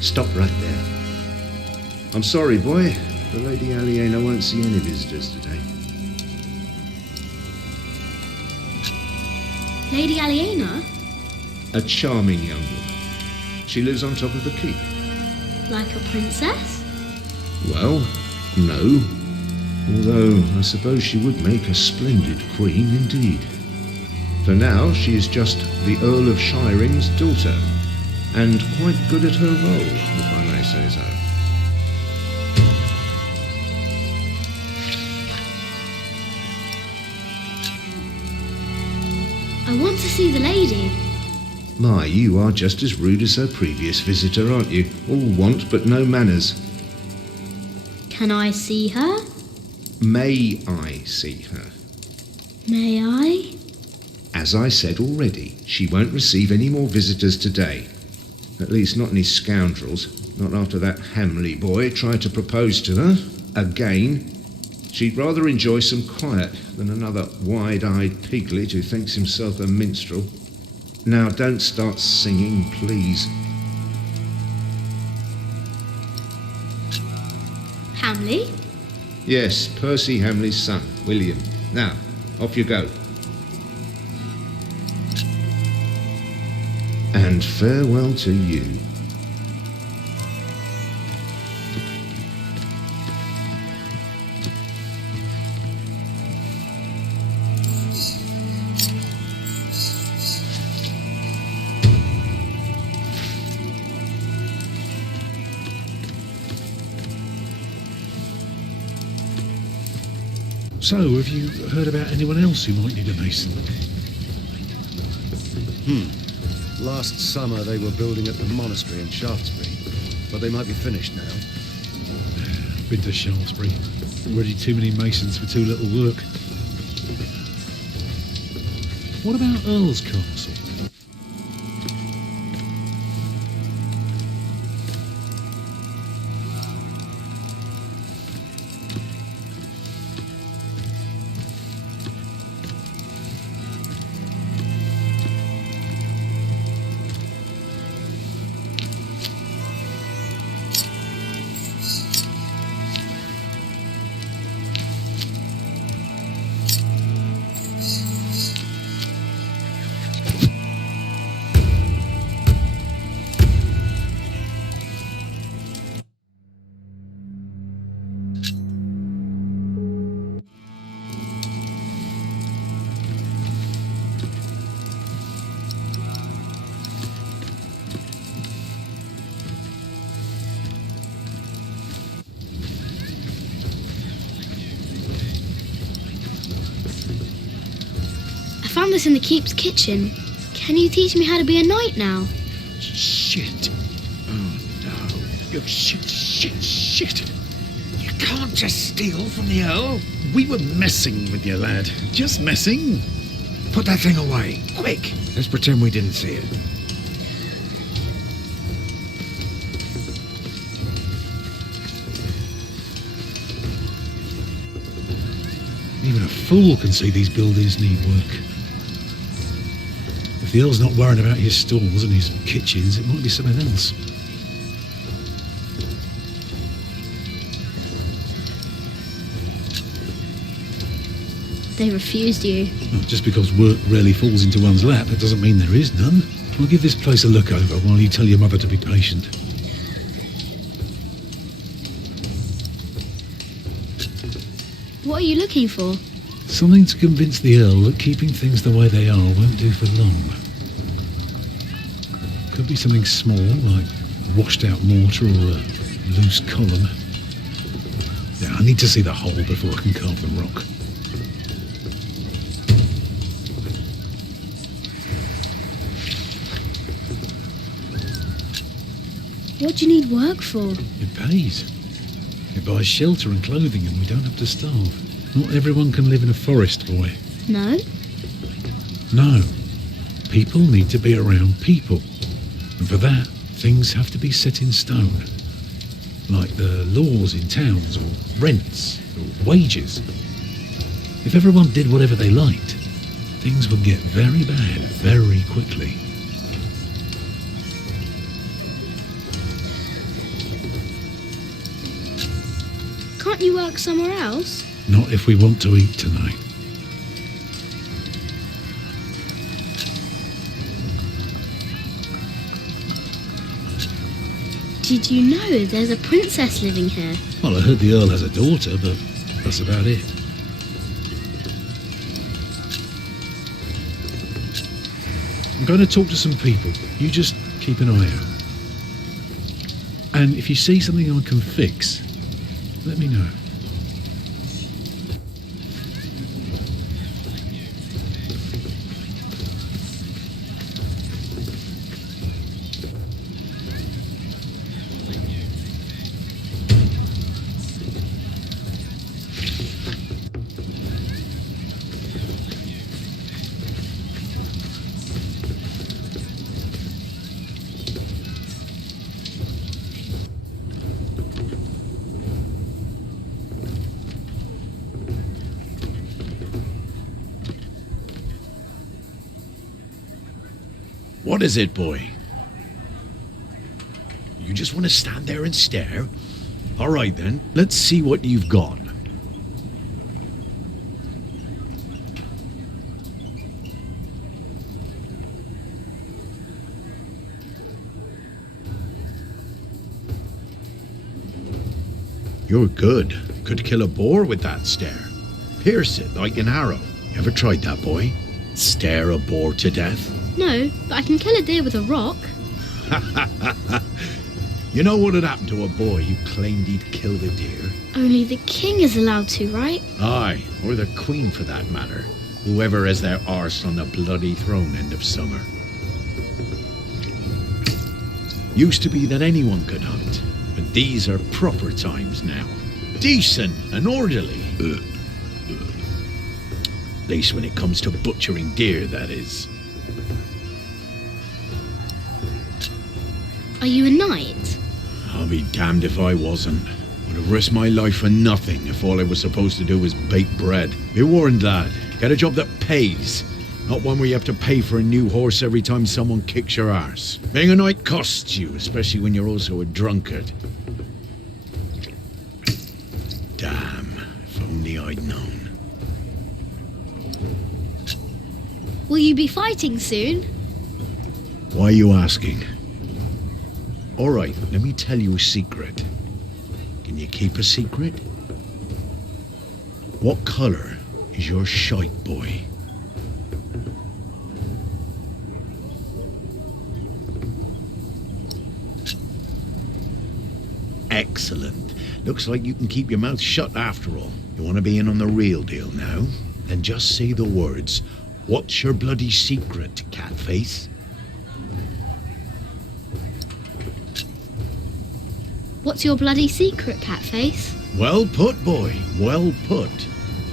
Stop right there. I'm sorry, boy. The Lady Aliena won't see any visitors today. Lady Aliena? A charming young woman. She lives on top of the keep. Like a princess? Well, no. Although I suppose she would make a splendid queen indeed. For now, she is just the Earl of Shiring's daughter, and quite good at her role, if I may say so. I want to see the lady. My, you are just as rude as her previous visitor, aren't you? All want but no manners. Can I see her? May I see her? May I? As I said already, she won't receive any more visitors today. At least not any scoundrels. Not after that Hamley boy tried to propose to her. Again. She'd rather enjoy some quiet than another wide-eyed piglet who thinks himself a minstrel. Now, don't start singing, please. Hamley? Yes, Percy Hamley's son, William. Now, off you go. And farewell to you. So, have you heard about anyone else who might need a mason? Last summer they were building at the monastery in Shaftesbury, but they might be finished now. Been to Shaftesbury. Already too many masons for too little work. What about Earl's castle? I found this in the keep's kitchen. Can you teach me how to be a knight now? Shit. Oh, no. Oh, shit. You can't just steal from the Earl. We were messing with you, lad. Just messing. Put that thing away. Quick. Let's pretend we didn't see it. Even a fool can see these buildings need work. If the Earl's not worried about his stalls and his kitchens, it might be something else. They refused you. Well, just because work rarely falls into one's lap, that doesn't mean there is none. I'll give this place a look over while you tell your mother to be patient. What are you looking for? Something to convince the Earl that keeping things the way they are won't do for long. Could be something small, like a washed-out mortar or a loose column. Yeah, I need to see the hole before I can carve the rock. What do you need work for? It pays. It buys shelter and clothing and we don't have to starve. Not everyone can live in a forest, boy. No? No. People need to be around people. And for that, things have to be set in stone. Like the laws in towns, or rents, or wages. If everyone did whatever they liked, things would get very bad very quickly. Can't you work somewhere else? Not if we want to eat tonight. Did you know there's a princess living here? Well, I heard the Earl has a daughter, but that's about it. I'm going to talk to some people. You just keep an eye out. And if you see something I can fix, let me know. What is it, boy? You just want to stand there and stare? All right, then. Let's see what you've got. You're good. Could kill a boar with that stare. Pierce it like an arrow. You ever tried that, boy? Stare a boar to death? No, but I can kill a deer with a rock. You know what had happened to a boy who claimed he'd killed a deer? Only the king is allowed to, right? Aye, or the queen for that matter. Whoever has their arse on the bloody throne end of summer. Used to be that anyone could hunt, but these are proper times now. Decent and orderly. At least when it comes to butchering deer, that is. Are you a knight? I'll be damned if I wasn't. Would have risked my life for nothing if all I was supposed to do was bake bread. Be warned, lad. Get a job that pays. Not one where you have to pay for a new horse every time someone kicks your arse. Being a knight costs you, especially when you're also a drunkard. Damn, if only I'd known. Will you be fighting soon? Why are you asking? All right, let me tell you a secret. Can you keep a secret? What colour is your shite, boy? Excellent. Looks like you can keep your mouth shut after all. You want to be in on the real deal now? Then just say the words. What's your bloody secret, catface? What's your bloody secret, Catface? Well put, boy. Well put.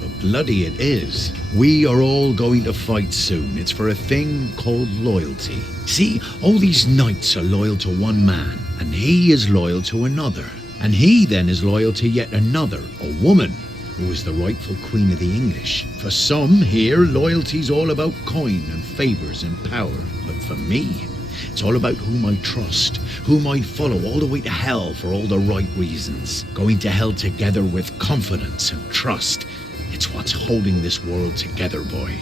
But bloody it is. We are all going to fight soon. It's for a thing called loyalty. See, all these knights are loyal to one man, and he is loyal to another. And he then is loyal to yet another, a woman, who is the rightful queen of the English. For some here, loyalty's all about coin and favours and power. But for me, it's all about whom I trust, whom I follow all the way to hell for all the right reasons. Going to hell together with confidence and trust. It's what's holding this world together, boy.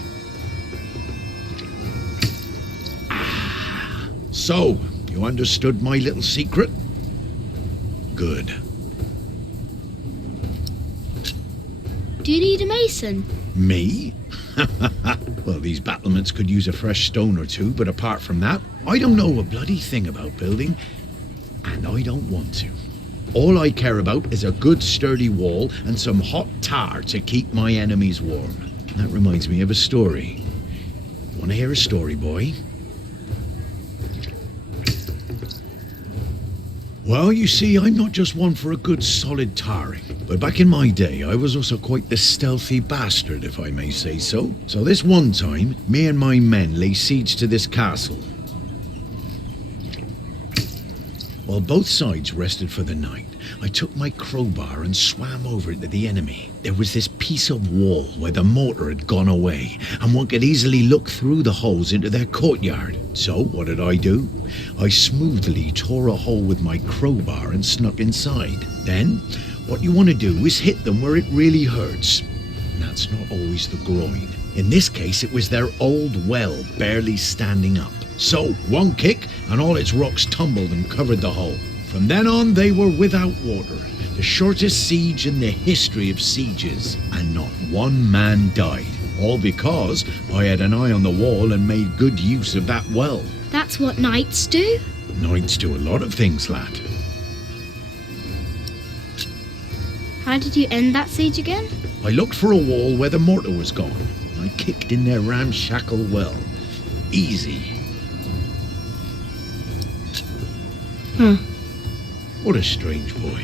So, you understood my little secret? Good. Do you need a mason? Me? Well, these battlements could use a fresh stone or two, but apart from that, I don't know a bloody thing about building, and I don't want to. All I care about is a good sturdy wall and some hot tar to keep my enemies warm. That reminds me of a story. Want to hear a story, boy? Well, you see, I'm not just one for a good solid tarring. But back in my day, I was also quite the stealthy bastard, if I may say so. So this one time, me and my men lay siege to this castle. While both sides rested for the night, I took my crowbar and swam over to the enemy. There was this piece of wall where the mortar had gone away, and one could easily look through the holes into their courtyard. So what did I do? I smoothly tore a hole with my crowbar and snuck inside. Then, what you want to do is hit them where it really hurts. And that's not always the groin. In this case, it was their old well barely standing up. So, one kick, and all its rocks tumbled and covered the hole. From then on, they were without water. The shortest siege in the history of sieges. And not one man died. All because I had an eye on the wall and made good use of that well. That's what knights do? Knights do a lot of things, lad. How did you end that siege again? I looked for a wall where the mortar was gone. And I kicked in their ramshackle well. Easy. Huh. What a strange boy.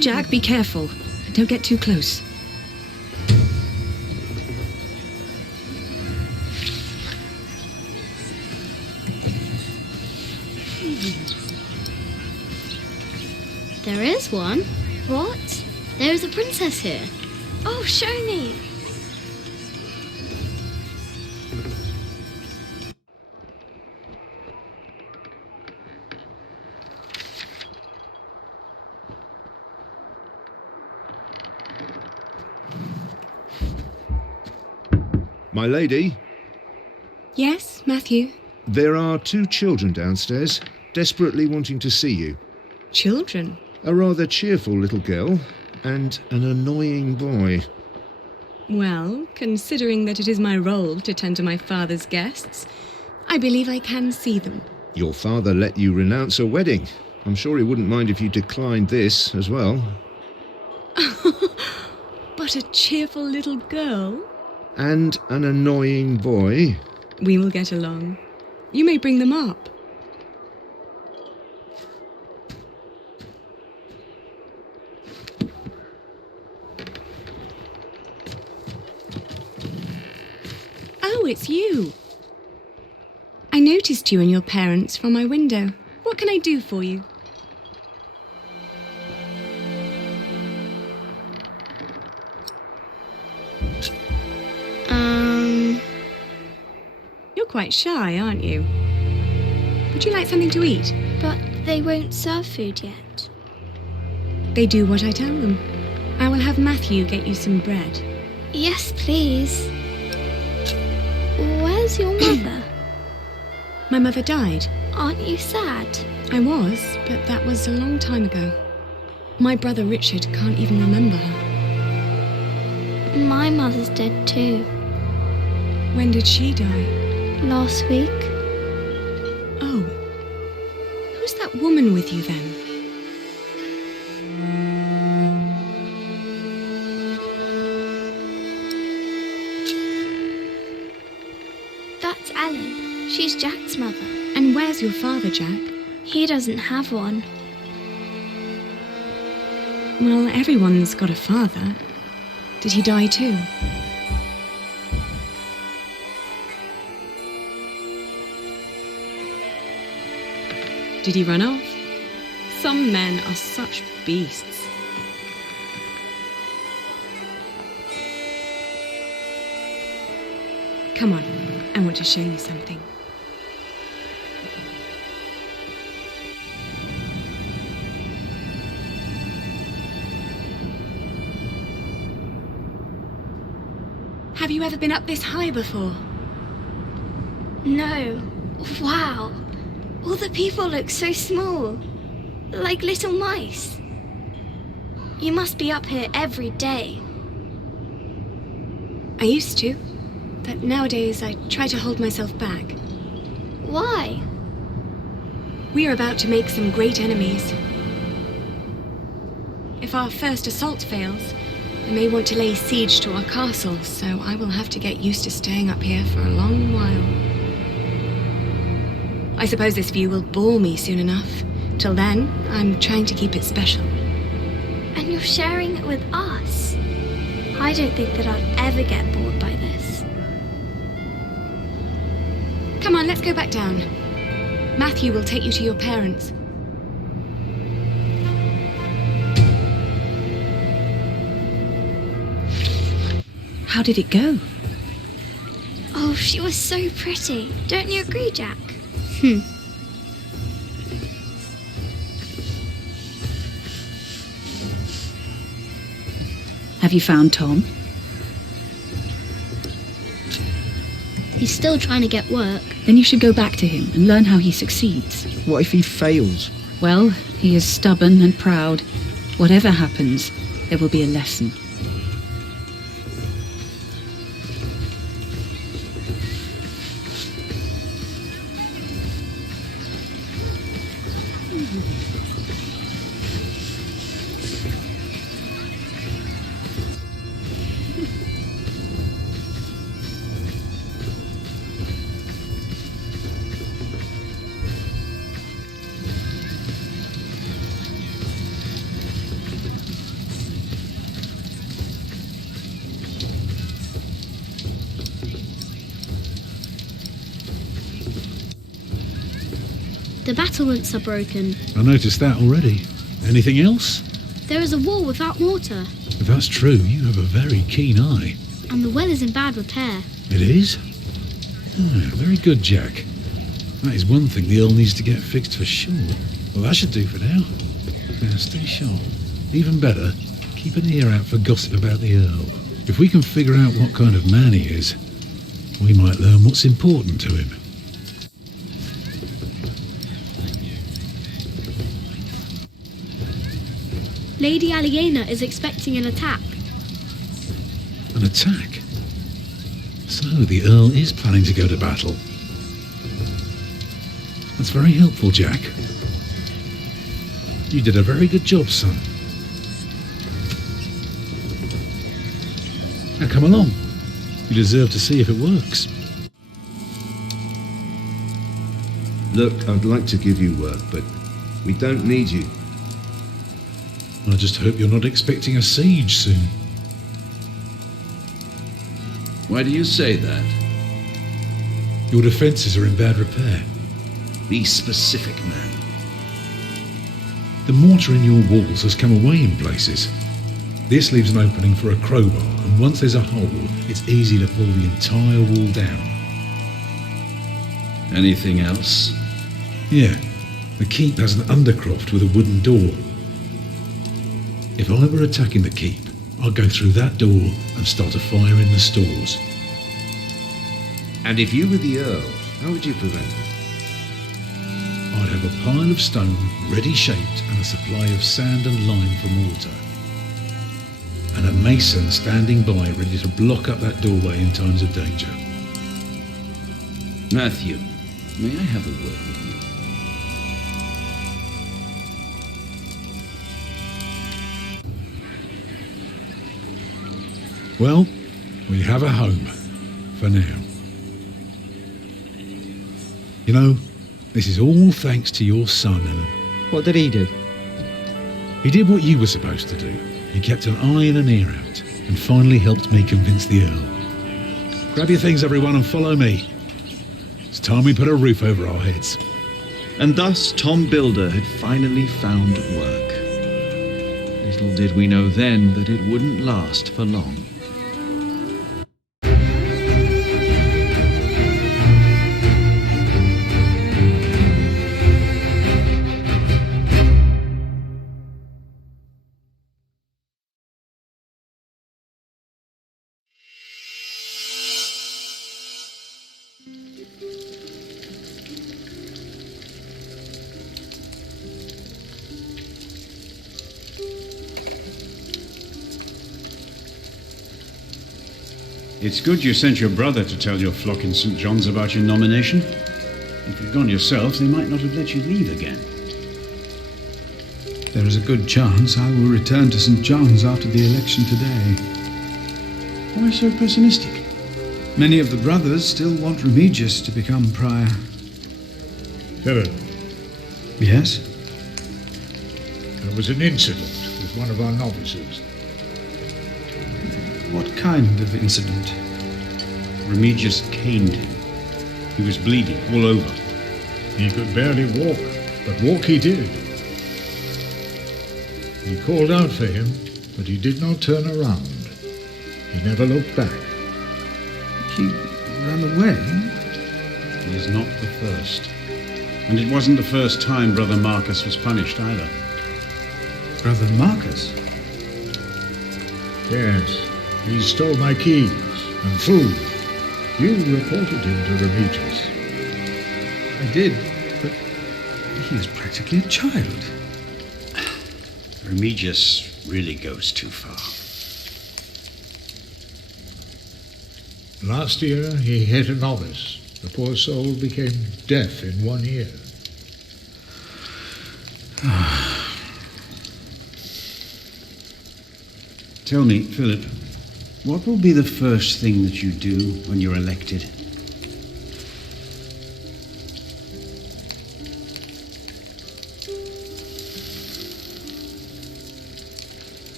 Jack, be careful. Don't get too close. There is one. What? There is a princess here. Oh, show me. My lady, Yes, Matthew? there are 2 children downstairs, desperately wanting to see you. Children? A rather cheerful little girl and an annoying boy. Well, considering that it is my role to tend to my father's guests, I believe I can see them. Your father let you renounce a wedding. I'm sure he wouldn't mind if you declined this as well. But a cheerful little girl? And an annoying boy. We will get along. You may bring them up. Oh, it's you. I noticed you and your parents from my window. What can I do for you? You're quite shy, aren't you? Would you like something to eat? But they won't serve food yet. They do what I tell them. I will have Matthew get you some bread. Yes, please. Where's your mother? My mother died. Aren't you sad? I was, but that was a long time ago. My brother Richard can't even remember her. My mother's dead too. When did she die? Last week. Oh. Who's that woman with you then? That's Ellen. She's Jack's mother. And where's your father, Jack? He doesn't have one. Well, everyone's got a father. Did he die too? Did he run off? Some men are such beasts. Come on, I want to show you something. Have you ever been up this high before? No. Wow. All the people look so small. Like little mice. You must be up here every day. I used to, but nowadays I try to hold myself back. Why? We are about to make some great enemies. If our first assault fails, they may want to lay siege to our castle, so I will have to get used to staying up here for a long while. I suppose this view will bore me soon enough. Till then, I'm trying to keep it special. And you're sharing it with us. I don't think that I'd ever get bored by this. Come on, let's go back down. Matthew will take you to your parents. How did it go? Oh, she was so pretty. Don't you agree, Jack? Have you found Tom? He's still trying to get work. Then you should go back to him and learn how he succeeds. What if he fails? Well, he is stubborn and proud. Whatever happens, There will be a lesson. The battlements are broken. I noticed that already. Anything else? There is a wall without mortar. If that's true, you have a very keen eye. And the well is in bad repair. It is? Ah, very good, Jack. That is one thing the Earl needs to get fixed for sure. Well, that should do for now. Now, stay sharp. Even better, keep an ear out for gossip about the Earl. If we can figure out what kind of man he is, we might learn what's important to him. Lady Aliena is expecting an attack. An attack? So the Earl is planning to go to battle. That's very helpful, Jack. You did a very good job, son. Now come along. You deserve to see if it works. Look, I'd like to give you work, but we don't need you. I just hope you're not expecting a siege soon. Why do you say that? Your defences are in bad repair. Be specific, man. The mortar in your walls has come away in places. This leaves an opening for a crowbar, and once there's a hole, it's easy to pull the entire wall down. Anything else? Yeah, the keep has an undercroft with a wooden door. If I were attacking the keep, I'd go through that door and start a fire in the stores. And if you were the Earl, how would you prevent that? I'd have a pile of stone ready shaped and a supply of sand and lime for mortar. And a mason standing by ready to block up that doorway in times of danger. Matthew, may I have a word with you? Well, we have a home, for now. You know, this is all thanks to your son, Ellen. What did he do? He did what you were supposed to do. He kept an eye and an ear out, and finally helped me convince the Earl. Grab your things, everyone, and follow me. It's time we put a roof over our heads. And thus Tom Builder had finally found work. Little did we know then that it wouldn't last for long. It's good you sent your brother to tell your flock in St. John's about your nomination. If you'd gone yourself, they might not have let you leave again. There is a good chance I will return to St. John's after the election today. Why so pessimistic? Many of the brothers still want Remigius to become prior. Philip. Yes? There was an incident with one of our novices. What kind of incident? Remigius caned him. He was bleeding all over. He could barely walk, but walk he did. He called out for him, but he did not turn around. He never looked back. He ran away? He is not the first. And it wasn't the first time Brother Marcus was punished either. Brother Marcus? Yes, he stole my keys and food. You reported him to Remigius. I did, but he is practically a child. Remigius really goes too far. Last year he hit a novice. The poor soul became deaf in 1 year. Tell me, Philip, what will be the first thing that you do when you're elected?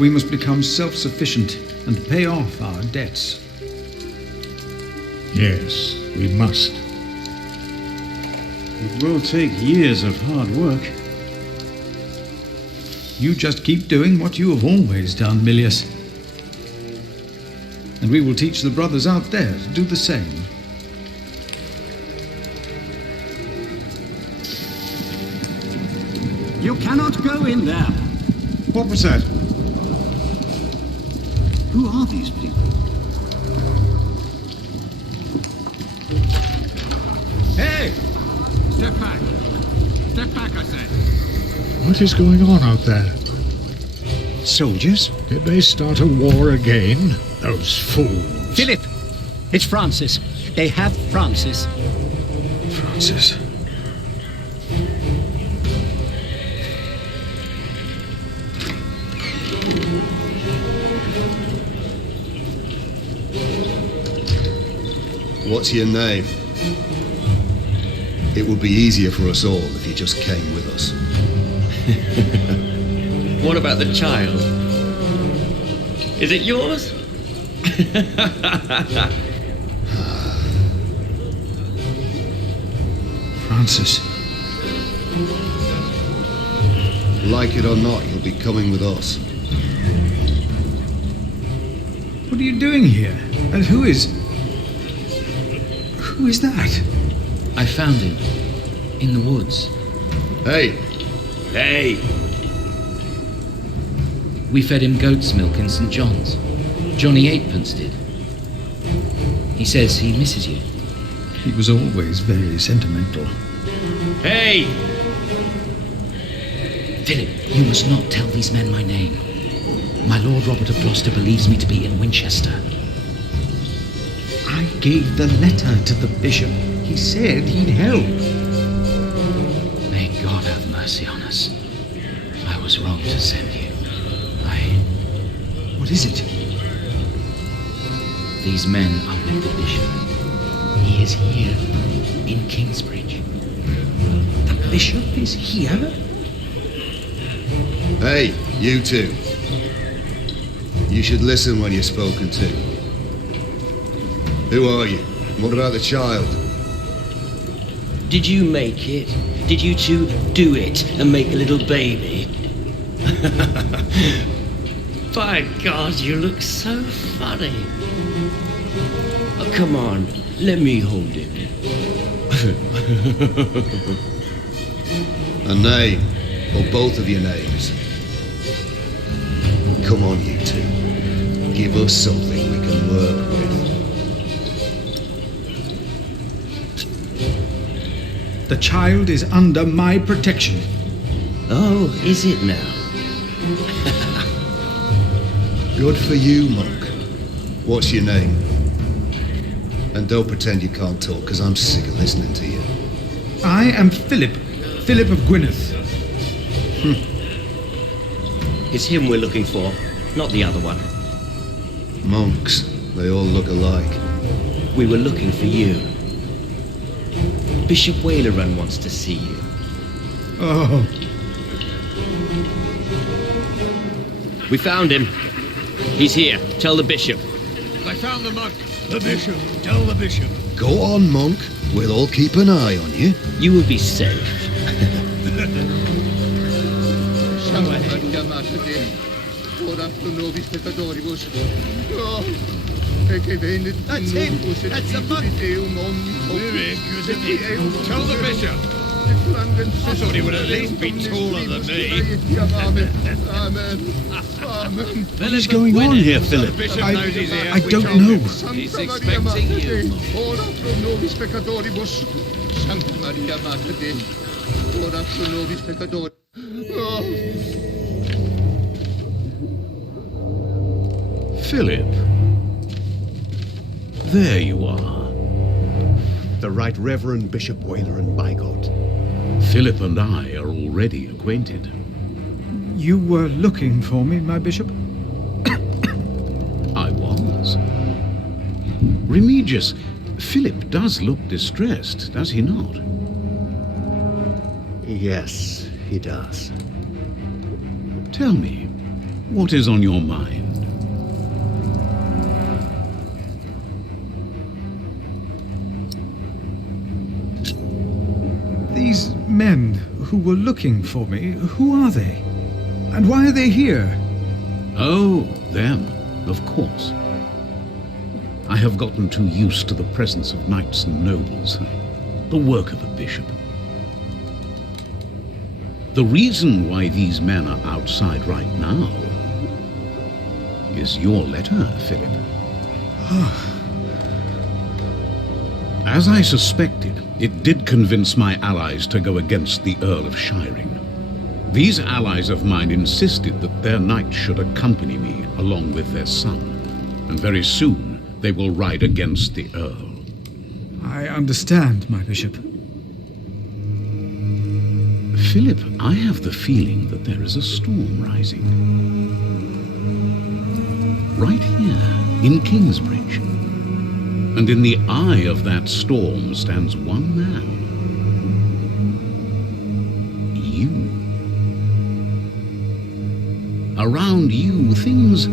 We must become self-sufficient and pay off our debts. Yes, we must. It will take years of hard work. You just keep doing what you have always done, Milius. And we will teach the brothers out there to do the same. You cannot go in there. What was that? Who are these people? Hey! Step back. Step back, I said. What is going on out there? Soldiers? Did they start a war again? Those fools. Philip! It's Francis. They have Francis. Francis. What's your name? It would be easier for us all if you just came with us. What about the child? Is it yours? Francis. Like it or not, you'll be coming with us. What are you doing here? And who is that? I found him. In the woods. Hey! Hey! We fed him goat's milk in St. John's. Johnny Eightpence did. He says he misses you. He was always very sentimental. Hey! Philip, you must not tell these men my name. My Lord Robert of Gloucester believes me to be in Winchester. I gave the letter to the bishop. He said he'd help. May God have mercy on us. I was wrong to send you. What is it? These men are with the bishop. He is here, in Kingsbridge. The bishop is here? Hey, you two. You should listen when you're spoken to. Who are you? And what about the child? Did you make it? Did you two do it and make a little baby? By God, you look so funny. Oh, come on, let me hold him. A name, or both of your names. Come on, you two. Give us something we can work with. The child is under my protection. Oh, is it now? Good for you, monk. What's your name? And don't pretend you can't talk, because I'm sick of listening to you. I am Philip. Philip of Gwynedd. It's him we're looking for, not the other one. Monks, they all look alike. We were looking for you. Bishop Waleran wants to see you. Oh. We found him. He's here. Tell the bishop. I found the monk. The bishop. Tell the bishop. Go on, monk. We'll all keep an eye on you. You will be safe. That's him. That's the monk. Very good. Tell the bishop. I thought he would at least be taller than me. What is going on here, Philip? I don't know. He's expecting you. Ora pro nobis peccatoribus. Santa Maria Mater Dei. Ora pro nobis peccatoribus. Philip. There you are. The Right Reverend Bishop Waleran, by God. Philip and I are already acquainted. You were looking for me, my bishop? I was. Remigius, Philip does look distressed, does he not? Yes, he does. Tell me, what is on your mind? These men who were looking for me, who are they? And why are they here? Oh, them, of course. I have gotten too used to the presence of knights and nobles, the work of a bishop. The reason why these men are outside right now is your letter, Philip. As I suspected, it did convince my allies to go against the Earl of Shiring. These allies of mine insisted that their knights should accompany me along with their son, and very soon they will ride against the Earl. I understand, my bishop. Philip, I have the feeling that there is a storm rising. Right here, in Kingsbridge. And in the eye of that storm stands one man. You. Around you, things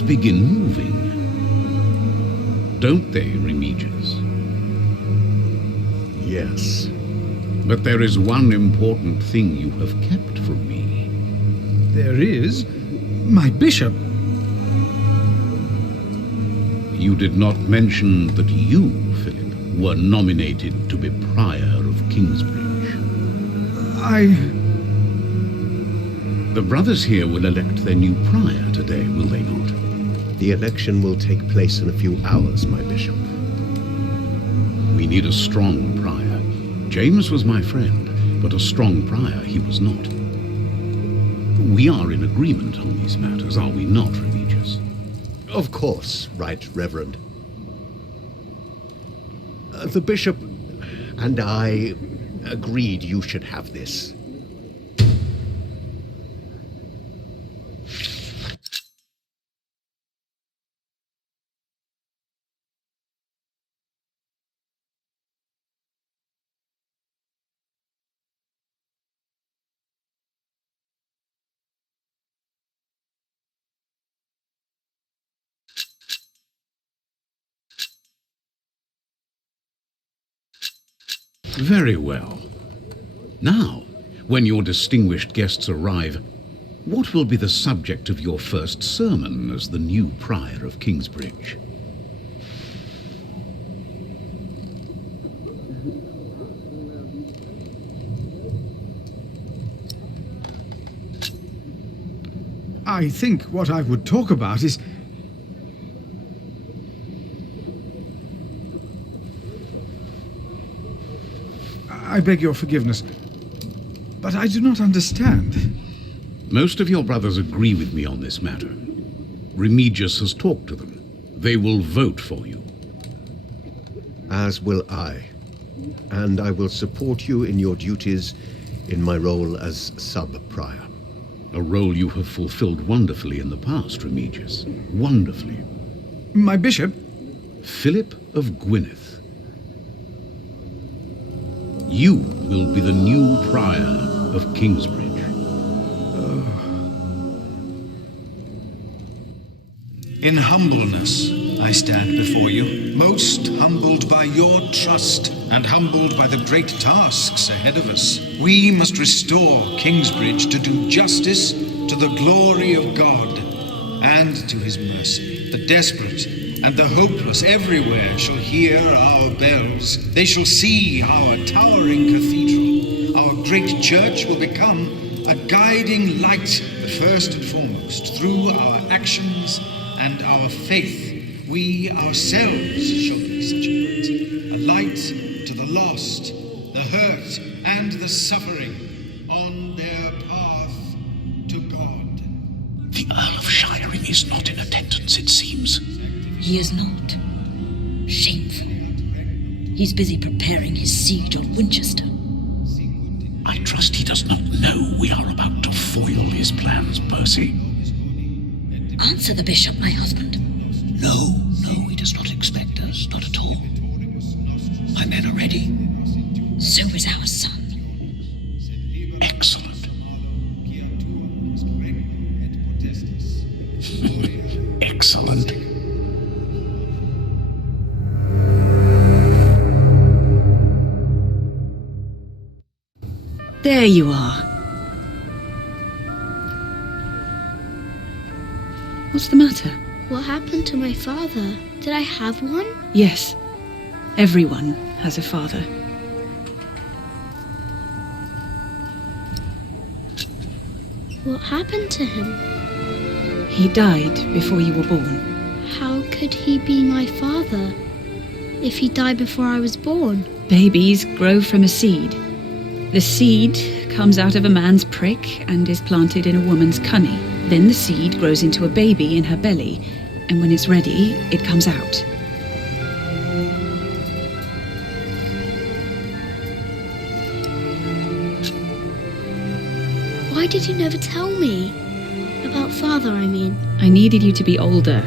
begin moving. Don't they, Remigius? Yes. But there is one important thing you have kept from me. There is? My bishop? You did not mention that you, Philip, were nominated to be Prior of Kingsbridge. The brothers here will elect their new Prior today, will they not? The election will take place in a few hours, my bishop. We need a strong Prior. James was my friend, but a strong Prior he was not. We are in agreement on these matters, are we not, Remigius? Of course, Right Reverend. The bishop and I agreed you should have this. Very well. Now, when your distinguished guests arrive, what will be the subject of your first sermon as the new Prior of Kingsbridge? I think what I would talk about is... I beg your forgiveness, but I do not understand. Most of your brothers agree with me on this matter. Remigius has talked to them. They will vote for you. As will I. And I will support you in your duties in my role as sub-prior. A role you have fulfilled wonderfully in the past, Remigius. Wonderfully. My bishop? Philip of Gwynedd. You will be the new Prior of Kingsbridge. In humbleness, I stand before you, most humbled by your trust and humbled by the great tasks ahead of us. We must restore Kingsbridge to do justice to the glory of God and to his mercy. The desperate and the hopeless everywhere shall hear our bells. They shall see our towering cathedral. Our great church will become a guiding light, but first and foremost, through our actions and our faith, we ourselves shall be such a light to the lost, the hurt, and the suffering on their path to God. The Earl of Shiring is not in attendance, it seems. He is not. Shameful. He's busy preparing his siege on Winchester. I trust he does not know we are about to foil his plans, Percy. Answer the bishop, my husband. No, he does not expect us, not at all. My men are ready. So is our son. Excellent. Excellent. There you are. What's the matter? What happened to my father? Did I have one? Yes, everyone has a father. What happened to him? He died before you were born. How could he be my father if he died before I was born? Babies grow from a seed. The seed comes out of a man's prick and is planted in a woman's cunny. Then the seed grows into a baby in her belly, and when it's ready, it comes out. Why did you never tell me? About father, I mean. I needed you to be older.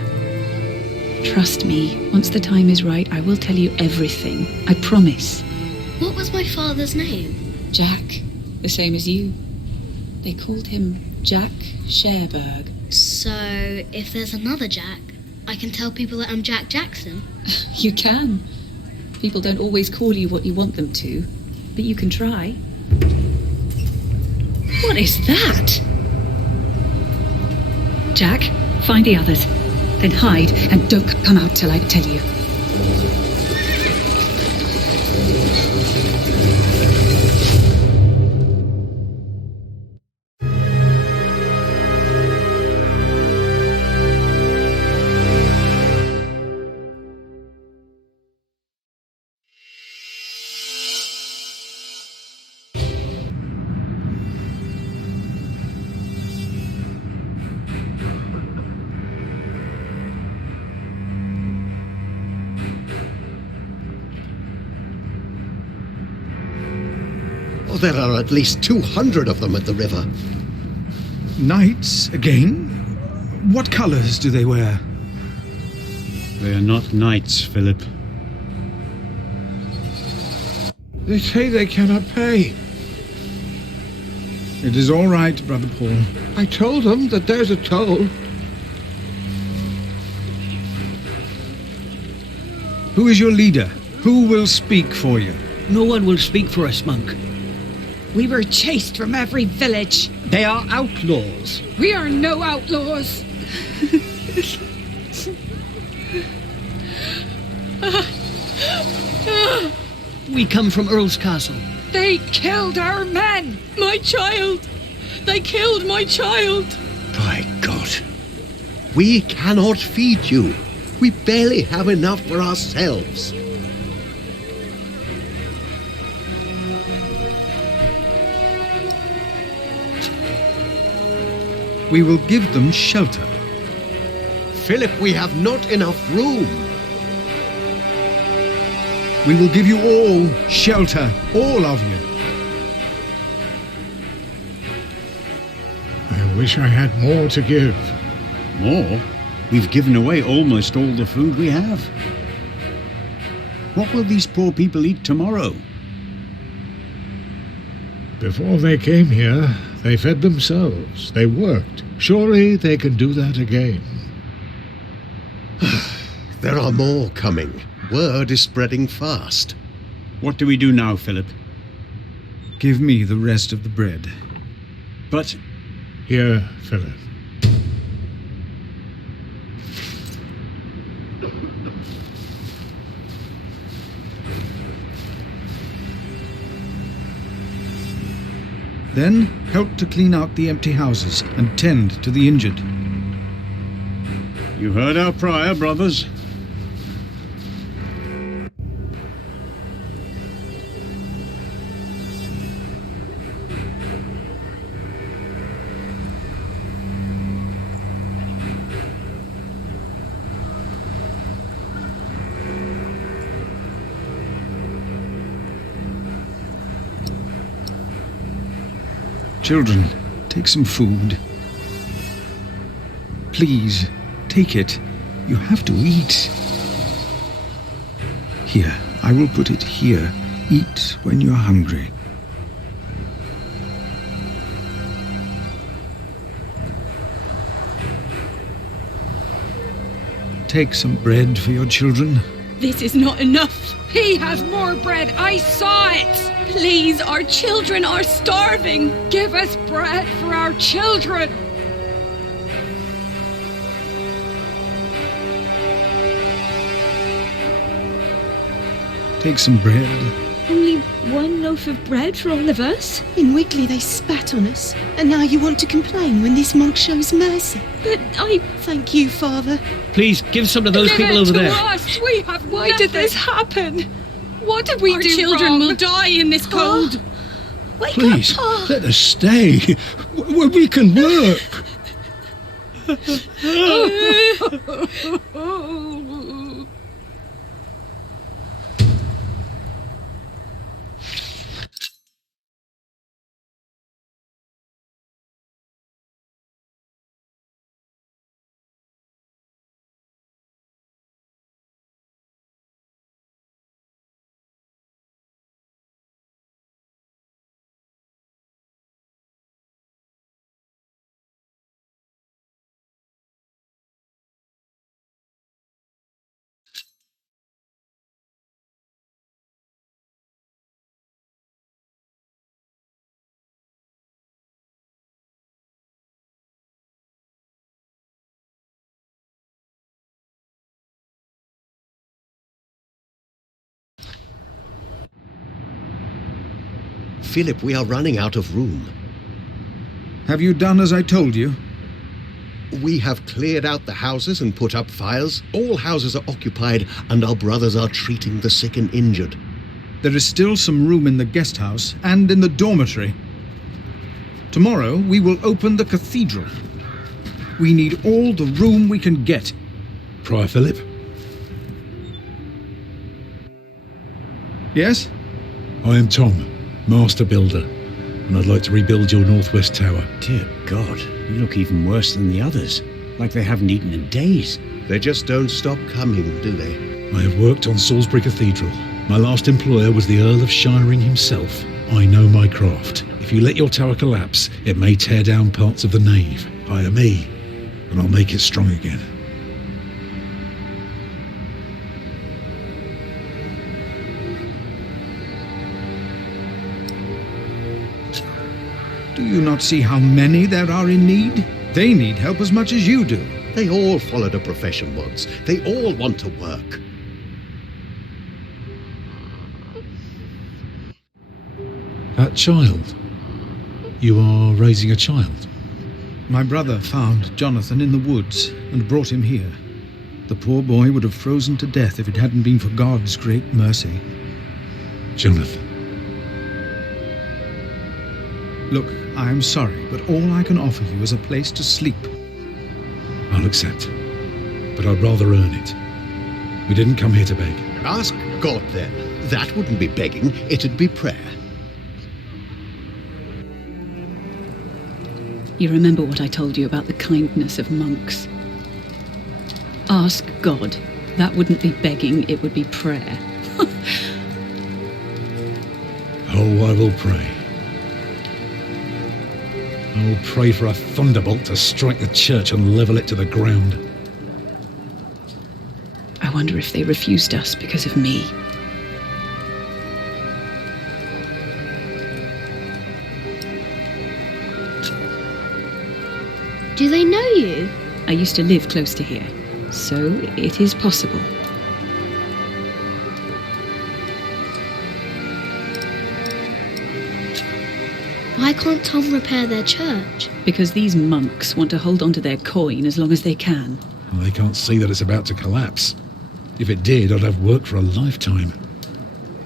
Trust me, once the time is right, I will tell you everything. I promise. What was my father's name? Jack, the same as you. They called him Jack Sherberg. So, if there's another Jack, I can tell people that I'm Jack Jackson? You can. People don't always call you what you want them to, but you can try. What is that? Jack, find the others. Then hide and don't come out till I tell you. There are at least 200 of them at the river. Knights again? What colours do they wear? They are not knights, Philip. They say they cannot pay. It is all right, Brother Paul. I told them that there's a toll. Who is your leader? Who will speak for you? No one will speak for us, monk. We were chased from every village. They are outlaws. We are no outlaws. We come from Earl's castle. They killed our men. My child! They killed my child! By God. We cannot feed you. We barely have enough for ourselves. We will give them shelter. Philip, we have not enough room. We will give you all shelter, all of you. I wish I had more to give. More? We've given away almost all the food we have. What will these poor people eat tomorrow? Before they came here, they fed themselves. They worked. Surely they can do that again. There are more coming. Word is spreading fast. What do we do now, Philip? Give me the rest of the bread. But... Here, Philip. Then help to clean out the empty houses and tend to the injured. You heard our prior, brothers. Children, take some food. Please, take it. You have to eat. Here, I will put it here. Eat when you're hungry. Take some bread for your children. This is not enough. He has more bread. I saw it. Please, our children are starving. Give us bread for our children. Take some bread. Only one loaf of bread for all of us? In Wigley they spat on us, and now you want to complain when this monk shows mercy. But I... Thank you, Father. Please, give some to those people over there. Us. We have Why did this happen? What did we do? Our children will die in this cold. Wake Please, up, Pa. let us stay. We can work. Philip, we are running out of room. Have you done as I told you? We have cleared out the houses and put up fires. All houses are occupied, and our brothers are treating the sick and injured. There is still some room in the guest house and in the dormitory. Tomorrow we will open the cathedral. We need all the room we can get. Prior Philip? Yes? I am Tom, Master Builder, and I'd like to rebuild your northwest tower. Dear God, you look even worse than the others. Like they haven't eaten in days. They just don't stop coming, do they? I have worked on Salisbury Cathedral. My last employer was the Earl of Shiring himself. I know my craft. If you let your tower collapse, it may tear down parts of the nave. Hire me, and I'll make it strong again. Do you not see how many there are in need? They need help as much as you do. They all followed a profession once. They all want to work. That child? You are raising a child? My brother found Jonathan in the woods and brought him here. The poor boy would have frozen to death if it hadn't been for God's great mercy. Jonathan. Look, I am sorry, but all I can offer you is a place to sleep. I'll accept, but I'd rather earn it. We didn't come here to beg. Ask God then. That wouldn't be begging, it'd be prayer. You remember what I told you about the kindness of monks? Ask God. That wouldn't be begging, it would be prayer. Oh, I will pray. I will pray for a thunderbolt to strike the church and level it to the ground. I wonder if they refused us because of me. Do they know you? I used to live close to here, so it is possible. Why can't Tom repair their church? Because these monks want to hold on to their coin as long as they can. Well, they can't see that it's about to collapse. If it did, I'd have work for a lifetime.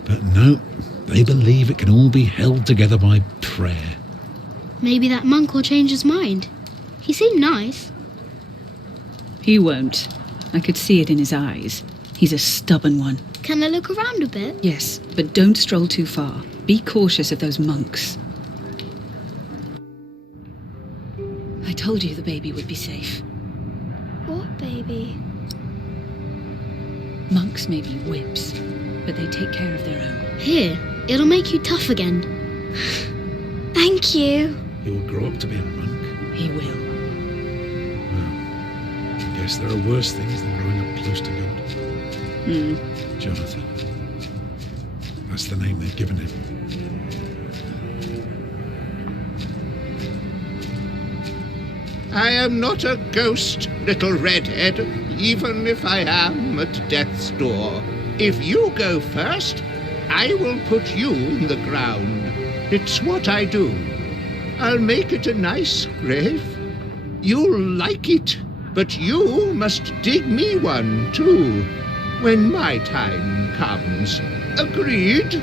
But no, they believe it can all be held together by prayer. Maybe that monk will change his mind. He seemed nice. He won't. I could see it in his eyes. He's a stubborn one. Can I look around a bit? Yes, but don't stroll too far. Be cautious of those monks. I told you the baby would be safe. What baby? Monks may be whips, but they take care of their own. Here, it'll make you tough again. Thank you. He will grow up to be a monk. He will. Well, I guess there are worse things than growing up close to God. Jonathan. That's the name they've given him. I am not a ghost, little redhead, even if I am at death's door. If you go first, I will put you in the ground. It's what I do. I'll make it a nice grave. You'll like it, but you must dig me one, too, when my time comes. Agreed?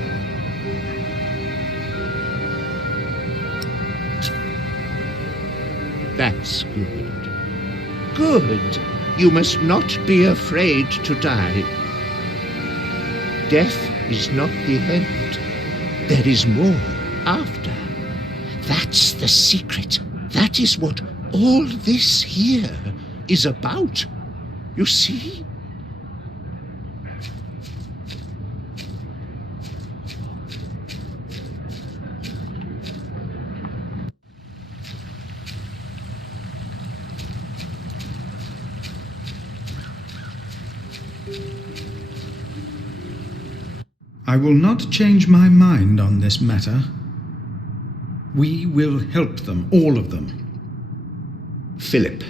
That's good. Good. You must not be afraid to die. Death is not the end. There is more after. That's the secret. That is what all this here is about. You see? I will not change my mind on this matter. We will help them, all of them. Philip.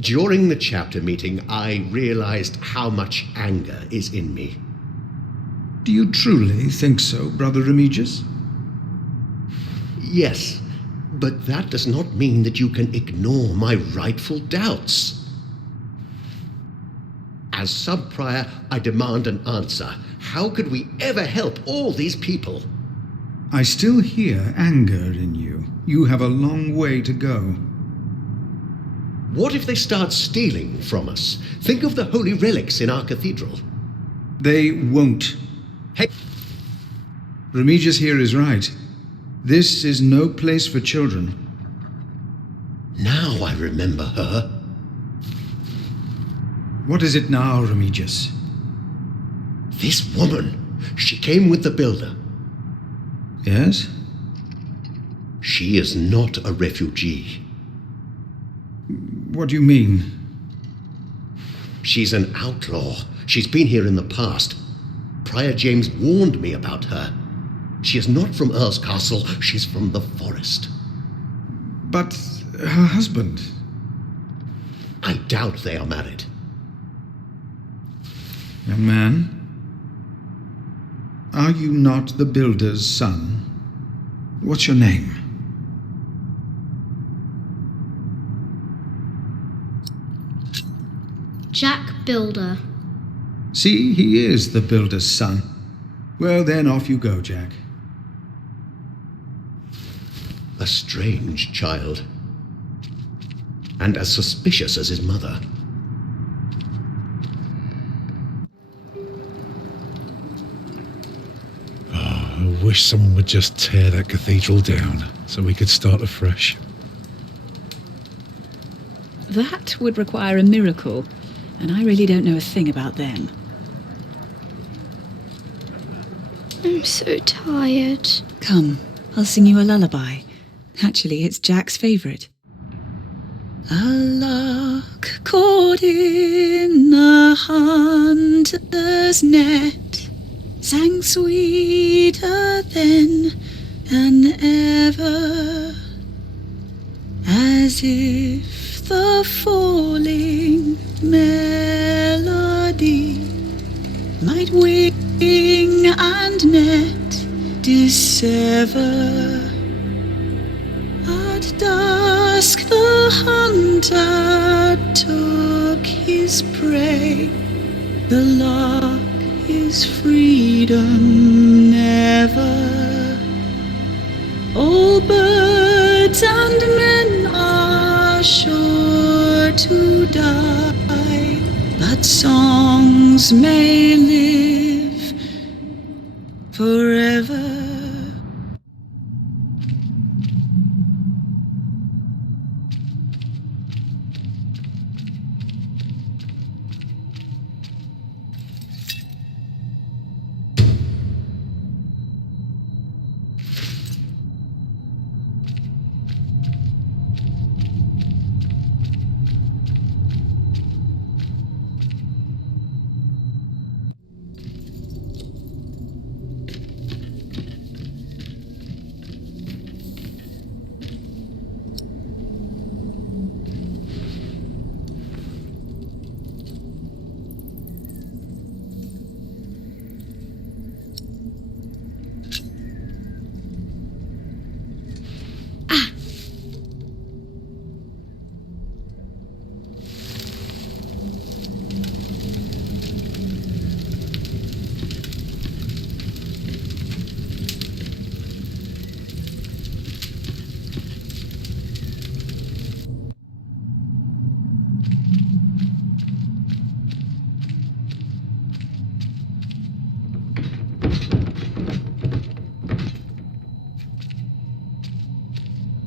During the chapter meeting, I realized how much anger is in me. Do you truly think so, Brother Remigius? Yes, but that does not mean that you can ignore my rightful doubts. As sub-prior, I demand an answer. How could we ever help all these people? I still hear anger in you. You have a long way to go. What if they start stealing from us? Think of the holy relics in our cathedral. They won't. Hey! Remigius here is right. This is no place for children. Now I remember her. What is it now, Remigius? This woman. She came with the builder. Yes? She is not a refugee. What do you mean? She's an outlaw. She's been here in the past. Prior James warned me about her. She is not from Earl's castle. She's from the forest. But her husband? I doubt they are married. Young man, are you not the builder's son? What's your name? Jack Builder. See, he is the builder's son. Well, then off you go, Jack. A strange child. And as suspicious as his mother. I wish someone would just tear that cathedral down so we could start afresh. That would require a miracle, and I really don't know a thing about them. I'm so tired. Come, I'll sing you a lullaby. Actually, it's Jack's favourite. A lark caught in a hunter's net sang sweeter then than ever, as if the falling melody might wing and net dissever. At dusk the hunter took his prey. The lark is freedom never. All birds and men are sure to die, but songs may live forever.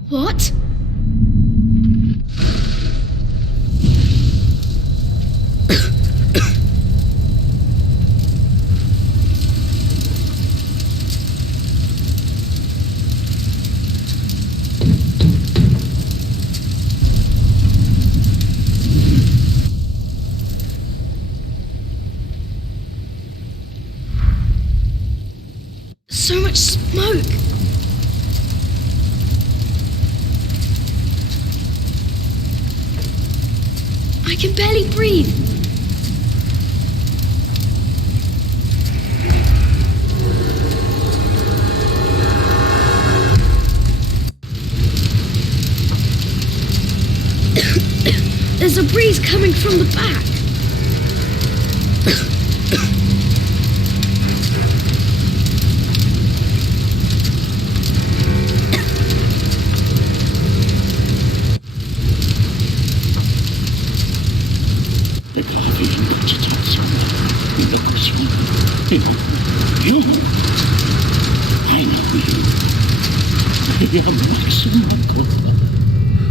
What? So much smoke. I can barely breathe. There's a breeze coming from the back.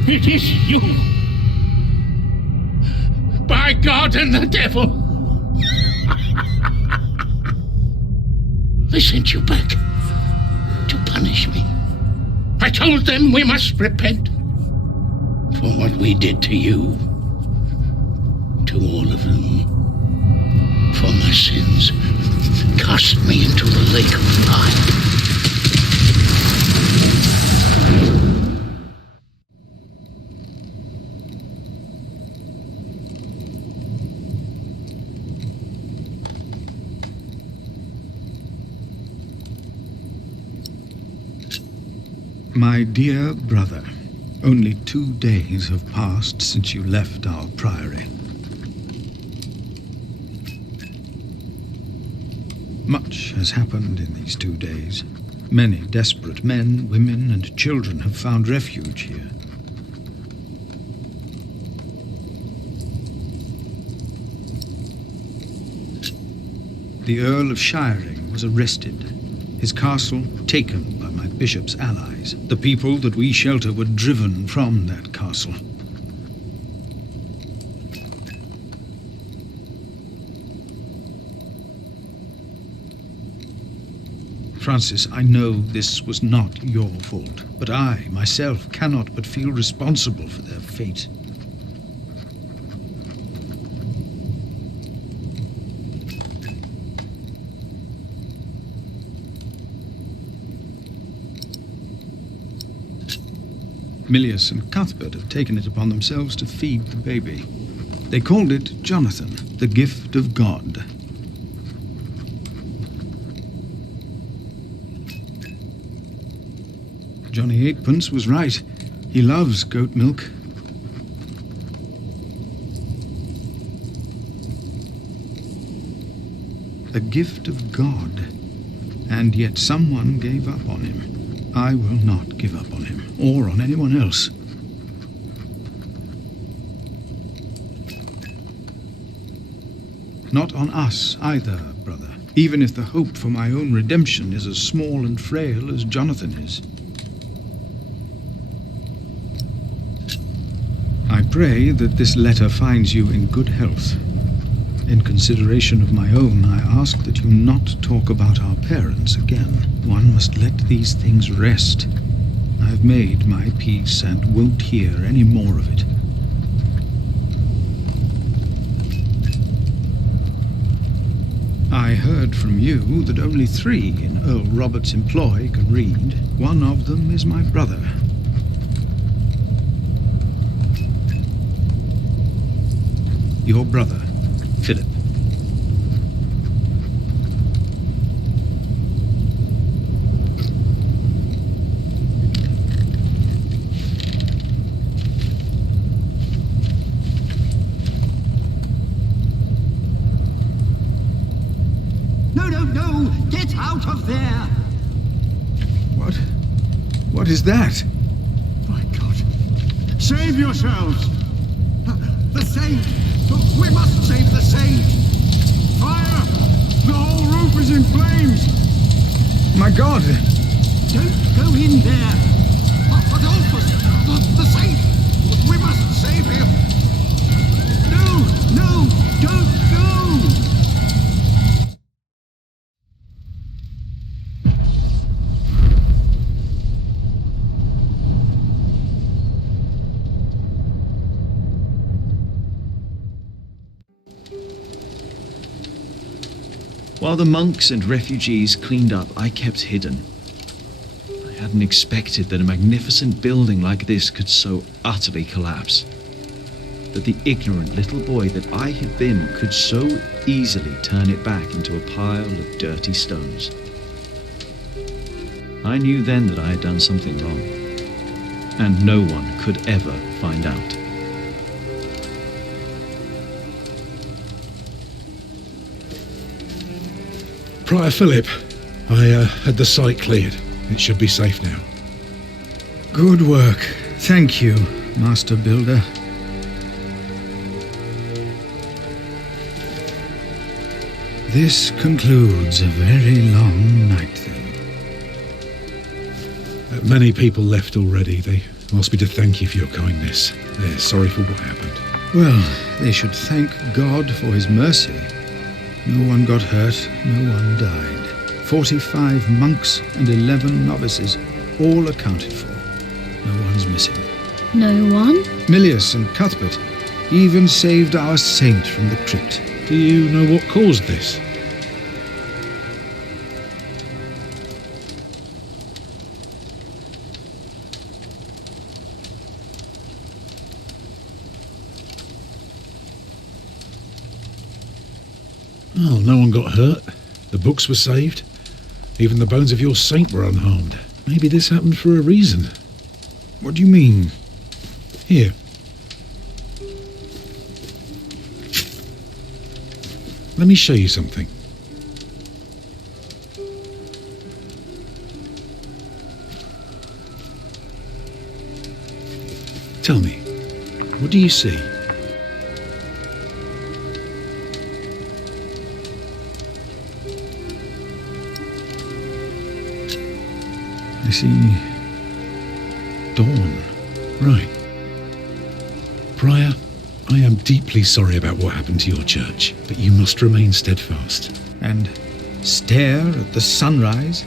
It is you! By God and the devil! They sent you back to punish me. I told them we must repent for what we did to you, to all of them. For my sins, cast me into the lake of fire. My dear brother, only 2 days have passed since you left our priory. Much has happened in these 2 days. Many desperate men, women, and children have found refuge here. The Earl of Shiring was arrested, his castle taken by my bishop's allies. The people that we shelter were driven from that castle. Francis, I know this was not your fault, but I, myself, cannot but feel responsible for their fate. Milius and Cuthbert have taken it upon themselves to feed the baby. They called it Jonathan, the gift of God. Johnny Eightpence was right. He loves goat milk. A gift of God, and yet someone gave up on him. I will not give up on him, or on anyone else. Not on us either, brother, even if the hope for my own redemption is as small and frail as Jonathan is. I pray that this letter finds you in good health. In consideration of my own, I ask that you not talk about our parents again. One must let these things rest. I've made my peace and won't hear any more of it. I heard from you that only 3 in Earl Robert's employ can read. One of them is my brother. Your brother, Philip. No! Get out of there! What is that? My God! Save yourselves! The saint! We must save the saint! Fire! The whole roof is in flames! My God! Don't go in there! Adolphus! The saint! We must save him! No! Don't go! While the monks and refugees cleaned up, I kept hidden. I hadn't expected that a magnificent building like this could so utterly collapse. That the ignorant little boy that I had been could so easily turn it back into a pile of dirty stones. I knew then that I had done something wrong, and no one could ever find out. Prior Philip, I had the site cleared. It should be safe now. Good work. Thank you, Master Builder. This concludes a very long night, then. Many people left already. They asked me to thank you for your kindness. They're sorry for what happened. Well, they should thank God for his mercy. No one got hurt, no one died. 45 monks and 11 novices, all accounted for. No one's missing. No one? Milius and Cuthbert even saved our saint from the crypt. Do you know what caused this? Well, no one got hurt. The books were saved. Even the bones of your saint were unharmed. Maybe this happened for a reason. What do you mean? Here. Let me show you something. Tell me, what do you see? I see dawn. Right. Prior, I am deeply sorry about what happened to your church, but you must remain steadfast. And stare at the sunrise?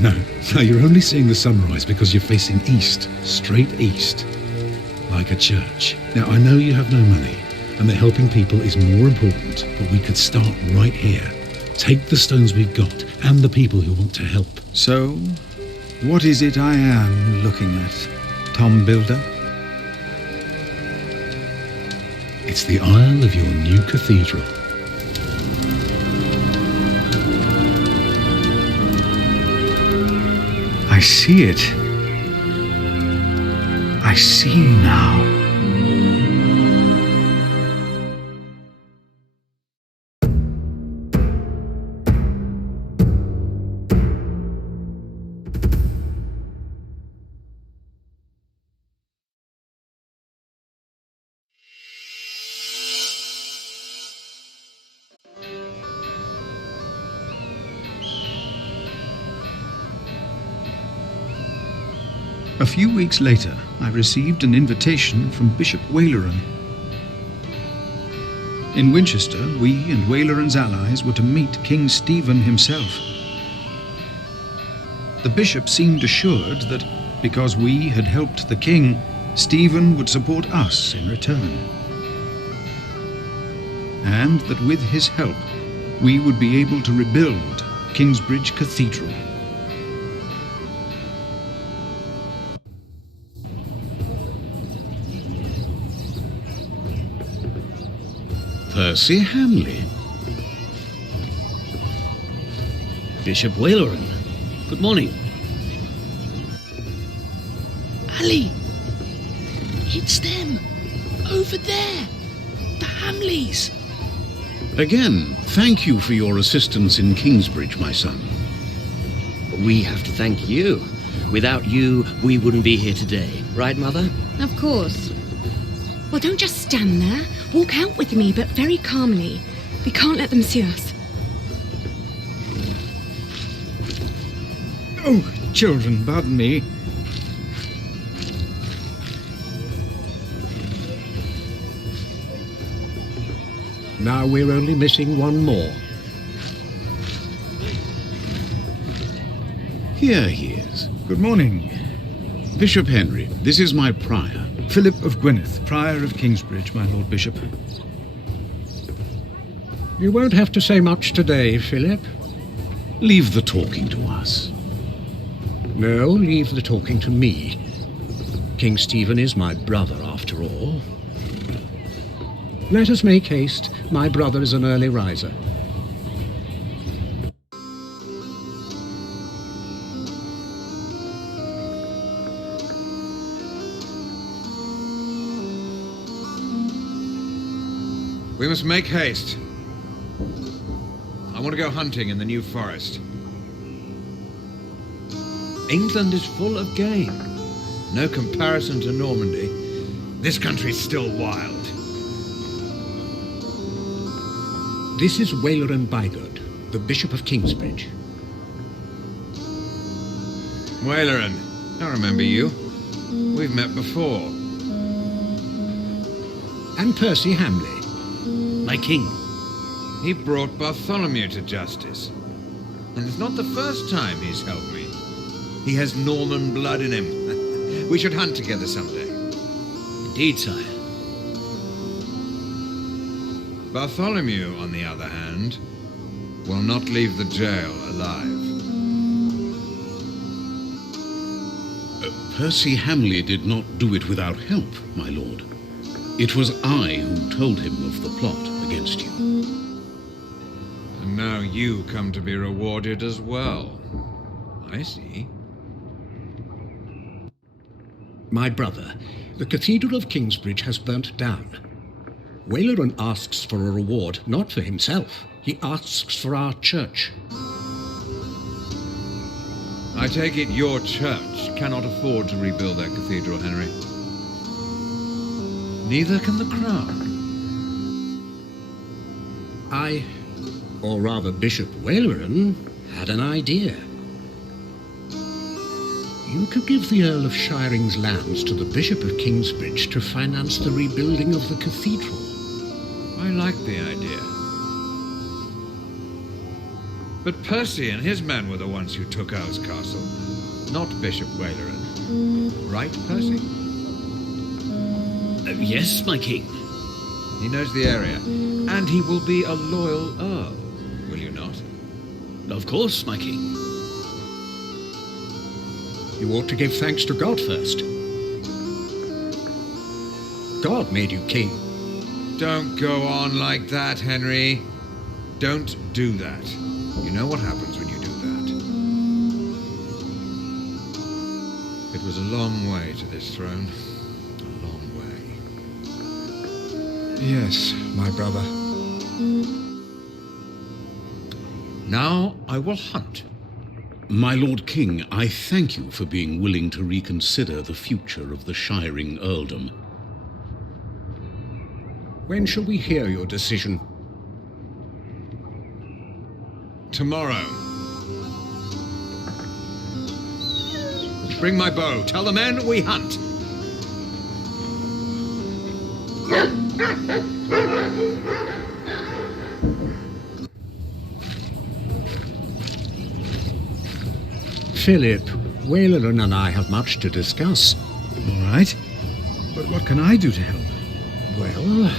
No, you're only seeing the sunrise because you're facing east, straight east, like a church. Now, I know you have no money, and that helping people is more important, but we could start right here. Take the stones we've got, and the people who want to help. So, what is it I am looking at, Tom Builder? It's the aisle of your new cathedral. I see it. I see now. A few weeks later, I received an invitation from Bishop Waleran. In Winchester, we and Waleran's allies were to meet King Stephen himself. The bishop seemed assured that, because we had helped the king, Stephen would support us in return. And that with his help, we would be able to rebuild Kingsbridge Cathedral. Percy Hamley. Bishop Waleran. Good morning. Ali! It's them! Over there! The Hamleys! Again, thank you for your assistance in Kingsbridge, my son. We have to thank you. Without you, we wouldn't be here today. Right, Mother? Of course. Well, don't just stand there. Walk out with me, but very calmly. We can't let them see us. Oh, children, pardon me. Now we're only missing one more. Here he is. Good morning. Bishop Henry, this is my prior. Philip of Gwynedd, Prior of Kingsbridge, my Lord Bishop. You won't have to say much today, Philip. Leave the talking to us. No, leave the talking to me. King Stephen is my brother, after all. Let us make haste. My brother is an early riser. We must make haste. I want to go hunting in the New Forest. England is full of game. No comparison to Normandy. This country's still wild. This is Waleran Bygod, the Bishop of Kingsbridge. Waleran, I remember you. We've met before. And Percy Hamley. My king. He brought Bartholomew to justice. And it's not the first time he's helped me. He has Norman blood in him. We should hunt together someday. Indeed, sire. Bartholomew, on the other hand, will not leave the jail alive. Percy Hamley did not do it without help, my lord. It was I who told him of the plot against you. And now you come to be rewarded as well. I see. My brother, the Cathedral of Kingsbridge has burnt down. Waleran asks for a reward, not for himself. He asks for our church. I take it your church cannot afford to rebuild that cathedral, Henry. Neither can the crown. I, or rather Bishop Waleran, had an idea. You could give the Earl of Shiring's lands to the Bishop of Kingsbridge to finance the rebuilding of the cathedral. I like the idea. But Percy and his men were the ones who took Earl's castle, not Bishop Waleran. Right, Percy? Yes, my king. He knows the area, and he will be a loyal Earl, will you not? Of course, my king. You ought to give thanks to God first. God made you king. Don't go on like that, Henry. Don't do that. You know what happens when you do It was a long way to this throne. A long way. Yes, my brother. Now I will hunt. My Lord King, I thank you for being willing to reconsider the future of the Shiring earldom. When shall we hear your decision? Tomorrow. Bring my bow. Tell the men we hunt. Philip, Waleran and I have much to discuss. All right. But what can I do to help? Well,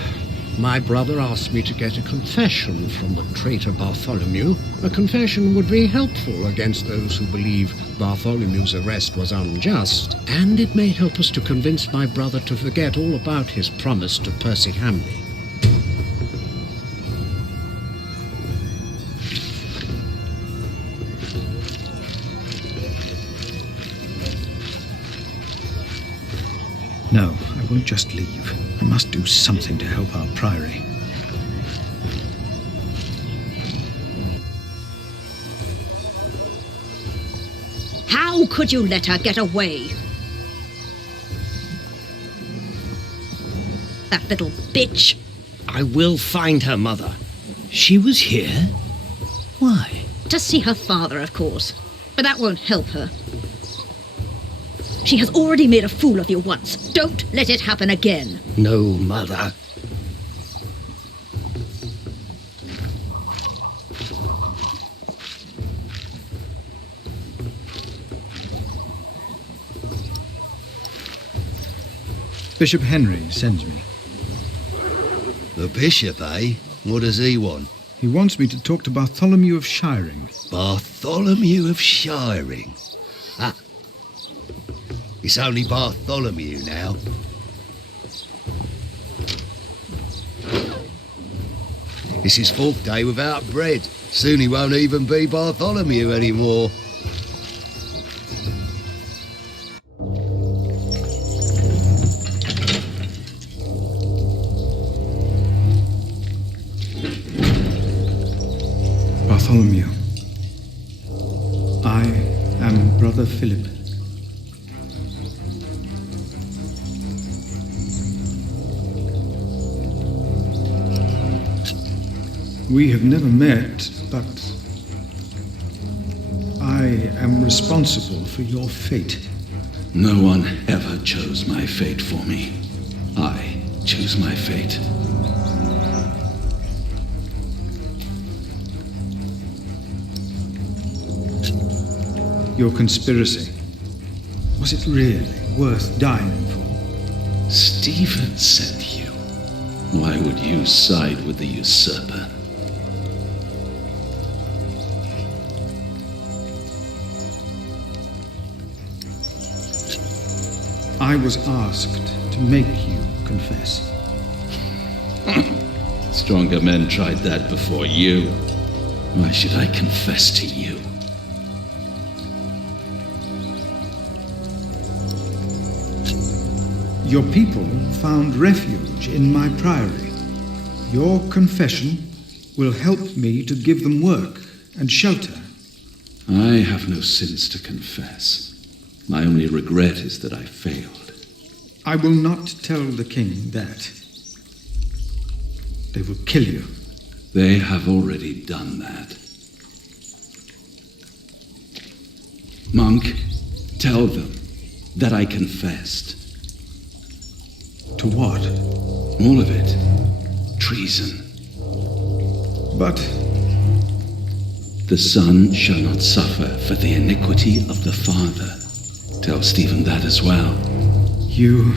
my brother asked me to get a confession from the traitor Bartholomew. A confession would be helpful against those who believe Bartholomew's arrest was unjust, and it may help us to convince my brother to forget all about his promise to Percy Hamley. No, I won't just leave. I must do something to help our priory. How could you let her get away? That little bitch. I will find her, Mother. She was here? Why? To see her father, of course. But that won't help her. She has already made a fool of you once. Don't let it happen again. No, Mother. Bishop Henry sends me. The bishop, eh? What does he want? He wants me to talk to Bartholomew of Shiring. Bartholomew of Shiring? Ha! It's only Bartholomew now. It's his fourth day without bread. Soon he won't even be Bartholomew anymore. Bartholomew, I am Brother Philip. We have never met, but I am responsible for your fate. No one ever chose my fate for me. I choose my fate. Your conspiracy, was it really worth dying for? Stephen sent you. Why would you side with the usurper? I was asked to make you confess. Stronger men tried that before you. Why should I confess to you? Your people found refuge in my priory. Your confession will help me to give them work and shelter. I have no sins to confess. My only regret is that I failed. I will not tell the king that. They will kill you. They have already done that. Monk, tell them that I confessed. To what? All of it. Treason. But the son shall not suffer for the iniquity of the father. Tell Stephen that as well. You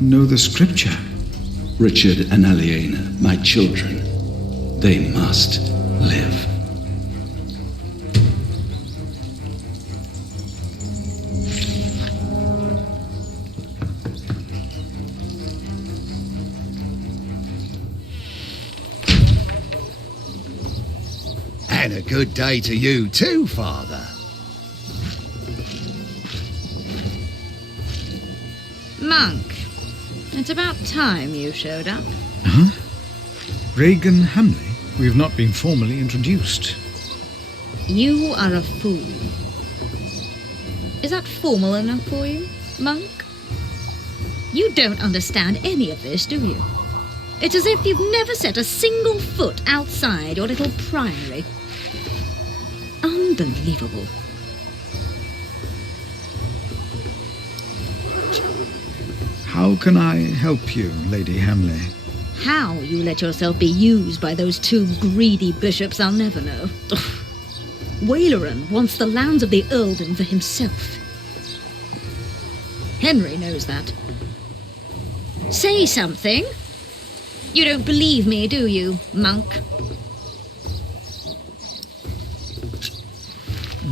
know the scripture. Richard and Aliena, my children, they must live. And a good day to you too, Father. Monk, it's about time you showed up. Huh? Regan Hamley? We have not been formally introduced. You are a fool. Is that formal enough for you, Monk? You don't understand any of this, do you? It's as if you've never set a single foot outside your little priory. Unbelievable. How can I help you, Lady Hamley? How you let yourself be used by those two greedy bishops, I'll never know. Ugh. Waleran wants the lands of the earldom for himself. Henry knows that. Say something. You don't believe me, do you, Monk?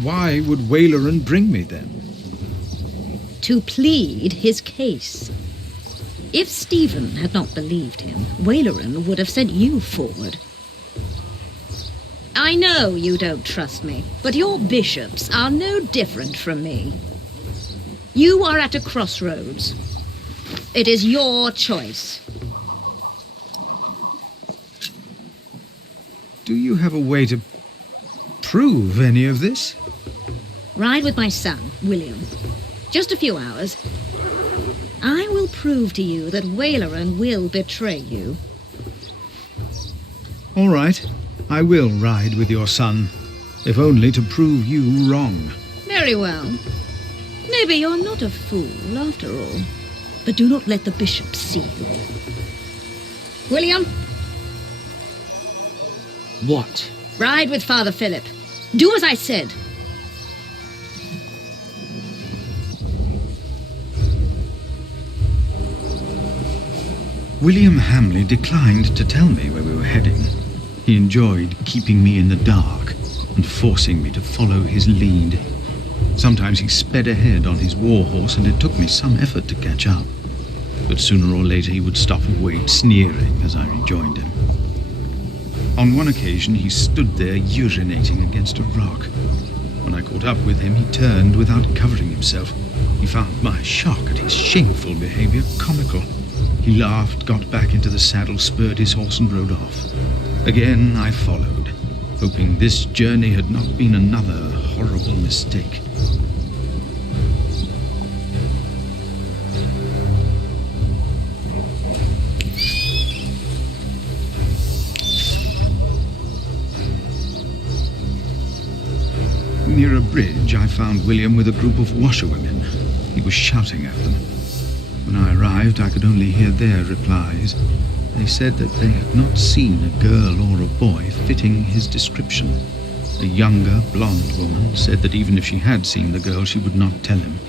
Why would Waleran bring me then? To plead his case. If Stephen had not believed him, Waleran would have sent you forward. I know you don't trust me, but your bishops are no different from me. You are at a crossroads. It is your choice. Do you have a way to prove any of this? Ride with my son, William. Just a few hours. I will prove to you that Waleran will betray you. All right. I will ride with your son, if only to prove you wrong. Very well. Maybe you're not a fool, after all. But do not let the bishop see you. William? What? Ride with Father Philip. Do as I said. William Hamley declined to tell me where we were heading. He enjoyed keeping me in the dark and forcing me to follow his lead. Sometimes he sped ahead on his war horse, and it took me some effort to catch up. But sooner or later he would stop and wait, sneering as I rejoined him. On one occasion he stood there urinating against a rock. When I caught up with him, he turned without covering himself. He found my shock at his shameful behavior comical. He laughed, got back into the saddle, spurred his horse and rode off. Again I followed, hoping this journey had not been another horrible mistake. Near a bridge, I found William with a group of washerwomen. He was shouting at them. When I arrived, I could only hear their replies. They said that they had not seen a girl or a boy fitting his description. A younger, blonde woman said that even if she had seen the girl, she would not tell him.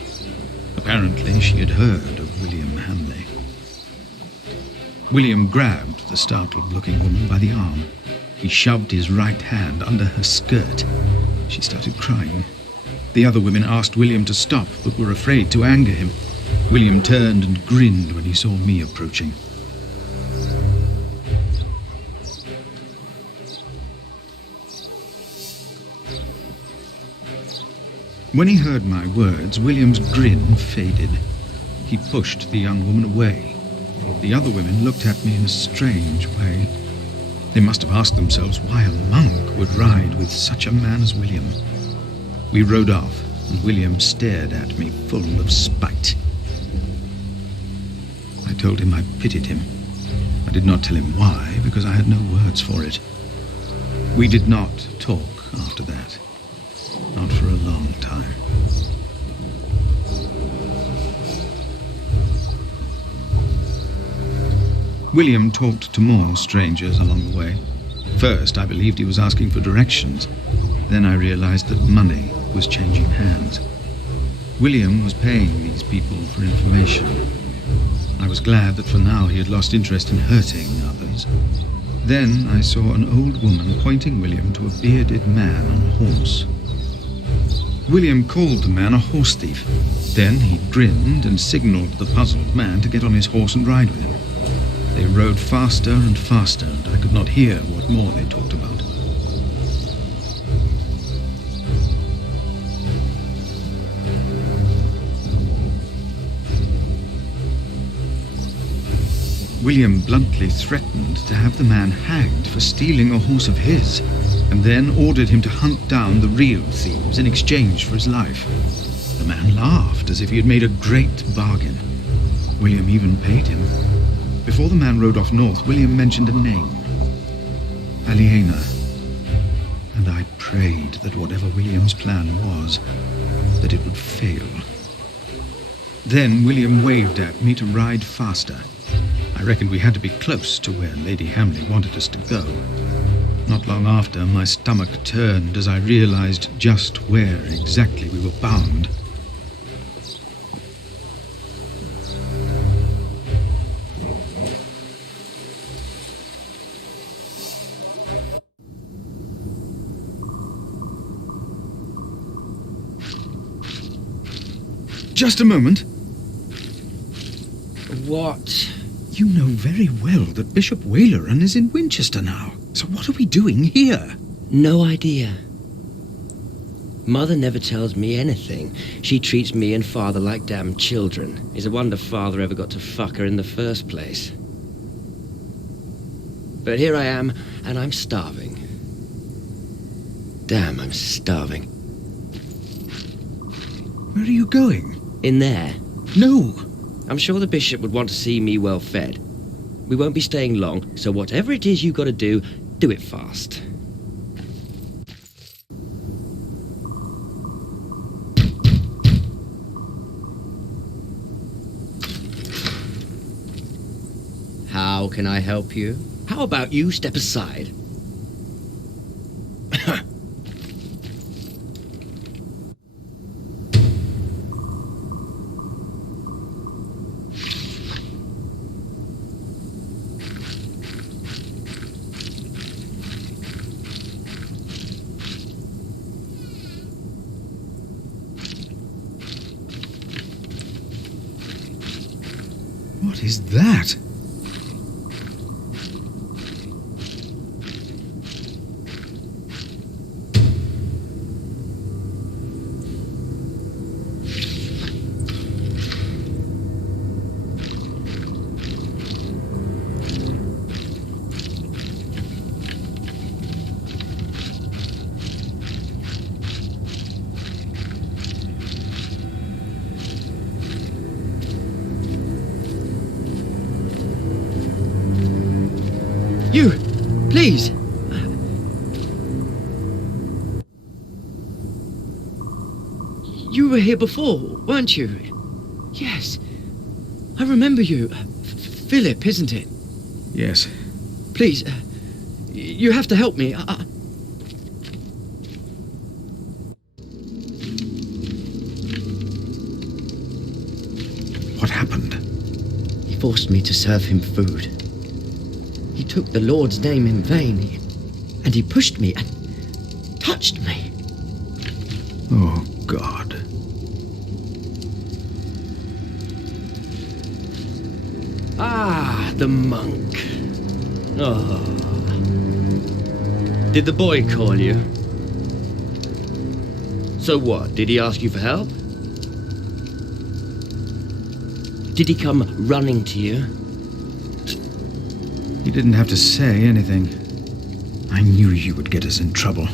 Apparently, she had heard of William Hamley. William grabbed the startled-looking woman by the arm. He shoved his right hand under her skirt. She started crying. The other women asked William to stop, but were afraid to anger him. William turned and grinned when he saw me approaching. When he heard my words, William's grin faded. He pushed the young woman away. The other women looked at me in a strange way. They must have asked themselves why a monk would ride with such a man as William. We rode off, and William stared at me full of spite. I told him I pitied him. I did not tell him why, because I had no words for it. We did not talk after that. Not for a long time. William talked to more strangers along the way. First, I believed he was asking for directions. Then I realized that money was changing hands. William was paying these people for information. I was glad that for now he had lost interest in hurting others. Then I saw an old woman pointing William to a bearded man on a horse. William called the man a horse thief. Then he grinned and signaled the puzzled man to get on his horse and ride with him. They rode faster and faster, and I could not hear what more they talked about. William bluntly threatened to have the man hanged for stealing a horse of his, and then ordered him to hunt down the real thieves in exchange for his life. The man laughed as if he had made a great bargain. William even paid him. Before the man rode off north, William mentioned a name. Aliena. And I prayed that whatever William's plan was, that it would fail. Then William waved at me to ride faster. I reckoned we had to be close to where Lady Hamley wanted us to go. Not long after, my stomach turned as I realized just where exactly we were bound. Just a moment. What? You know very well that Bishop Waleran is in Winchester now. So what are we doing here? No idea. Mother never tells me anything. She treats me and Father like damn children. It's a wonder Father ever got to fuck her in the first place. But here I am, and I'm starving. Damn, I'm starving. Where are you going? In there. No! I'm sure the bishop would want to see me well fed. We won't be staying long, so whatever it is you've got to do it fast. How can I help you? How about you step aside? What is that? You! Please! You were here before, weren't you? Yes. I remember you. Philip, isn't it? Yes. Please, you have to help me. What happened? He forced me to serve him food. He took the Lord's name in vain, and he pushed me and touched me. Oh, God. Ah, the monk. Oh. Did the boy call you? So what, did he ask you for help? Did he come running to you? He didn't have to say anything. I knew you would get us in trouble.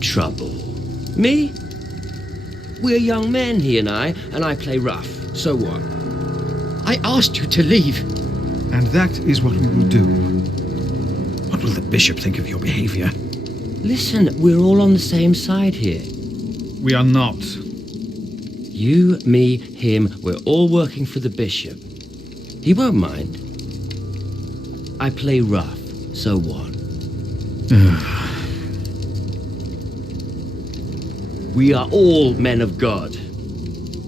Trouble? Me? We're young men, he and I play rough. So what? I asked you to leave. And that is what we will do. What will the bishop think of your behavior? Listen, we're all on the same side here. We are not. You, me, him, we're all working for the bishop. He won't mind. I play rough, so what? We are all men of God.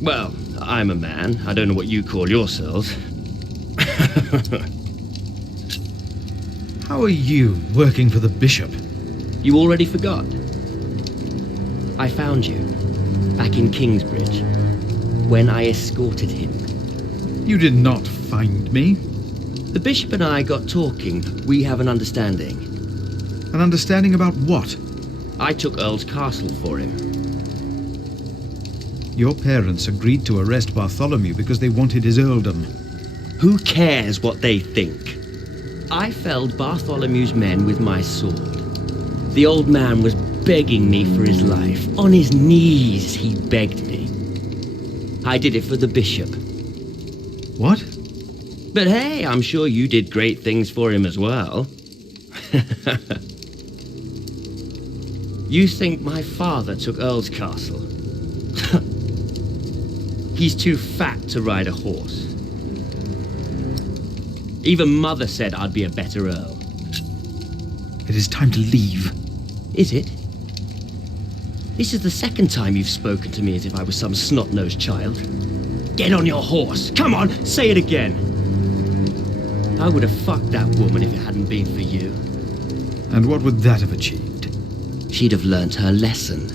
Well, I'm a man. I don't know what you call yourselves. How are you working for the bishop? You already forgot. I found you, back in Kingsbridge, when I escorted him. You did not find me. The bishop and I got talking. We have an understanding. An understanding about what? I took Earl's castle for him. Your parents agreed to arrest Bartholomew because they wanted his earldom. Who cares what they think? I felled Bartholomew's men with my sword. The old man was begging me for his life. On his knees, he begged me. I did it for the bishop. What? But hey, I'm sure you did great things for him as well. You think my father took Earl's castle? He's too fat to ride a horse. Even Mother said I'd be a better Earl. It is time to leave. Is it? This is the second time you've spoken to me as if I was some snot-nosed child. Get on your horse. Come on, say it again. I would have fucked that woman if it hadn't been for you. And what would that have achieved? She'd have learnt her lesson.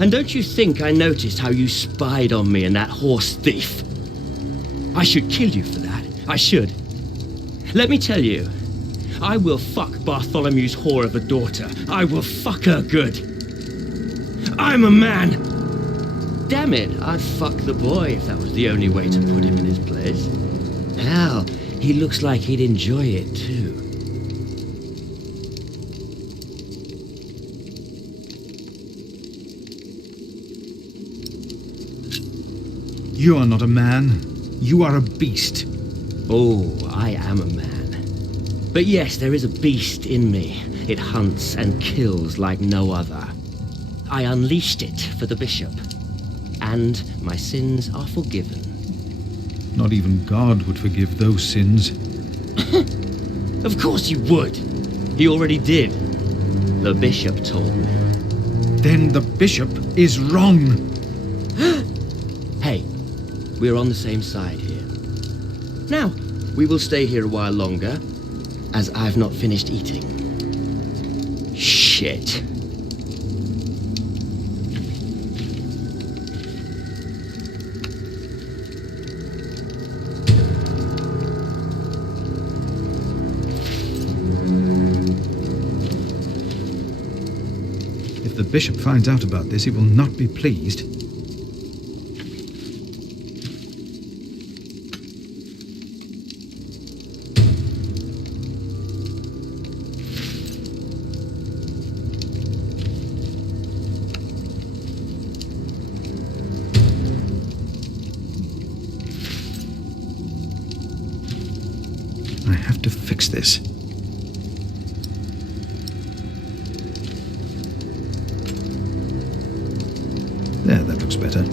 And don't you think I noticed how you spied on me and that horse thief? I should kill you for that. I should. Let me tell you, I will fuck Bartholomew's whore of a daughter. I will fuck her good. I'm a man. Damn it, I'd fuck the boy if that was the only way to put him in his place. Hell, he looks like he'd enjoy it too. You are not a man. You are a beast. Oh, I am a man. But yes, there is a beast in me. It hunts and kills like no other. I unleashed it for the bishop. And my sins are forgiven. Not even God would forgive those sins. Of course he would. He already did. The bishop told me. Then the bishop is wrong. Hey, we're on the same side here. Now, we will stay here a while longer, as I've not finished eating. Shit. If the bishop finds out about this, he will not be pleased. I have to fix this. There, that looks better.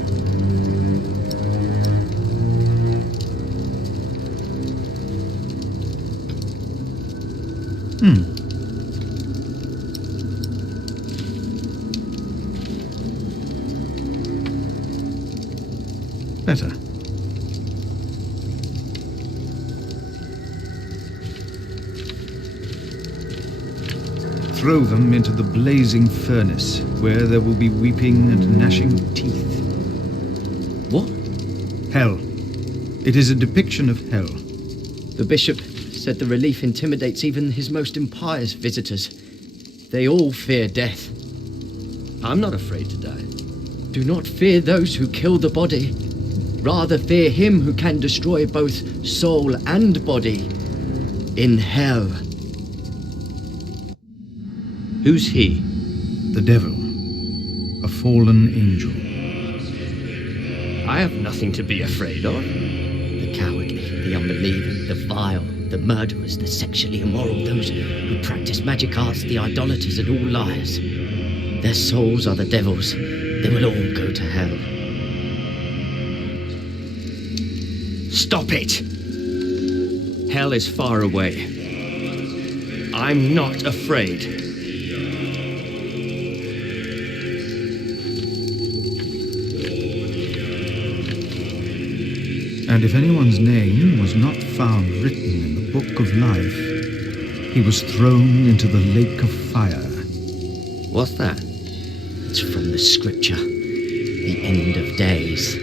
Better. Throw them into the blazing furnace, where there will be weeping and gnashing of teeth. What? Hell. It is a depiction of hell. The bishop said the relief intimidates even his most impious visitors. They all fear death. I'm not afraid to die. Do not fear those who kill the body. Rather fear him who can destroy both soul and body in hell. Who's he? The devil. A fallen angel. I have nothing to be afraid of. The cowardly, the unbelieving, the vile, the murderers, the sexually immoral, those who practice magic arts, the idolaters and all liars. Their souls are the devil's. They will all go to hell. Stop it! Hell is far away. I'm not afraid. And if anyone's name was not found written in the book of life, he was thrown into the lake of fire. What's that? It's from the scripture. The end of days.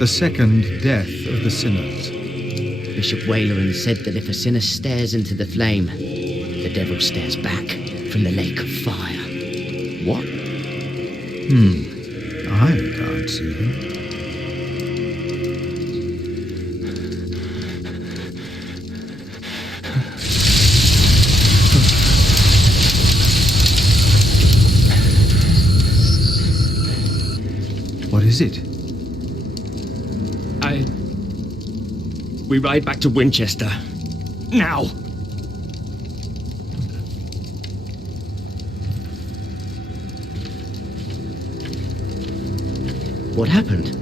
The second death of the sinners. Bishop Waleran said that if a sinner stares into the flame, the devil stares back from the lake of fire. What? I can't see him. is it? We ride back to Winchester. Now! What happened?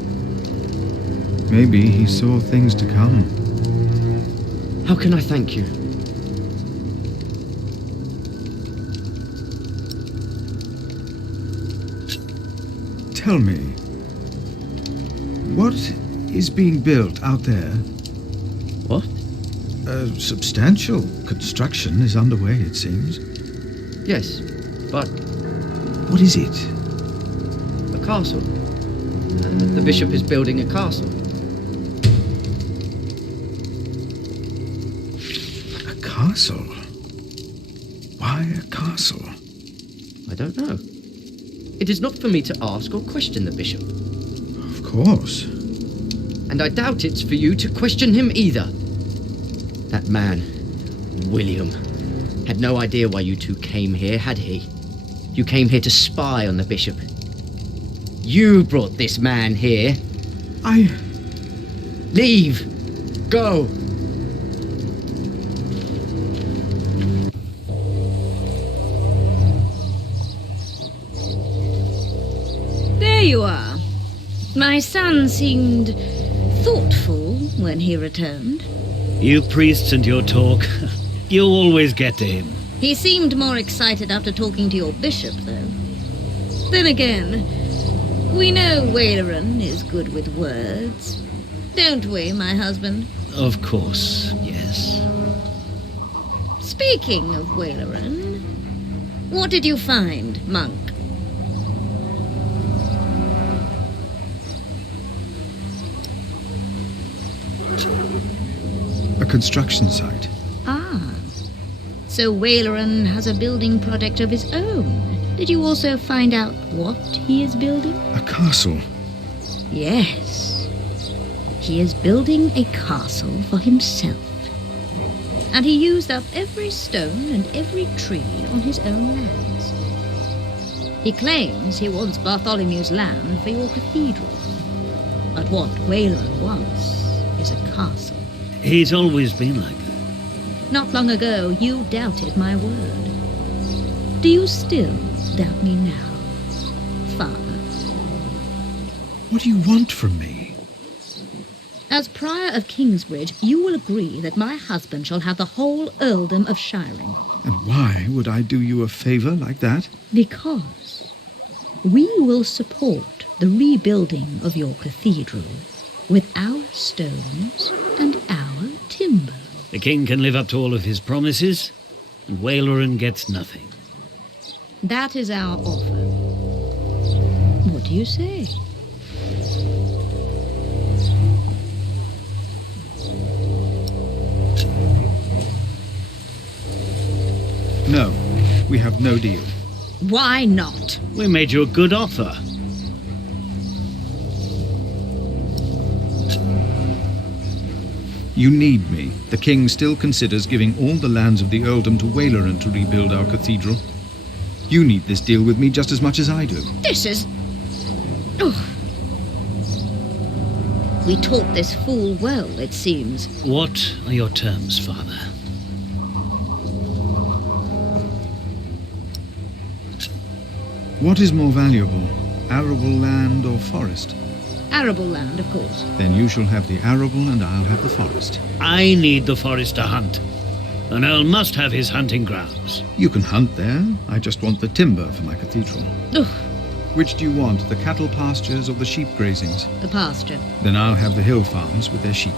Maybe he saw things to come. How can I thank you? Tell me, what is being built out there? What? A substantial construction is underway, it seems. Yes, but... What is it? A castle. The bishop is building a castle. A castle? Why a castle? I don't know. It is not for me to ask or question the bishop. Of course. And I doubt it's for you to question him either. That man, William, had no idea why you two came here, had he? You came here to spy on the bishop. You brought this man here. Leave! Go! There you are. My son seemed thoughtful when he returned. You priests and your talk. You always get to him. He seemed more excited after talking to your bishop, though. Then again, we know Waleran is good with words. Don't we, my husband? Of course, yes. Speaking of Waleran, what did you find, monk? A construction site. Ah. So Waleran has a building project of his own. Did you also find out what he is building? A castle. Yes. He is building a castle for himself. And he used up every stone and every tree on his own lands. He claims he wants Bartholomew's land for your cathedral. But what Waleran wants is a castle. He's always been like that. Not long ago, you doubted my word. Do you still doubt me now, Father? What do you want from me? As Prior of Kingsbridge, you will agree that my husband shall have the whole earldom of Shiring. And why would I do you a favor like that? Because we will support the rebuilding of your cathedral with our stones and our timber. The king can live up to all of his promises, and Waleran gets nothing. That is our offer. What do you say? No, we have no deal. Why not? We made you a good offer. You need me. The king still considers giving all the lands of the earldom to Waleran to rebuild our cathedral. You need this deal with me just as much as I do. This is... Oh. We taught this fool well, it seems. What are your terms, Father? What is more valuable, arable land or forest? Arable land, of course. Then you shall have the arable and I'll have the forest. I need the forest to hunt. An Earl must have his hunting grounds. You can hunt there. I just want the timber for my cathedral. Ugh. Which do you want, the cattle pastures or the sheep grazings? The pasture. Then I'll have the hill farms with their sheep.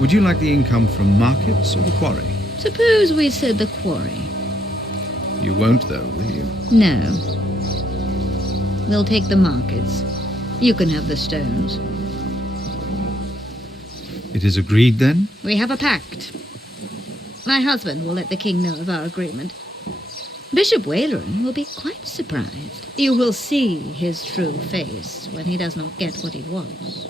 Would you like the income from markets or the quarry? Suppose we said the quarry. You won't, though, will you? No. We'll take the markets. You can have the stones. It is agreed, then? We have a pact. My husband will let the king know of our agreement. Bishop Waleran will be quite surprised. You will see his true face when he does not get what he wants.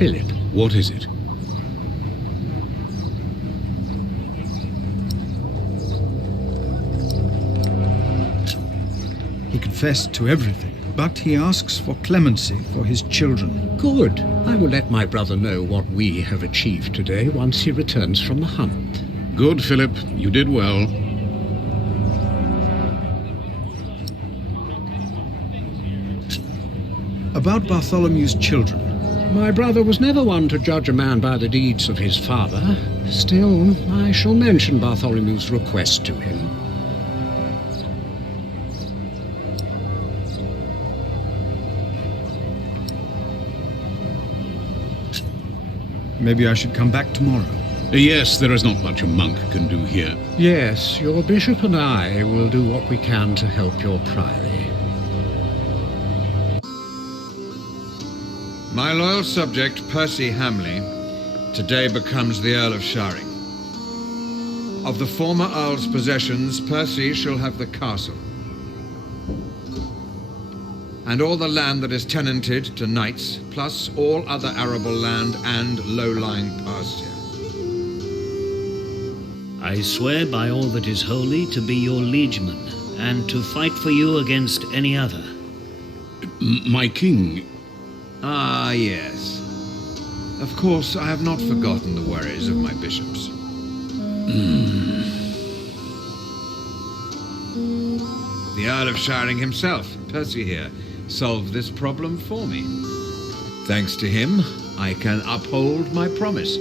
Philip. What is it? He confessed to everything, but he asks for clemency for his children. Good. I will let my brother know what we have achieved today once he returns from the hunt. Good, Philip. You did well. About Bartholomew's children. My brother was never one to judge a man by the deeds of his father. Still, I shall mention Bartholomew's request to him. Maybe I should come back tomorrow. Yes, there is not much a monk can do here. Yes, your bishop and I will do what we can to help your priory. My loyal subject, Percy Hamley, today becomes the Earl of Shiring. Of the former Earl's possessions, Percy shall have the castle, and all the land that is tenanted to knights, plus all other arable land and low-lying pasture. I swear by all that is holy to be your liegeman, and to fight for you against any other. My king... Ah, yes. Of course, I have not forgotten the worries of my bishops. The Earl of Shiring himself, Percy here, solved this problem for me. Thanks to him, I can uphold my promise.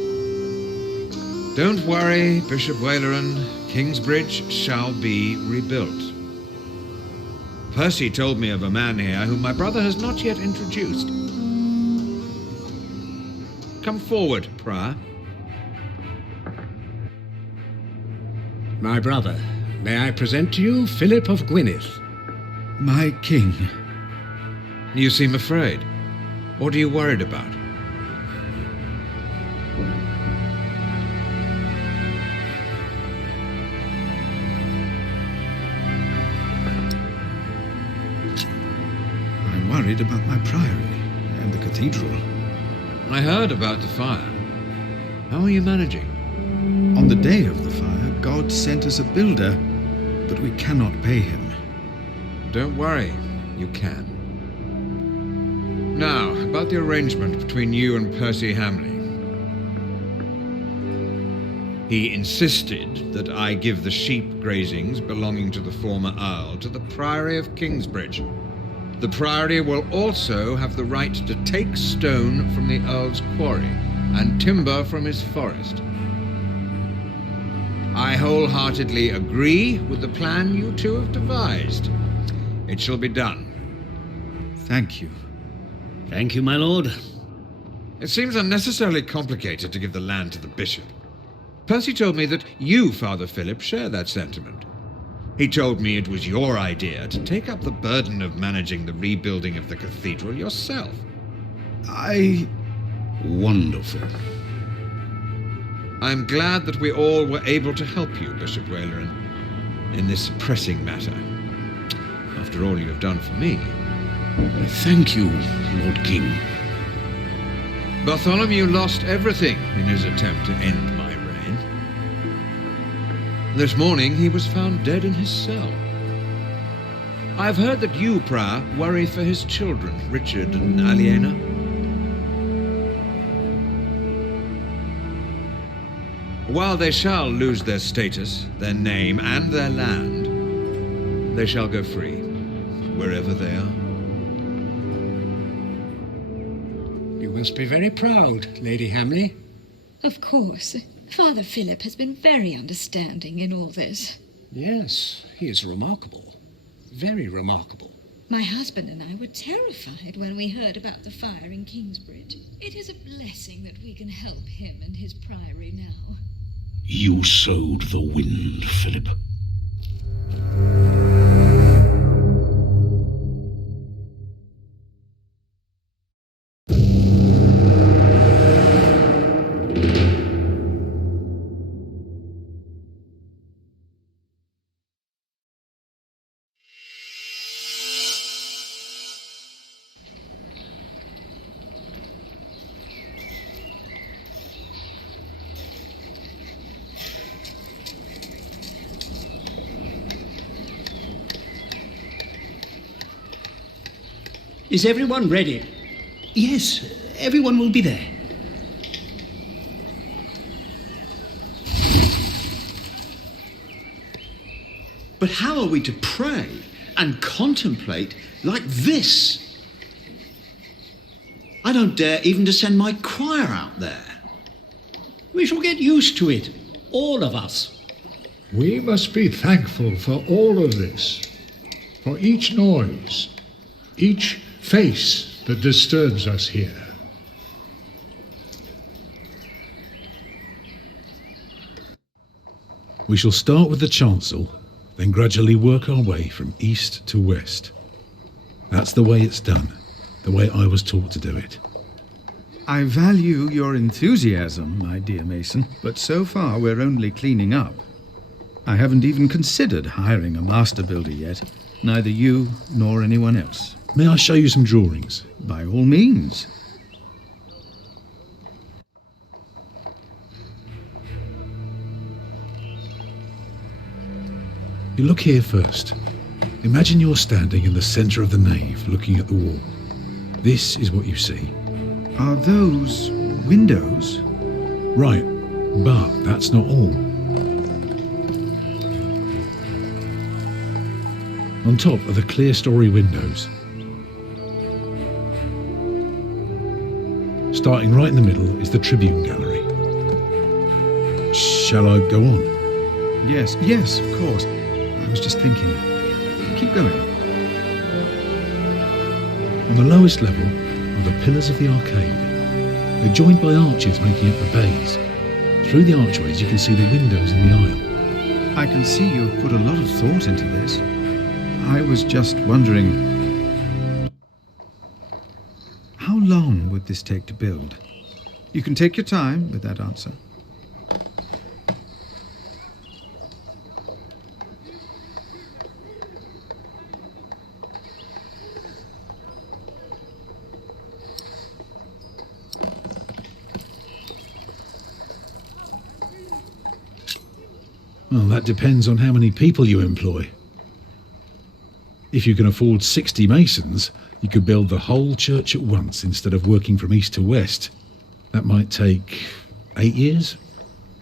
Don't worry, Bishop Waleran. Kingsbridge shall be rebuilt. Percy told me of a man here whom my brother has not yet introduced. Come forward, Prior. My brother, may I present to you Philip of Gwynedd? My king. You seem afraid. What are you worried about? I'm worried about my priory and the cathedral. I heard about the fire. How are you managing? On the day of the fire, God sent us a builder, but we cannot pay him. Don't worry, you can. Now, about the arrangement between you and Percy Hamley. He insisted that I give the sheep grazings belonging to the former Earl to the Priory of Kingsbridge. The Priory will also have the right to take stone from the Earl's quarry and timber from his forest. I wholeheartedly agree with the plan you two have devised. It shall be done. Thank you. Thank you, my lord. It seems unnecessarily complicated to give the land to the bishop. Percy told me that you, Father Philip, share that sentiment. He told me it was your idea to take up the burden of managing the rebuilding of the cathedral yourself. Wonderful. I'm glad that we all were able to help you, Bishop Waleran, in this pressing matter. After all you have done for me. Thank you, Lord King. Bartholomew lost everything in his attempt to end my reign. This morning he was found dead in his cell. I've heard that you, Prior, worry for his children, Richard and Aliena. While they shall lose their status, their name, and their land, they shall go free, wherever they are. You must be very proud, Lady Hamley. Of course. Father Philip has been very understanding in all this. Yes, he is remarkable. Very remarkable. My husband and I were terrified when we heard about the fire in Kingsbridge. It is a blessing that we can help him and his priory now. You sowed the wind, Philip. Is everyone ready? Yes, everyone will be there. But how are we to pray and contemplate like this? I don't dare even to send my choir out there. We shall get used to it, all of us. We must be thankful for all of this, for each noise, each face that disturbs us here. We shall start with the chancel, then gradually work our way from east to west. That's the way it's done, the way I was taught to do it. I value your enthusiasm, my dear Mason, but so far we're only cleaning up. I haven't even considered hiring a master builder yet, neither you nor anyone else. May I show you some drawings? By all means. You look here first. Imagine you're standing in the centre of the nave, looking at the wall. This is what you see. Are those windows? Right, but that's not all. On top are the clear-story windows. Starting right in the middle is the tribune gallery. Shall I go on? Yes, of course. I was just thinking. Keep going. On the lowest level are the pillars of the arcade. They're joined by arches making up the bays. Through the archways you can see the windows in the aisle. I can see you've put a lot of thought into this. I was just wondering, how long would this take to build? You can take your time with that answer. Well, that depends on how many people you employ. If you can afford 60 masons, you could build the whole church at once instead of working from east to west. That might take 8 years,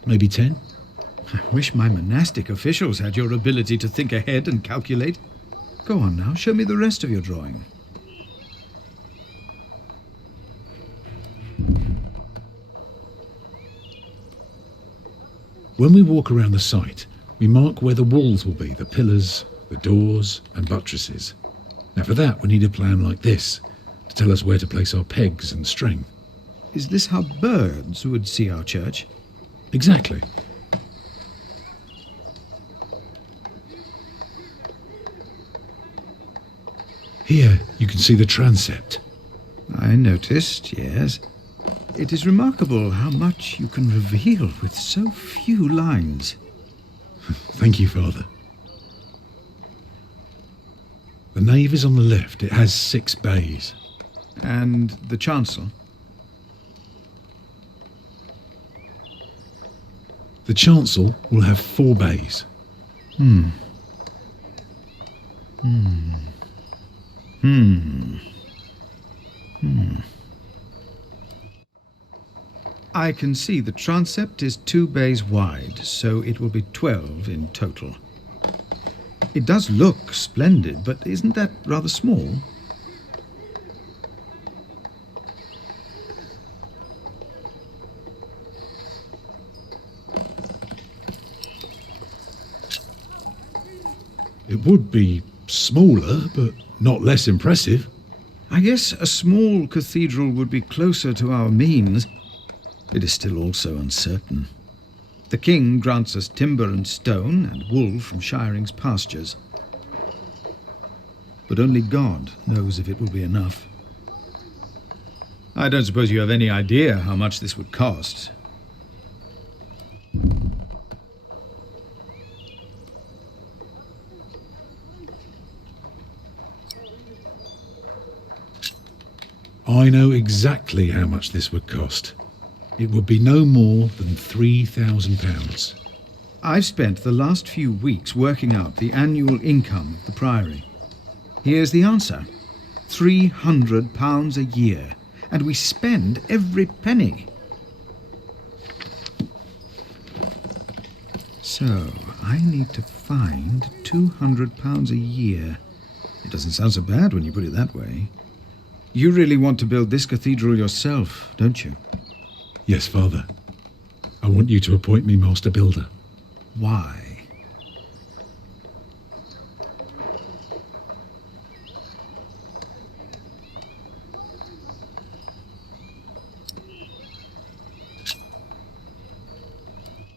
maybe 10. I wish my monastic officials had your ability to think ahead and calculate. Go on now, show me the rest of your drawing. When we walk around the site, we mark where the walls will be, the pillars, the doors and buttresses. Now for that we need a plan like this, to tell us where to place our pegs and string. Is this how birds would see our church? Exactly. Here you can see the transept. I noticed, yes. It is remarkable how much you can reveal with so few lines. Thank you, Father. The nave is on the left. It has 6 bays. And the chancel? The chancel will have 4 bays. I can see the transept is 2 bays wide, so it will be 12 in total. It does look splendid, but isn't that rather small? It would be smaller, but not less impressive. I guess a small cathedral would be closer to our means. It is still also uncertain. The king grants us timber and stone and wool from Shiring's pastures. But only God knows if it will be enough. I don't suppose you have any idea how much this would cost. I know exactly how much this would cost. It would be no more than £3,000. I've spent the last few weeks working out the annual income of the priory. Here's the answer. £300 a year, and we spend every penny. So, I need to find £200 a year. It doesn't sound so bad when you put it that way. You really want to build this cathedral yourself, don't you? Yes, Father. I want you to appoint me Master Builder. Why?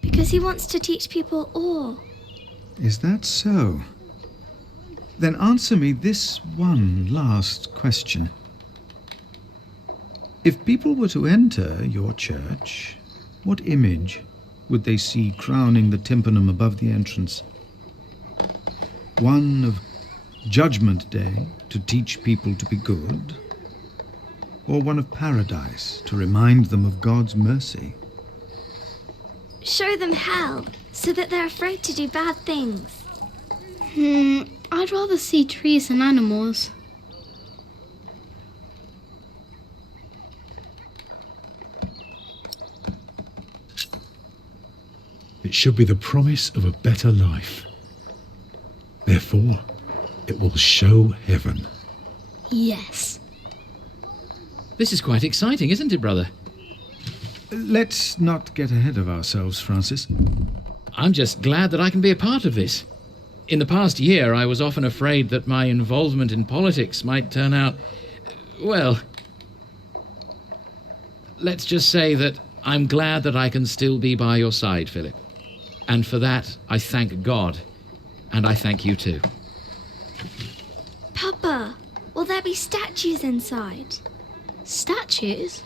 Because he wants to teach people all. Is that so? Then answer me this one last question. If people were to enter your church, what image would they see crowning the tympanum above the entrance? One of Judgment Day to teach people to be good? Or one of paradise to remind them of God's mercy? Show them hell, so that they're afraid to do bad things. I'd rather see trees and animals. It should be the promise of a better life. Therefore, it will show heaven. Yes. This is quite exciting, isn't it, brother? Let's not get ahead of ourselves, Francis. I'm just glad that I can be a part of this. In the past year, I was often afraid that my involvement in politics might turn out, well, let's just say that I'm glad that I can still be by your side, Philip. And for that, I thank God, and I thank you too. Papa, will there be statues inside? Statues?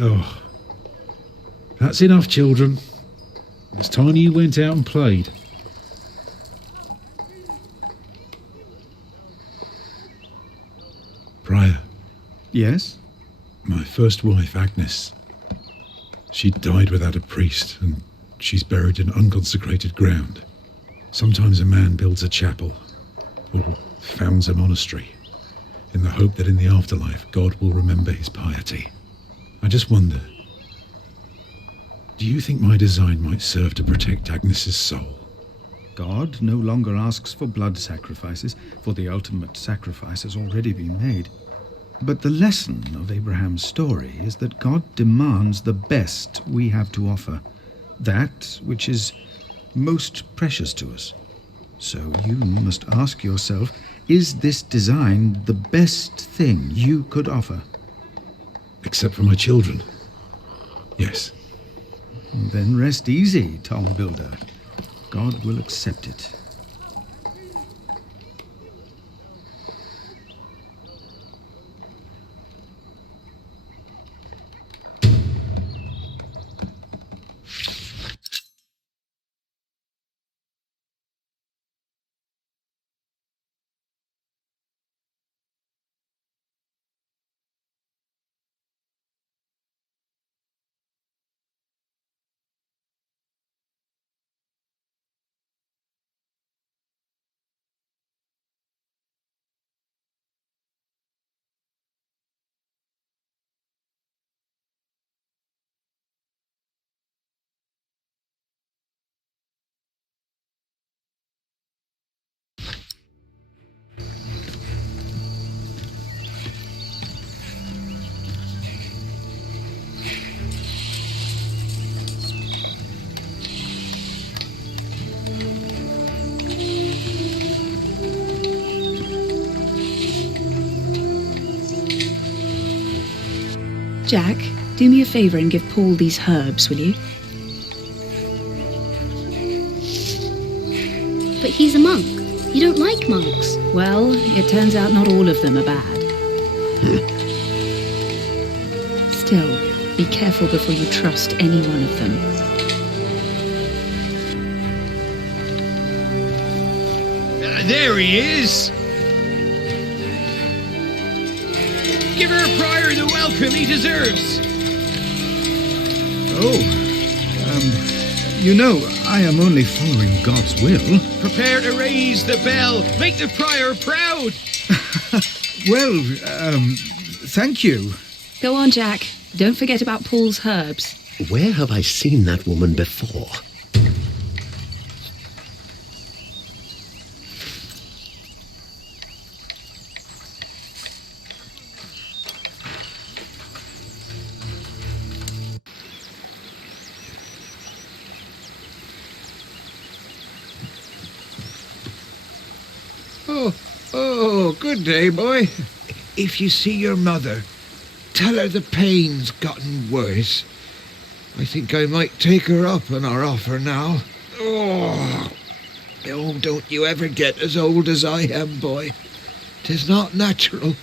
Oh, that's enough, children. It's time you went out and played. Prior. Yes? My first wife, Agnes. She died without a priest, and she's buried in unconsecrated ground. Sometimes a man builds a chapel, or founds a monastery, in the hope that in the afterlife God will remember his piety. I just wonder, do you think my design might serve to protect Agnes's soul? God no longer asks for blood sacrifices, for the ultimate sacrifice has already been made. But the lesson of Abraham's story is that God demands the best we have to offer, that which is most precious to us. So you must ask yourself, is this design the best thing you could offer? Except for my children. Yes. Then rest easy, Tom Builder. God will accept it. Jack, do me a favour and give Paul these herbs, will you? But he's a monk. You don't like monks. Well, it turns out not all of them are bad. Still, be careful before you trust any one of them. There he is! Give our prior the welcome he deserves! You know, I am only following God's will. Prepare to raise the bell! Make the prior proud! Well, thank you. Go on, Jack. Don't forget about Paul's herbs. Where have I seen that woman before? Oh, good day, boy. If you see your mother, tell her the pain's gotten worse. I think I might take her up on our offer now. Oh, don't you ever get as old as I am, boy. 'Tis not natural.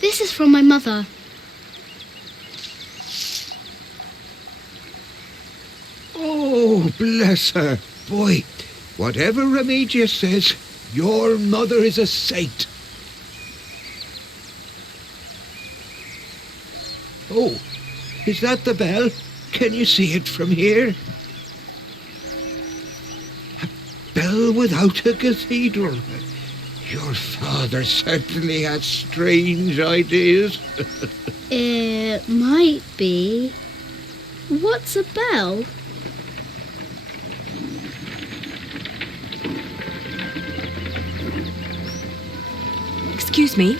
This is from my mother. Oh, bless her. Boy, whatever Remedius says, your mother is a saint. Oh, is that the bell? Can you see it from here? A bell without a cathedral. Your father certainly has strange ideas. It might be. What's a bell? Excuse me.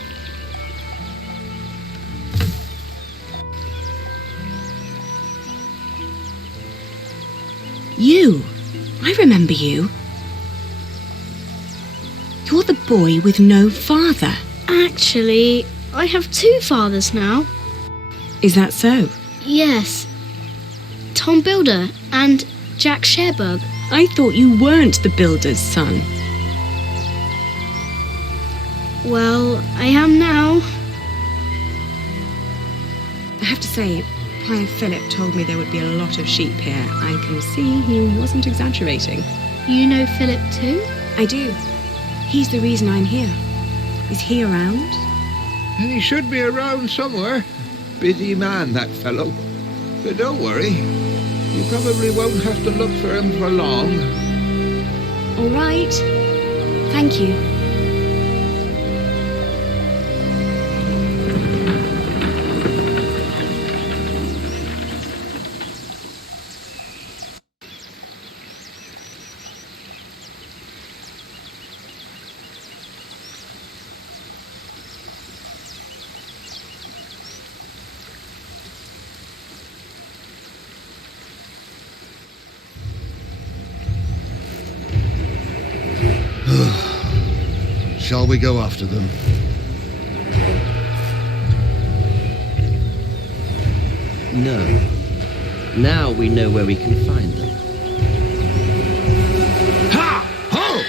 You. I remember you. You're the boy with no father. Actually, I have 2 fathers now. Is that so? Yes. Tom Builder and Jack Sherberg. I thought you weren't the builder's son. Well, I am now. I have to say, Prior Philip told me there would be a lot of sheep here. I can see he wasn't exaggerating. You know Philip too? I do. He's the reason I'm here. Is he around? And he should be around somewhere. Busy man, that fellow. But don't worry. You probably won't have to look for him for long. All right. Thank you. Shall we go after them? No. Now we know where we can find them. Ha! Ho!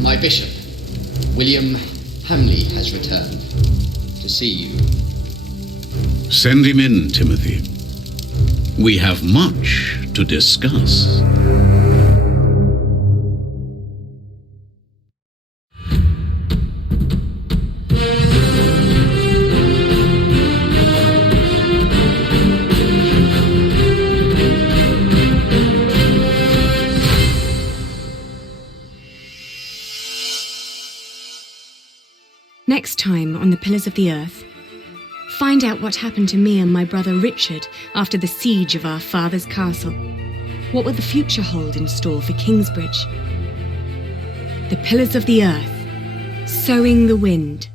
My bishop, William Hamley, has returned to see you. Send him in, Timothy. We have much to discuss. Next time on The Pillars of the Earth, find out what happened to me and my brother Richard after the siege of our father's castle. What will the future hold in store for Kingsbridge? The Pillars of the Earth, Sowing the Wind.